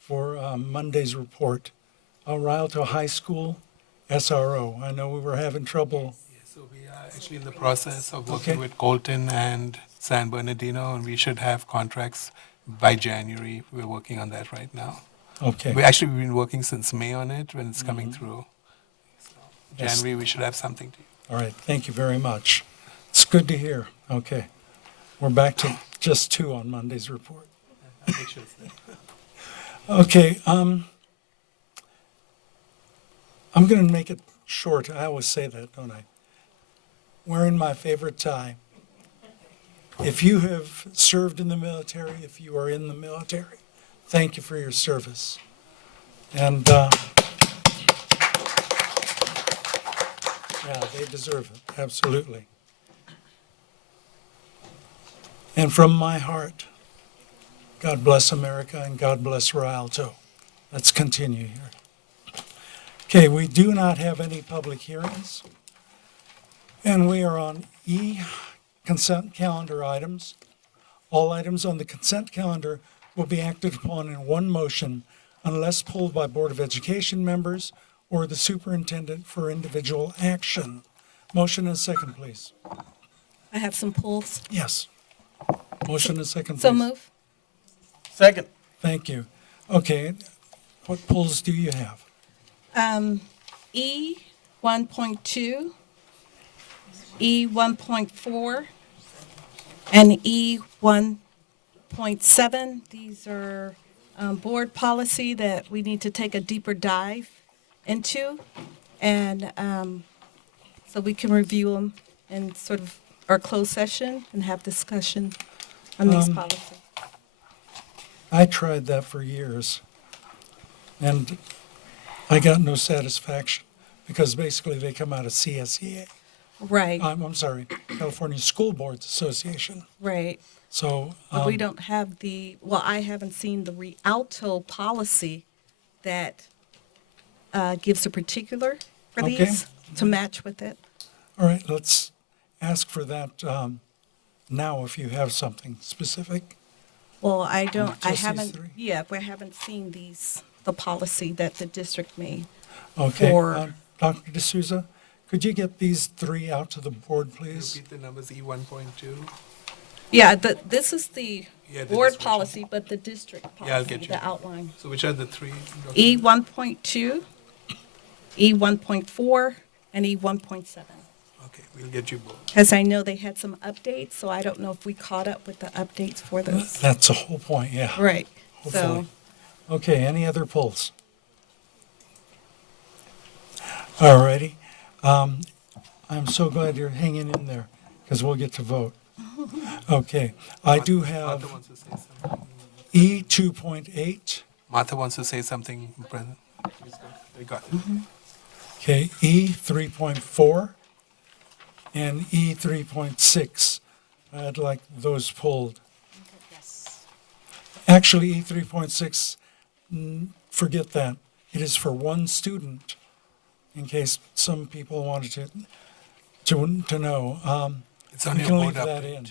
for Monday's report. Rialto High School SRO. I know we were having trouble. So we are actually in the process of working Okay. with Colton and San Bernardino, and we should have contracts by January. We're working on that right now. Okay. We've been working since May on it when it's coming through. So Yes. January, we should have something to you. All right, thank you very much. It's good to hear. Okay. We're back to just 2 on Monday's report. I'll make sure it's there. Okay, I'm going to make it short. I always say that, don't I? Wearing my favorite tie. If you have served in the military, if you are in the military, thank you for your service. And yeah, they deserve it, absolutely. And from my heart, God bless America and God bless Rialto. Let's continue here. Okay, we do not have any public hearings. And we are on E, consent calendar items. All items on the consent calendar will be acted upon in one motion unless pulled by Board of Education members or the superintendent for individual action. Motion and second, please. I have some polls. Yes. Motion and second, please. So move. Second. Thank you. Okay, what polls do you have? E 1.2, E 1.4, and E 1.7. These are board policy that we need to take a deeper dive into, and so we can review them in sort of our closed session and have discussion on these policies. I tried that for years, and I got no satisfaction because basically they come out of CSEA. Right, I'm sorry, California School Boards Association. right. So, But we don't have well, I haven't seen the Rialto policy that gives a particular for Okay. these to match with it. all right, let's ask for that now if you have something specific. Well, I don't, I Just these haven't, three? yeah, we haven't seen the policy that the district made. Okay, For- Dr. D'Souza, could you get these 3 out to the board, please? Repeat the numbers, E 1.2. Yeah, this is the Yeah, the board district. policy, but the district Yeah, I'll policy, get you. the outline. So which are the 3? E 1.2, E 1.4, and E 1.7. Okay, we'll get you both. As I know they had some updates, so I don't know if we caught up with the updates for this. That's the whole point, yeah. Right, so, Hopefully. Okay, any other polls? All righty. I'm so glad you're hanging in there, because we'll get to vote. Okay, I do Martha have wants to say something. E 2.8, Martha wants to say something, President. Please go. We got it. okay, E 3.4, and E 3.6. I'd like those pulled. Actually, E 3.6, forget that. It is for one student, in case some people wanted to know. It's on We your can board leave that update. in.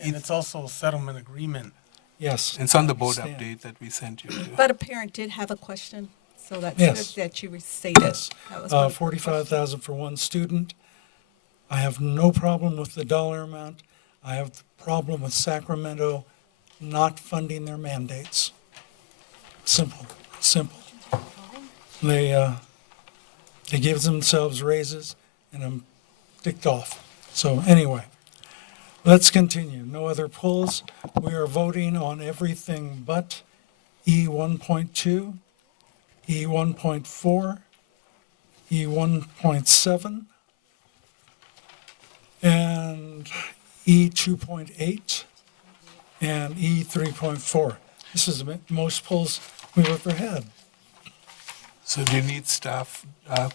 And it's also a settlement agreement. Yes. It's on the board understand. update that we sent you to. but a parent did have a question, so that's Yes. good that you restated. Yes. That was one of the 45,000 for one student. I have no problem with the dollar amount. I have the problem with Sacramento not funding their mandates. Simple, simple. They give themselves raises, and I'm ticked off. So anyway, let's continue. No other polls. We are voting on everything but E 1.2, E 1.4, E 1.7, and E 2.8, and E 3.4. This is the most polls we've ever had. So do you need staff,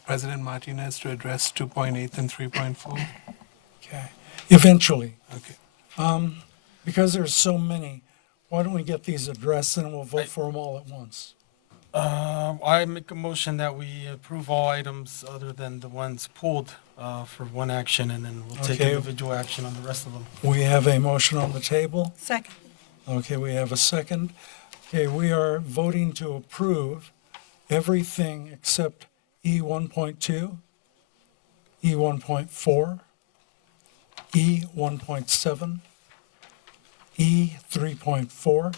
President Martinez, to address 2.8 and 3.4? Okay. Eventually. Okay. Because there's so many, why don't we get these addressed and we'll vote for them all at once? I make a motion that we approve all items other than the ones pulled for one action, and then we'll take Okay. individual action on the rest of them. We have a motion on the table. Second. Okay, we have a second. Okay, we are voting to approve everything except E 1.2, E 1.4, E 1.7, E 3.4,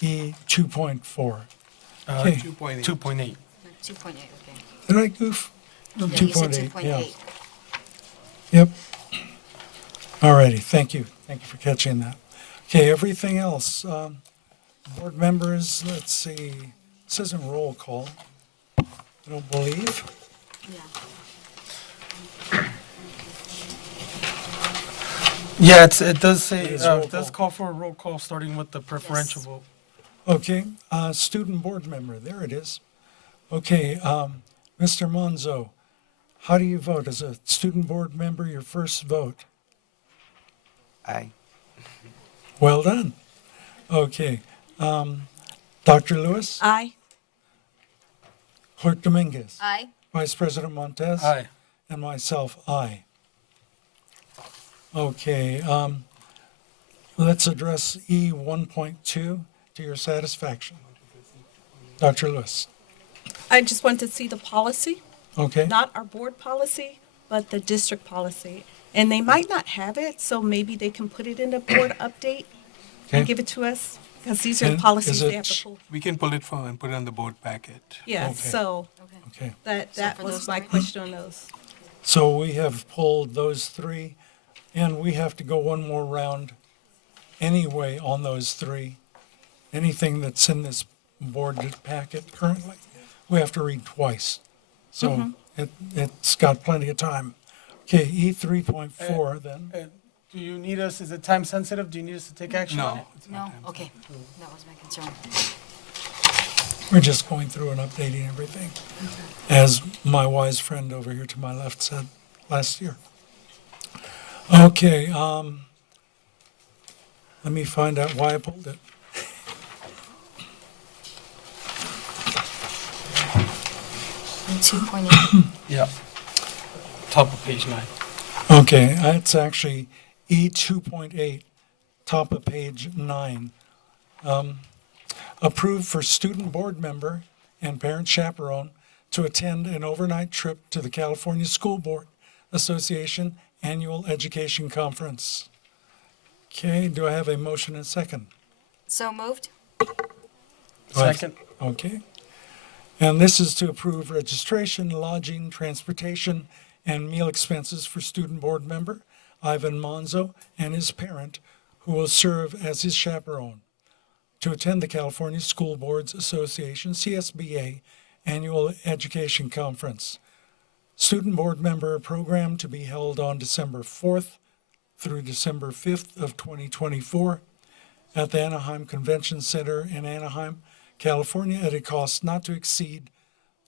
E 2.4. Okay. 2.8. 2.8. 2.8, okay. Did I goof? Yeah, you said 2.8, yeah. 2.8. Yep. All righty, thank you. Thank you for catching that. Okay, everything else, board members, let's see, this isn't roll call, I don't believe. Yeah, it does say, It is roll it does call for a roll call, starting with the preferential vote. Okay, student board member, there it is. Okay, Mr. Monzo, how do you vote? As a student board member, your first vote? Aye. Well done. Okay, Dr. Lewis? Aye. Clerk Dominguez? Aye. Vice President Montez? Aye. And myself, aye. Okay, let's address E 1.2 to your satisfaction. Dr. Lewis? I just want to see the policy, Okay, not our board policy, but the district policy. And they might not have it, so maybe they can put it in a board update Okay. and give it to us, because these are the And policies is they it have to pull. We can pull it for and put it on the board packet. Yeah, Okay. so okay. that for was those my three? question on those. So we have pulled those three, and we have to go one more round anyway on those three. Anything that's in this board packet currently, we have to read twice. So it's got plenty of time. Okay, E 3.4 then. Do you need us, is it time sensitive? Do you need us to take action on No. it? it's not No, time. okay. That was my concern. We're just going through and updating everything, as my wise friend over here to my left said last year. Okay, let me find out why I pulled it. And 2.8. Yeah. Top of page 9. Okay, it's actually E 2.8, top of page 9. Approved for student board member and parent chaperone to attend an overnight trip to the California School Board Association Annual Education Conference. Okay, do I have a motion and second? So moved? Do I have- Second. Okay. And this is to approve registration, lodging, transportation, and meal expenses for student board member Ivan Monzo and his parent, who will serve as his chaperone, to attend the California School Boards Association, CSBA, Annual Education Conference. Student board member program to be held on December 4th through December 5th of 2024 at the Anaheim Convention Center in Anaheim, California, at a cost not to exceed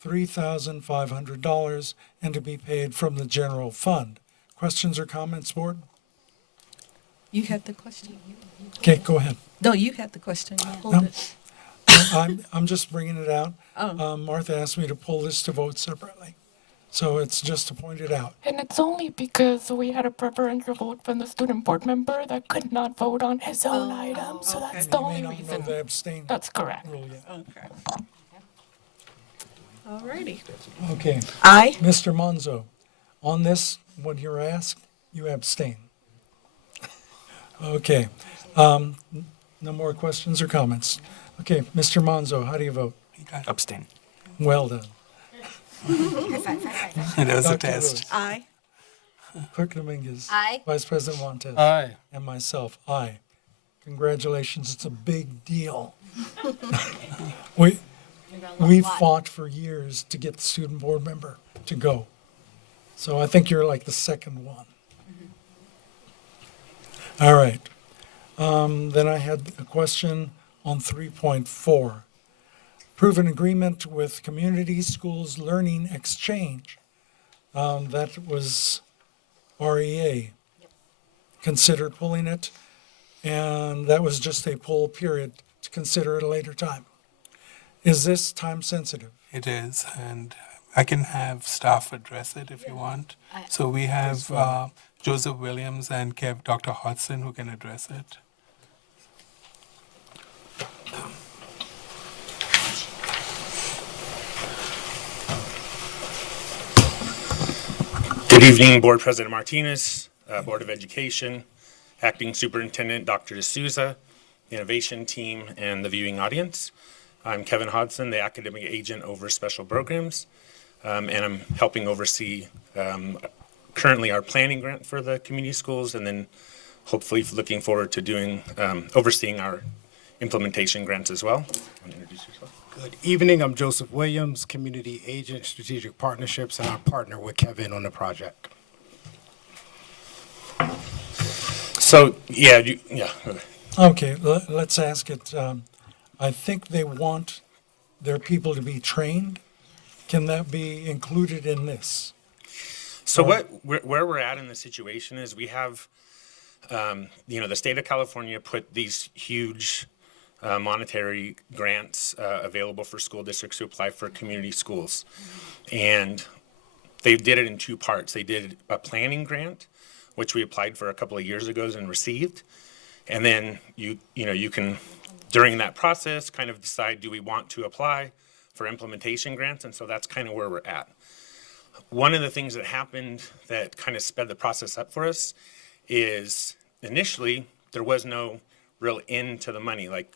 $3,500 and to be paid from the general fund. Questions or comments, board? You had the question? Okay, go ahead. No, you had the question. You pulled No. it. I'm just bringing it out. Oh. Martha asked me to pull this to vote separately. So it's just to point it out. And it's only because we had a preferential vote from the student board member that could not vote on his own item, so that's the You may only not know reason. the abstain That's correct. rule yet. Okay. All righty. Okay. Aye. Mr. Monzo, on this, when you're asked, you abstain. Okay. No more questions or comments. Okay, Mr. Monzo, how do you vote? Abstain. Well done. That was a Dr. test. Lewis. Aye. Clerk Dominguez. Aye. Vice President Montez. Aye. And myself, aye. Congratulations, it's a big deal. We fought for years to get the student board member to go. So I think you're like the second one. All right. Then I had a question on 3.4. Prove an agreement with Community Schools Learning Exchange. That was REA. considered pulling it, and that was just a pull period to consider at a later time. Is this time sensitive? It is, and I can have staff address it if you want. So we have Joseph Williams and Dr. Hodson who can address it. Good evening, Board President Martinez, Board of Education, Acting Superintendent Dr. D'Souza, the Innovation Team, and the viewing audience. I'm Kevin Hodson, the Academic Agent over Special Programs, and I'm helping oversee currently our planning grant for the community schools, and then hopefully looking forward to doing overseeing our implementation grants as well. Want to introduce yourself? Good evening. I'm Joseph Williams, Community Agent, Strategic Partnerships, and I partner with Kevin on the project. So, yeah. Okay, let's ask it. I think they want their people to be trained. Can that be included in this? So where we're at in the situation is we have, the state of California put these huge monetary grants available for school districts to apply for community schools. And they did it in two parts. They did a planning grant, which we applied for a couple of years ago and received. And then you can, during that process, kind of decide, do we want to apply for implementation grants? And so that's kind of where we're at. One of the things that happened that kind of sped the process up for us is initially there was no real end to the money. Like,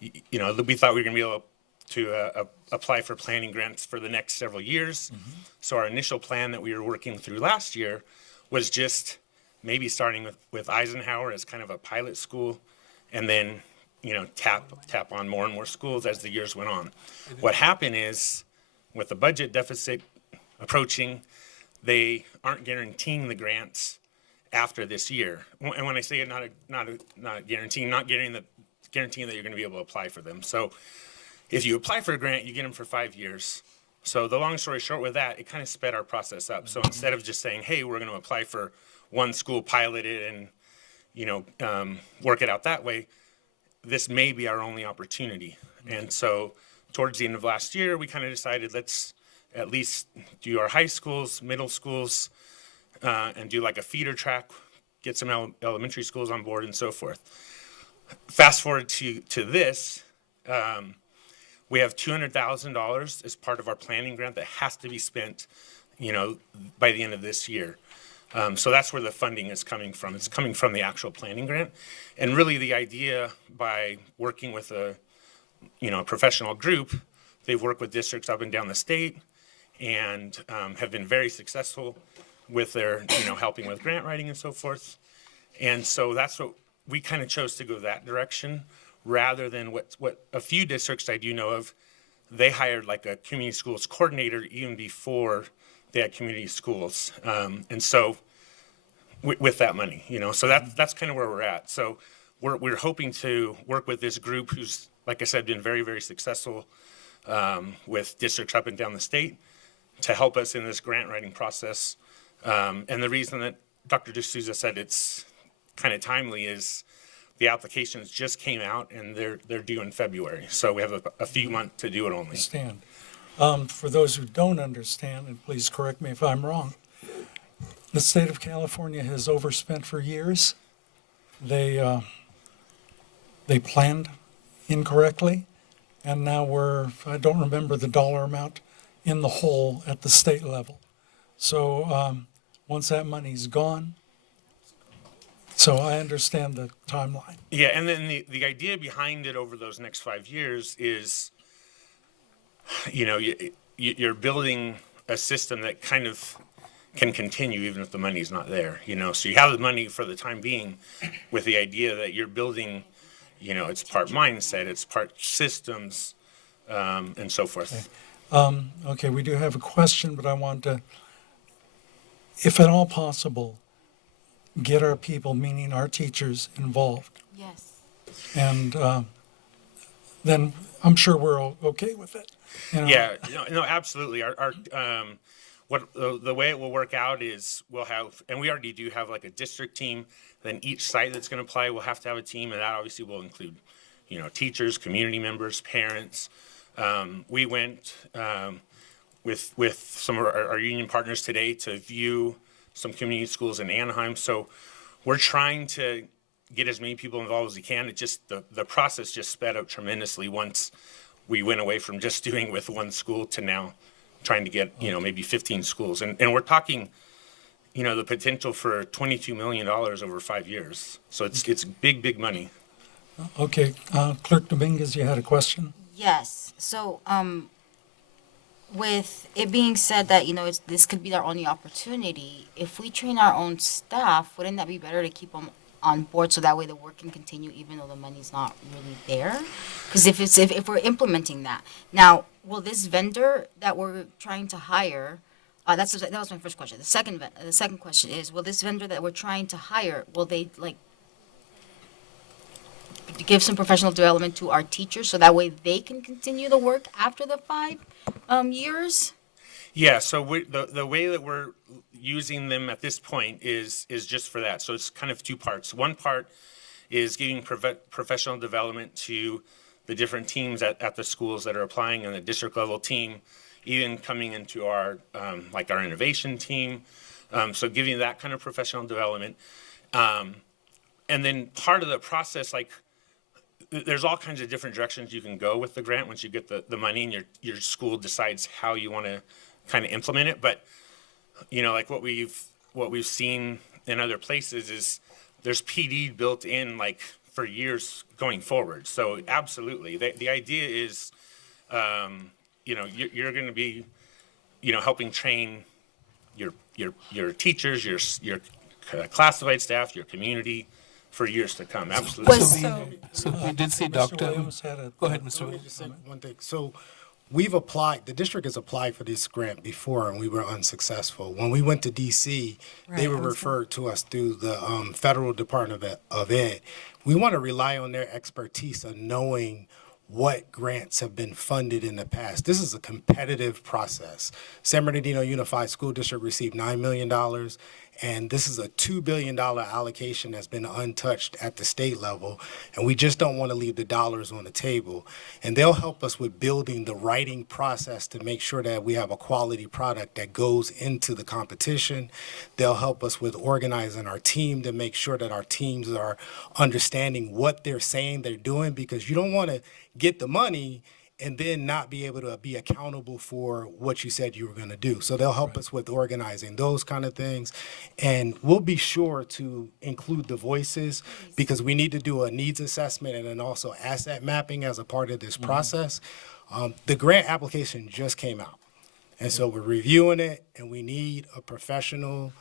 we thought we were going to be able to apply for planning grants for the next several years. Mm-hmm. So our initial plan that we were working through last year was just maybe starting with Eisenhower as kind of a pilot school, and then tap on more and more schools as the years went on. What happened is, with the budget deficit approaching, they aren't guaranteeing the grants after this year. And when I say it, not guaranteeing, guaranteeing that you're going to be able to apply for them. So if you apply for a grant, you get them for 5 years. So the long story short with that, it kind of sped our process up. So instead of just saying, hey, we're going to apply for one school, pilot it, and work it out that way, this may be our only opportunity. And so towards the end of last year, we kind of decided, let's at least do our high schools, middle schools, and do like a feeder track, get some elementary schools on board and so forth. Fast forward to this, we have $200,000 as part of our planning grant that has to be spent, by the end of this year. So that's where the funding is coming from. It's coming from the actual planning grant. And really the idea, by working with a professional group, they've worked with districts up and down the state and have been very successful with their, helping with grant writing and so forth. And so that's what we kind of chose to go that direction, rather than what a few districts I do know of, they hired like a community schools coordinator even before they had community schools. And so with that money, so that's kind of where we're at. So we're hoping to work with this group who's, like I said, been very, very successful with districts up and down the state to help us in this grant writing process. And the reason that Dr. D'Souza said it's kind of timely is the applications just came out and they're due in February. So we have a few months to do it only. Understand. For those who don't understand, and please correct me if I'm wrong, the state of California has overspent for years. They planned incorrectly, and now I don't remember the dollar amount, in the hole at the state level. So once that money's gone, so I understand the timeline. Yeah, and then the idea behind it over those next 5 years is, you're building a system that kind of can continue even if the money's not there, So you have the money for the time being, with the idea that you're building, it's part mindset, it's part systems, and so forth. Okay, we do have a question, but I want to, if at all possible, get our people, meaning our teachers, involved. Yes. And then I'm sure we're okay with it. Yeah, no, absolutely. The way it will work out is we'll have, and we already do have like a district team then each site that's going to apply will have to have a team, and that obviously will include, teachers, community members, parents. We went with some of our union partners today to view some community schools in Anaheim. So we're trying to get as many people involved as we can. It just, the process just sped up tremendously once we went away from just doing with one school to now trying to get, maybe 15 schools. And we're talking, the potential for $22 million over 5 years. So it's big, big money. Okay, Clerk Dominguez, you had a question? Yes. So, with it being said that, this could be our only opportunity, if we train our own staff, wouldn't that be better to keep them on board so that way the work can continue even though the money's not really there? Because if we're implementing that. Now, will this vendor that we're trying to hire, that was my first question. The second question is, will this vendor that we're trying to hire, will they give some professional development to our teachers so that way they can continue the work after the 5 years? Yeah, so the way that we're using them at this point is just for that. So it's kind of two parts. One part is giving professional development to the different teams at the schools that are applying, and the district level team, even coming into our our innovation team. So giving that kind of professional development. And then part of the process, there's all kinds of different directions you can go with the grant once you get the money and your school decides how you want to kind of implement it. But what we've seen in other places is there's PD built in for years going forward. So absolutely, the idea is you're going to be helping train your teachers, your classified staff, your community for years to come. Absolutely. So we did see Dr. Williams had a- Go ahead, Mr. Let me Williams. just say one thing. So we've applied, the district has applied for this grant before and we were unsuccessful. When we went to DC, they were referred to us through the Federal Department of Ed. We want to rely on their expertise of knowing what grants have been funded in the past. This is a competitive process. San Bernardino Unified School District received $9 million, and this is a $2 billion allocation that's been untouched at the state level, and we just don't want to leave the dollars on the table. And they'll help us with building the writing process to make sure that we have a quality product that goes into the competition. They'll help us with organizing our team to make sure that our teams are understanding what they're saying they're doing, because you don't want to get the money and then not be able to be accountable for what you said you were going to do. So they'll help us with organizing those kind of things. And we'll be sure to include the voices, because we need to do a needs assessment and then also asset mapping as a part of this process. The grant application just came out. And so we're reviewing it, and we need a professional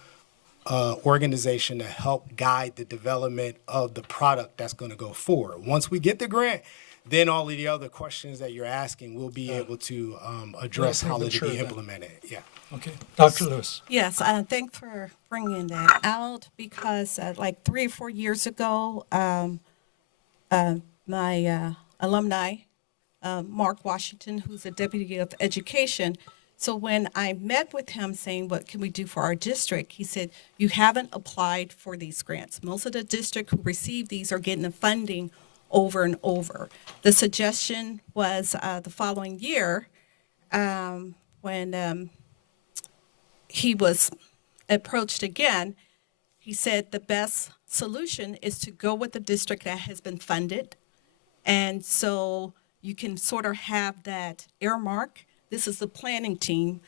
organization to help guide the development of the product that's going to go forward. Once we get the grant, then all of the other questions that you're asking, we'll be able to address how it'll be implemented. Yeah. Okay, Dr. Lewis. Yes, thanks for bringing that out, because 3 or 4 years ago, my alumni, Mark Washington, who's a deputy of education, so when I met with him saying, what can we do for our district? He said, you haven't applied for these grants. Most of the district who receive these are getting the funding over and over. The suggestion was the following year, when he was approached again, he said the best solution is to go with the district that has been funded. And so you can sort of have that earmark. This is the planning team,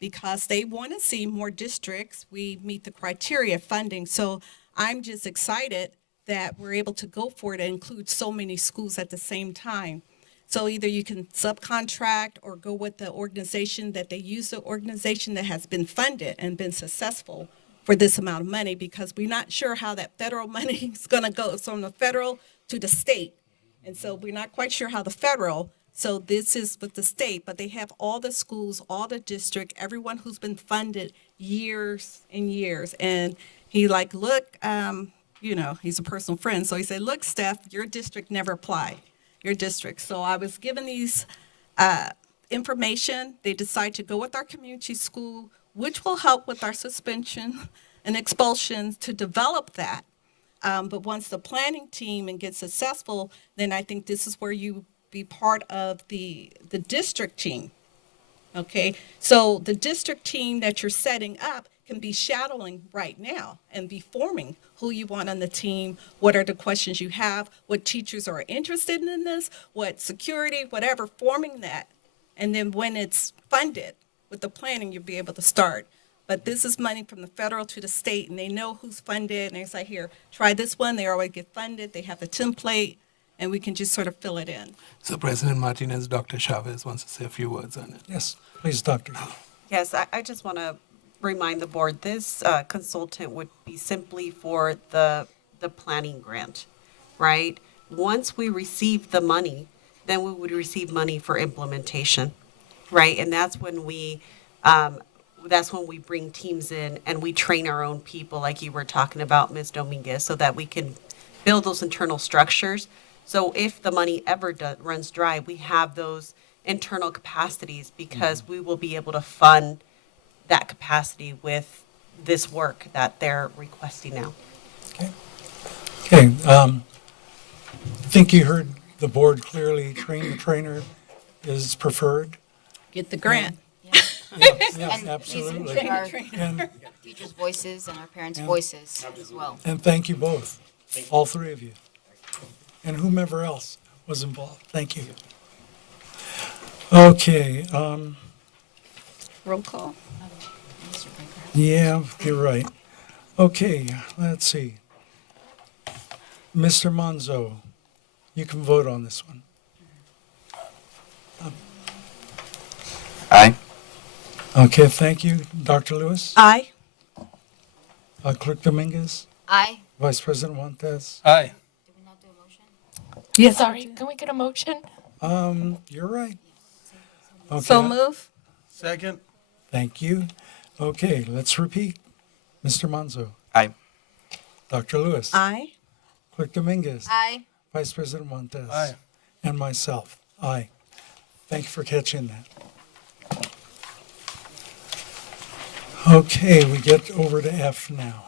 because they want to see more districts. We meet the criteria of funding. So I'm just excited that we're able to go for it and include so many schools at the same time. So either you can subcontract or go with the organization that they use, the organization that has been funded and been successful for this amount of money, because we're not sure how that federal money is going to go. It's from the federal to the state. And so we're not quite sure how the federal, so this is with the state, but they have all the schools, all the district, everyone who's been funded years and years. And he look, he's a personal friend. So he said, look, Steph, your district never applied, your district. So I was given these information. They decide to go with our community school, which will help with our suspension and expulsions to develop that. But once the planning team and get successful, then I think this is where you be part of the district team. Okay, so the district team that you're setting up can be shadowing right now and be forming who you want on the team, what are the questions you have, what teachers are interested in this, what security, whatever, forming that. And then when it's funded with the planning, you'll be able to start. But this is money from the federal to the state, and they know who's funded, and it's like, here, try this one, they already get funded, they have the template, and we can just sort of fill it in. So President Martinez, Dr. Chavez wants to say a few words on it. Yes, please, Doctor. Yes, I just want to remind the board, this consultant would be simply for the planning grant, right? Once we receive the money, then we would receive money for implementation, right? And that's when we bring teams in and we train our own people, like you were talking about, Ms. Dominguez, so that we can build those internal structures. So if the money ever runs dry, we have those internal capacities because we will be able to fund that capacity with this work that they're requesting now. Okay, I think you heard the board clearly, train the trainer is preferred. Get the grant. Yes, And absolutely. please our And, teachers' voices and our parents' voices as well. and thank you both, all three of you, and whomever else was involved. Thank you. Okay, Roll call. yeah, you're right. Okay, let's see. Mr. Monzo, you can vote on this one. Aye. Okay, thank you. Dr. Lewis? Aye. Clerk Dominguez? Aye. Vice President Montes? Aye. Yes. Sorry, can we get a motion? You're right. Okay, So move. Second? thank you. Okay, let's repeat. Mr. Monzo? Aye. Dr. Lewis? Aye. Clerk Dominguez? Aye. Vice President Montes? Aye. And myself, aye. Thank you for catching that. Okay, we get over to F now.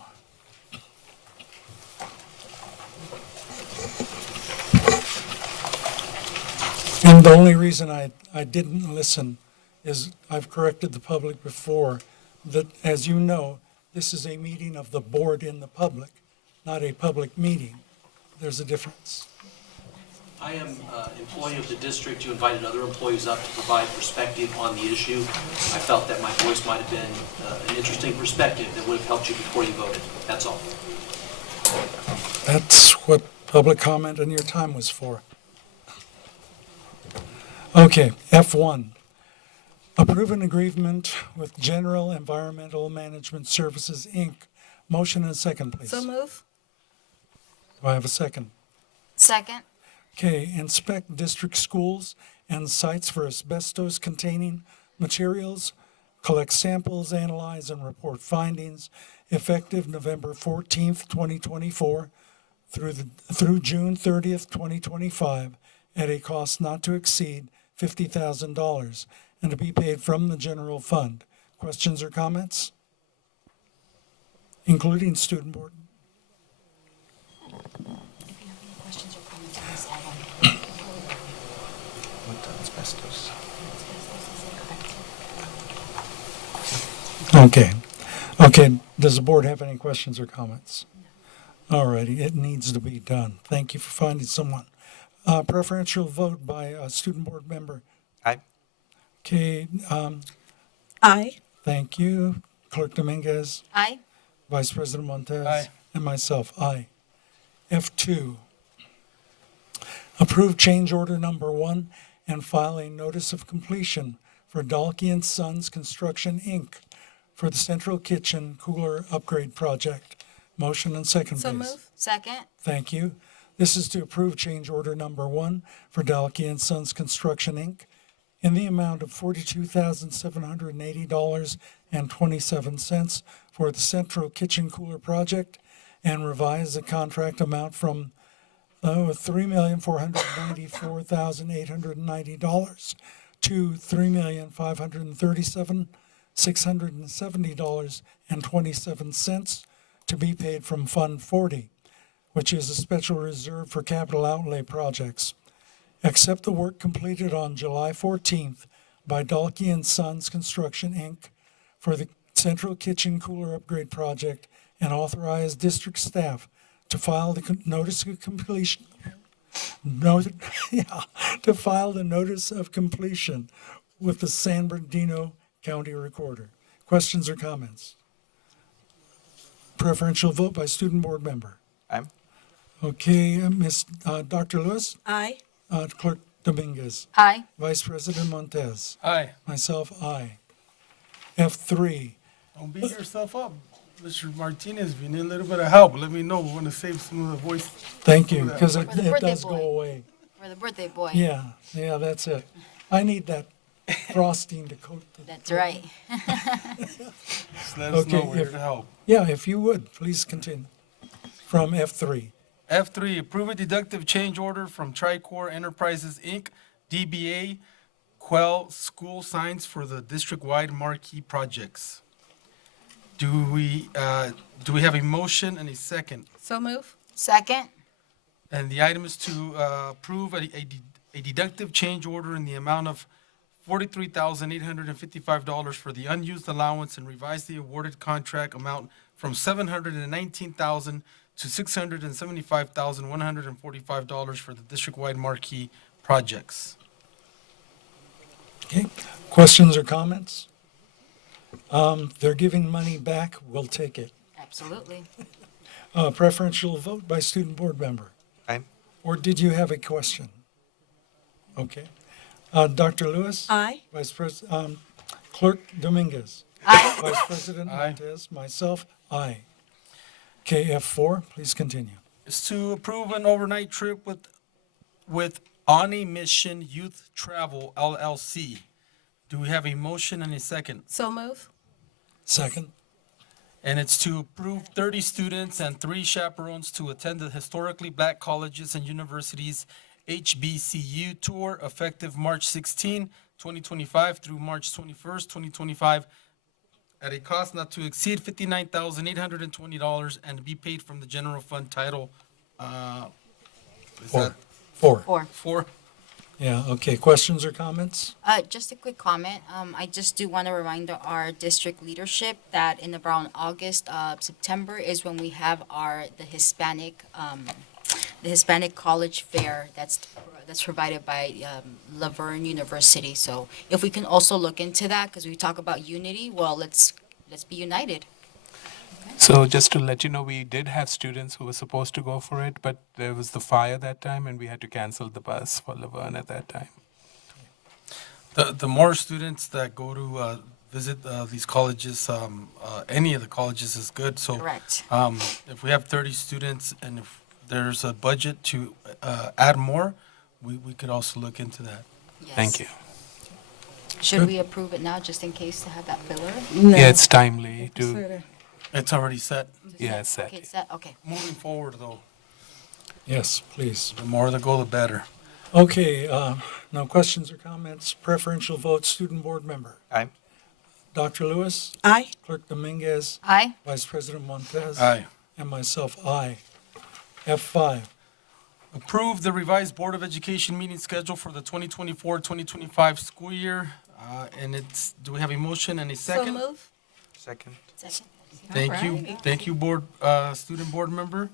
And the only reason I didn't listen is I've corrected the public before that, as you know, this is a meeting of the board in the public, not a public meeting. There's a difference. I am an employee of the district. You invited other employees up to provide perspective on the issue. I felt that my voice might have been an interesting perspective that would have helped you before you voted. That's all. That's what public comment and your time was for. Okay, F1. Approve an agreement with General Environmental Management Services, Inc. Motion and second, please. So move. Do I have a second? Second. Okay, inspect district schools and sites for asbestos-containing materials, collect samples, analyze, and report findings, effective November 14th, 2024 through June 30th, 2025, at a cost not to exceed $50,000 and to be paid from the general fund. Questions or comments? Including student board. Okay. Okay, does the board have any questions or comments? All righty, it needs to be done. Thank you for finding someone. Preferential vote by a student board member. Aye. Okay, Aye. thank you. Clerk Dominguez, Aye. Vice President Montes. Aye. And myself, aye. F2, approve change order number 1 and file a notice of completion for Dalkey and Sons Construction, Inc. for the central kitchen cooler upgrade project. Motion and second, So please. move. Second. Thank you. This is to approve change order number 1 for Dalkey and Sons Construction, Inc. in the amount of $42,780.27 for the central kitchen cooler project, and revise the contract amount from $3,494,890 to $3,537,000 $670.27 to be paid from Fund 40, which is a special reserve for capital outlay projects. Accept the work completed on July 14th by Dalkey and Sons Construction, Inc. for the central kitchen cooler upgrade project and authorize district staff to file the notice of completion. To file the notice of completion with the San Bernardino County Recorder. Questions or comments? Preferential vote by student board member. Aye. Okay, Dr. Lewis? Aye. Clerk Dominguez? Aye. Vice President Montez? Aye. Myself, aye. F3, Don't beat yourself up. Mr. Martinez, if you need a little bit of help, let me know. We want to save some of the voice. thank you, because it For the birthday does go boy. away. For the birthday boy. Yeah, that's it. I need that frosting to coat the. That's right. Just let us know Okay, we're here if- to help. Yeah, if you would, please continue. From F3. F3, approve a deductive change order from Tricor Enterprises, Inc., DBA Quell School Signs for the district-wide marquee projects. Do we have a motion and a second? So move. Second. And the item is to approve a deductive change order in the amount of $43,855 for the unused allowance and revise the awarded contract amount from $719,000 to $675,145 for the district-wide marquee projects. Okay, questions or comments? They're giving money back, we'll take it. Absolutely. Preferential vote by student board member. Aye. Or did you have a question? Okay. Dr. Lewis? Aye. Vice President, Clerk Dominguez? Aye. Vice President Aye. Montez? Myself, aye. KF4, please continue. Is to approve an overnight trip with On a Mission Youth Travel LLC. Do we have a motion and a second? So move. Second. And it's to approve 30 students and 3 chaperones to attend the Historically Black Colleges and Universities HBCU Tour effective March 16, 2025 through March 21st, 2025 at a cost not to exceed $59,820 and to be paid from the general fund title. Is that Four. 4. Yeah, okay. Questions or comments? Just a quick comment. I just do want to remind our district leadership that in around August, September is when we have the Hispanic College Fair that's provided by Laverne University. So if we can also look into that, because we talk about unity, well, let's be united. So just to let you know, we did have students who were supposed to go for it, but there was the fire that time and we had to cancel the bus for Laverne at that time. The more students that go to visit these colleges, any of the colleges is good. So Correct. if we have 30 students and if there's a budget to add more, we could also look into that. Yes. Thank you. Should we approve it now, just in case to have that filler? Yeah, it's timely to, It's already set. yeah, it's set. Okay, set, okay. Moving forward, though, Yes, please. the more the go, the better. Okay, no questions or comments. Preferential vote, student board member. Aye. Dr. Lewis? Aye. Clerk Dominguez? Aye. Vice President Montez? Aye. And myself, aye. F5, Approve the revised Board of Education meeting schedule for the 2024-2025 school year. And do we have a motion and a So second? move. Second. Second. Thank you. Thank you, student board member.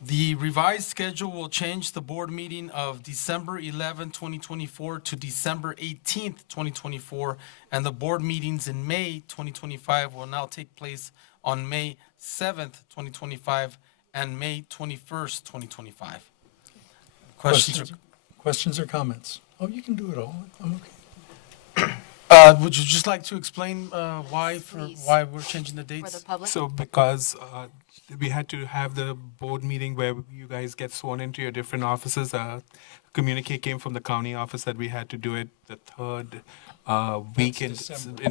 The revised schedule will change the board meeting of December 11, 2024 to December 18th, 2024. And the board meetings in May 2025 will now take place on May 7th, 2025 and May 21st, 2025. questions or comments? Oh, you can do it all. I'm okay. Would you just like to explain why we're changing the For dates? the public? So because we had to have the board meeting where you guys get sworn into your different offices, communique came from the county office that we had to do it the third week in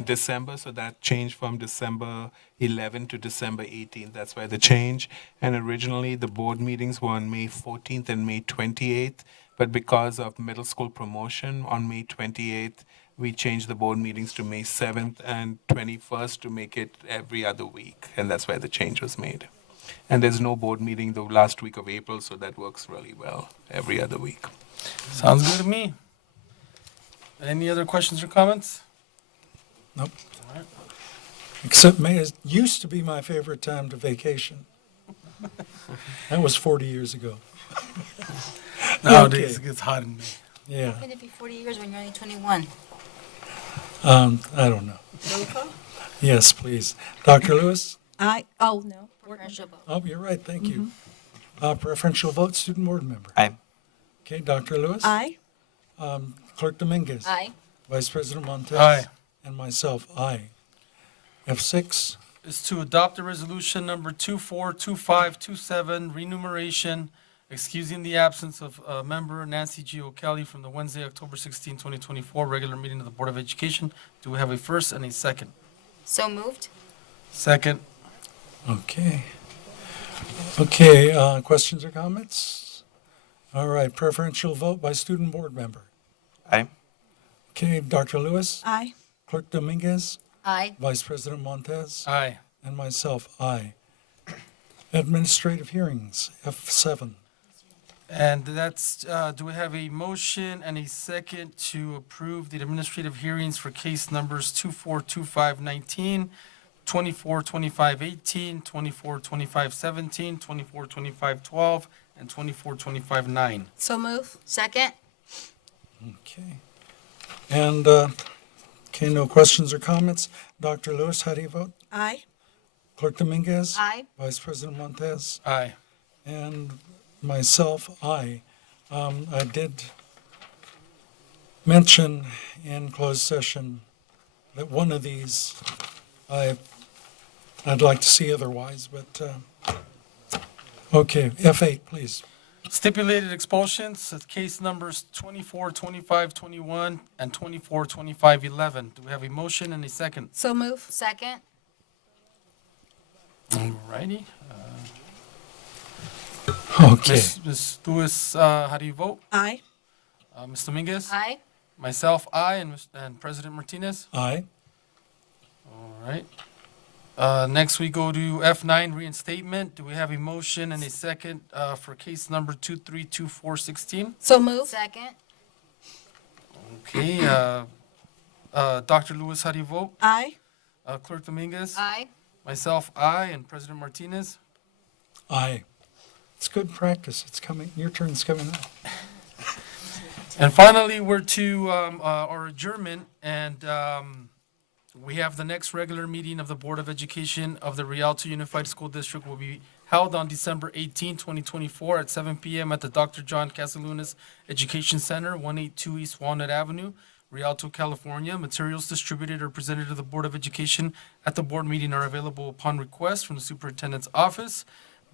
December. So that changed from December 11 to December 18th. That's why the change. And originally the board meetings were on May 14th and May 28th. But because of middle school promotion on May 28th, we changed the board meetings to May 7th and 21st to make it every other week, and that's why the change was made. And there's no board meeting the last week of April, so that works really well, every other week. Sounds good to me. Any other questions or comments? Nope. Except May is, used to be my favorite time to vacation. That was 40 years ago. Nowadays, Okay. it gets hot in May. Yeah, How can it be 40 years when you're only 21? I don't know. Yes, please. Dr. Lewis? Oh, no. Preferential vote. Oh, you're right, thank you. Preferential vote, student board member. Aye. Okay, Dr. Lewis? Aye. Clerk Dominguez? Aye. Vice President Montez? Aye. And myself, aye. F6, Is to adopt a resolution number 242527, remuneration, excusing the absence of member Nancy G. O'Kelly from the Wednesday, October 16, 2024, regular meeting of the Board of Education. Do we have a first and a second? So moved. Second. okay. Okay, questions or comments? All right, preferential vote by student board member. Aye. Okay, Dr. Lewis? Aye. Clerk Dominguez? Aye. Vice President Montez? Aye. And myself, aye. Administrative hearings, F7. And that's, do we have a motion and a second to approve the administrative hearings for case numbers 242519, 242518, 242517, 242512, and 2425-9? So move. Second. Okay. And, okay, no questions or comments. Dr. Lewis, how do you vote? Aye. Clerk Dominguez? Aye. Vice President Montez? Aye. And myself, aye. I did mention in closed session that one of these I'd like to see otherwise, but, okay, F8, please. Stipulated expulsions, case numbers 242521 and 242511. Do we have a motion and a second? So move. Second. Alrighty. Okay. Ms. Lewis, how do you vote? Aye. Ms. Dominguez? Aye. Myself, aye, and President Martinez? Aye. All right. Next, we go to F9, reinstatement. Do we have a motion and a second for case number 232416? So move. Second. Okay. Dr. Lewis, how do you vote? Aye. Clerk Dominguez? Aye. Myself, aye, and President Martinez? Aye. It's good practice. It's coming, your turn's coming up. And finally, we're to our adjournment, and we have the next regular meeting of the Board of Education of the Rialto Unified School District will be held on December 18, 2024 at 7 p.m. at the Dr. John Casalunas Education Center, 182 East Walnut Avenue, Rialto, California. Materials distributed or presented to the Board of Education at the board meeting are available upon request from the superintendent's office.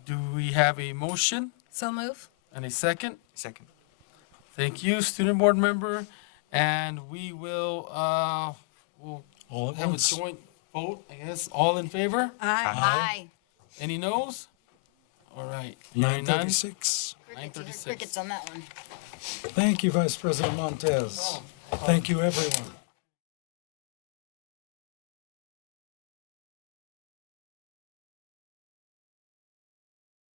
Do we have a motion So move. and a second? Second. Thank you, student board member. And we will, we'll All at have a once. joint vote, I guess. All in favor? Aye. Aye. Any noes? All right. Hearing none. 9:36. Crickets on that one. Thank you, Vice President Montez. Thank you, everyone.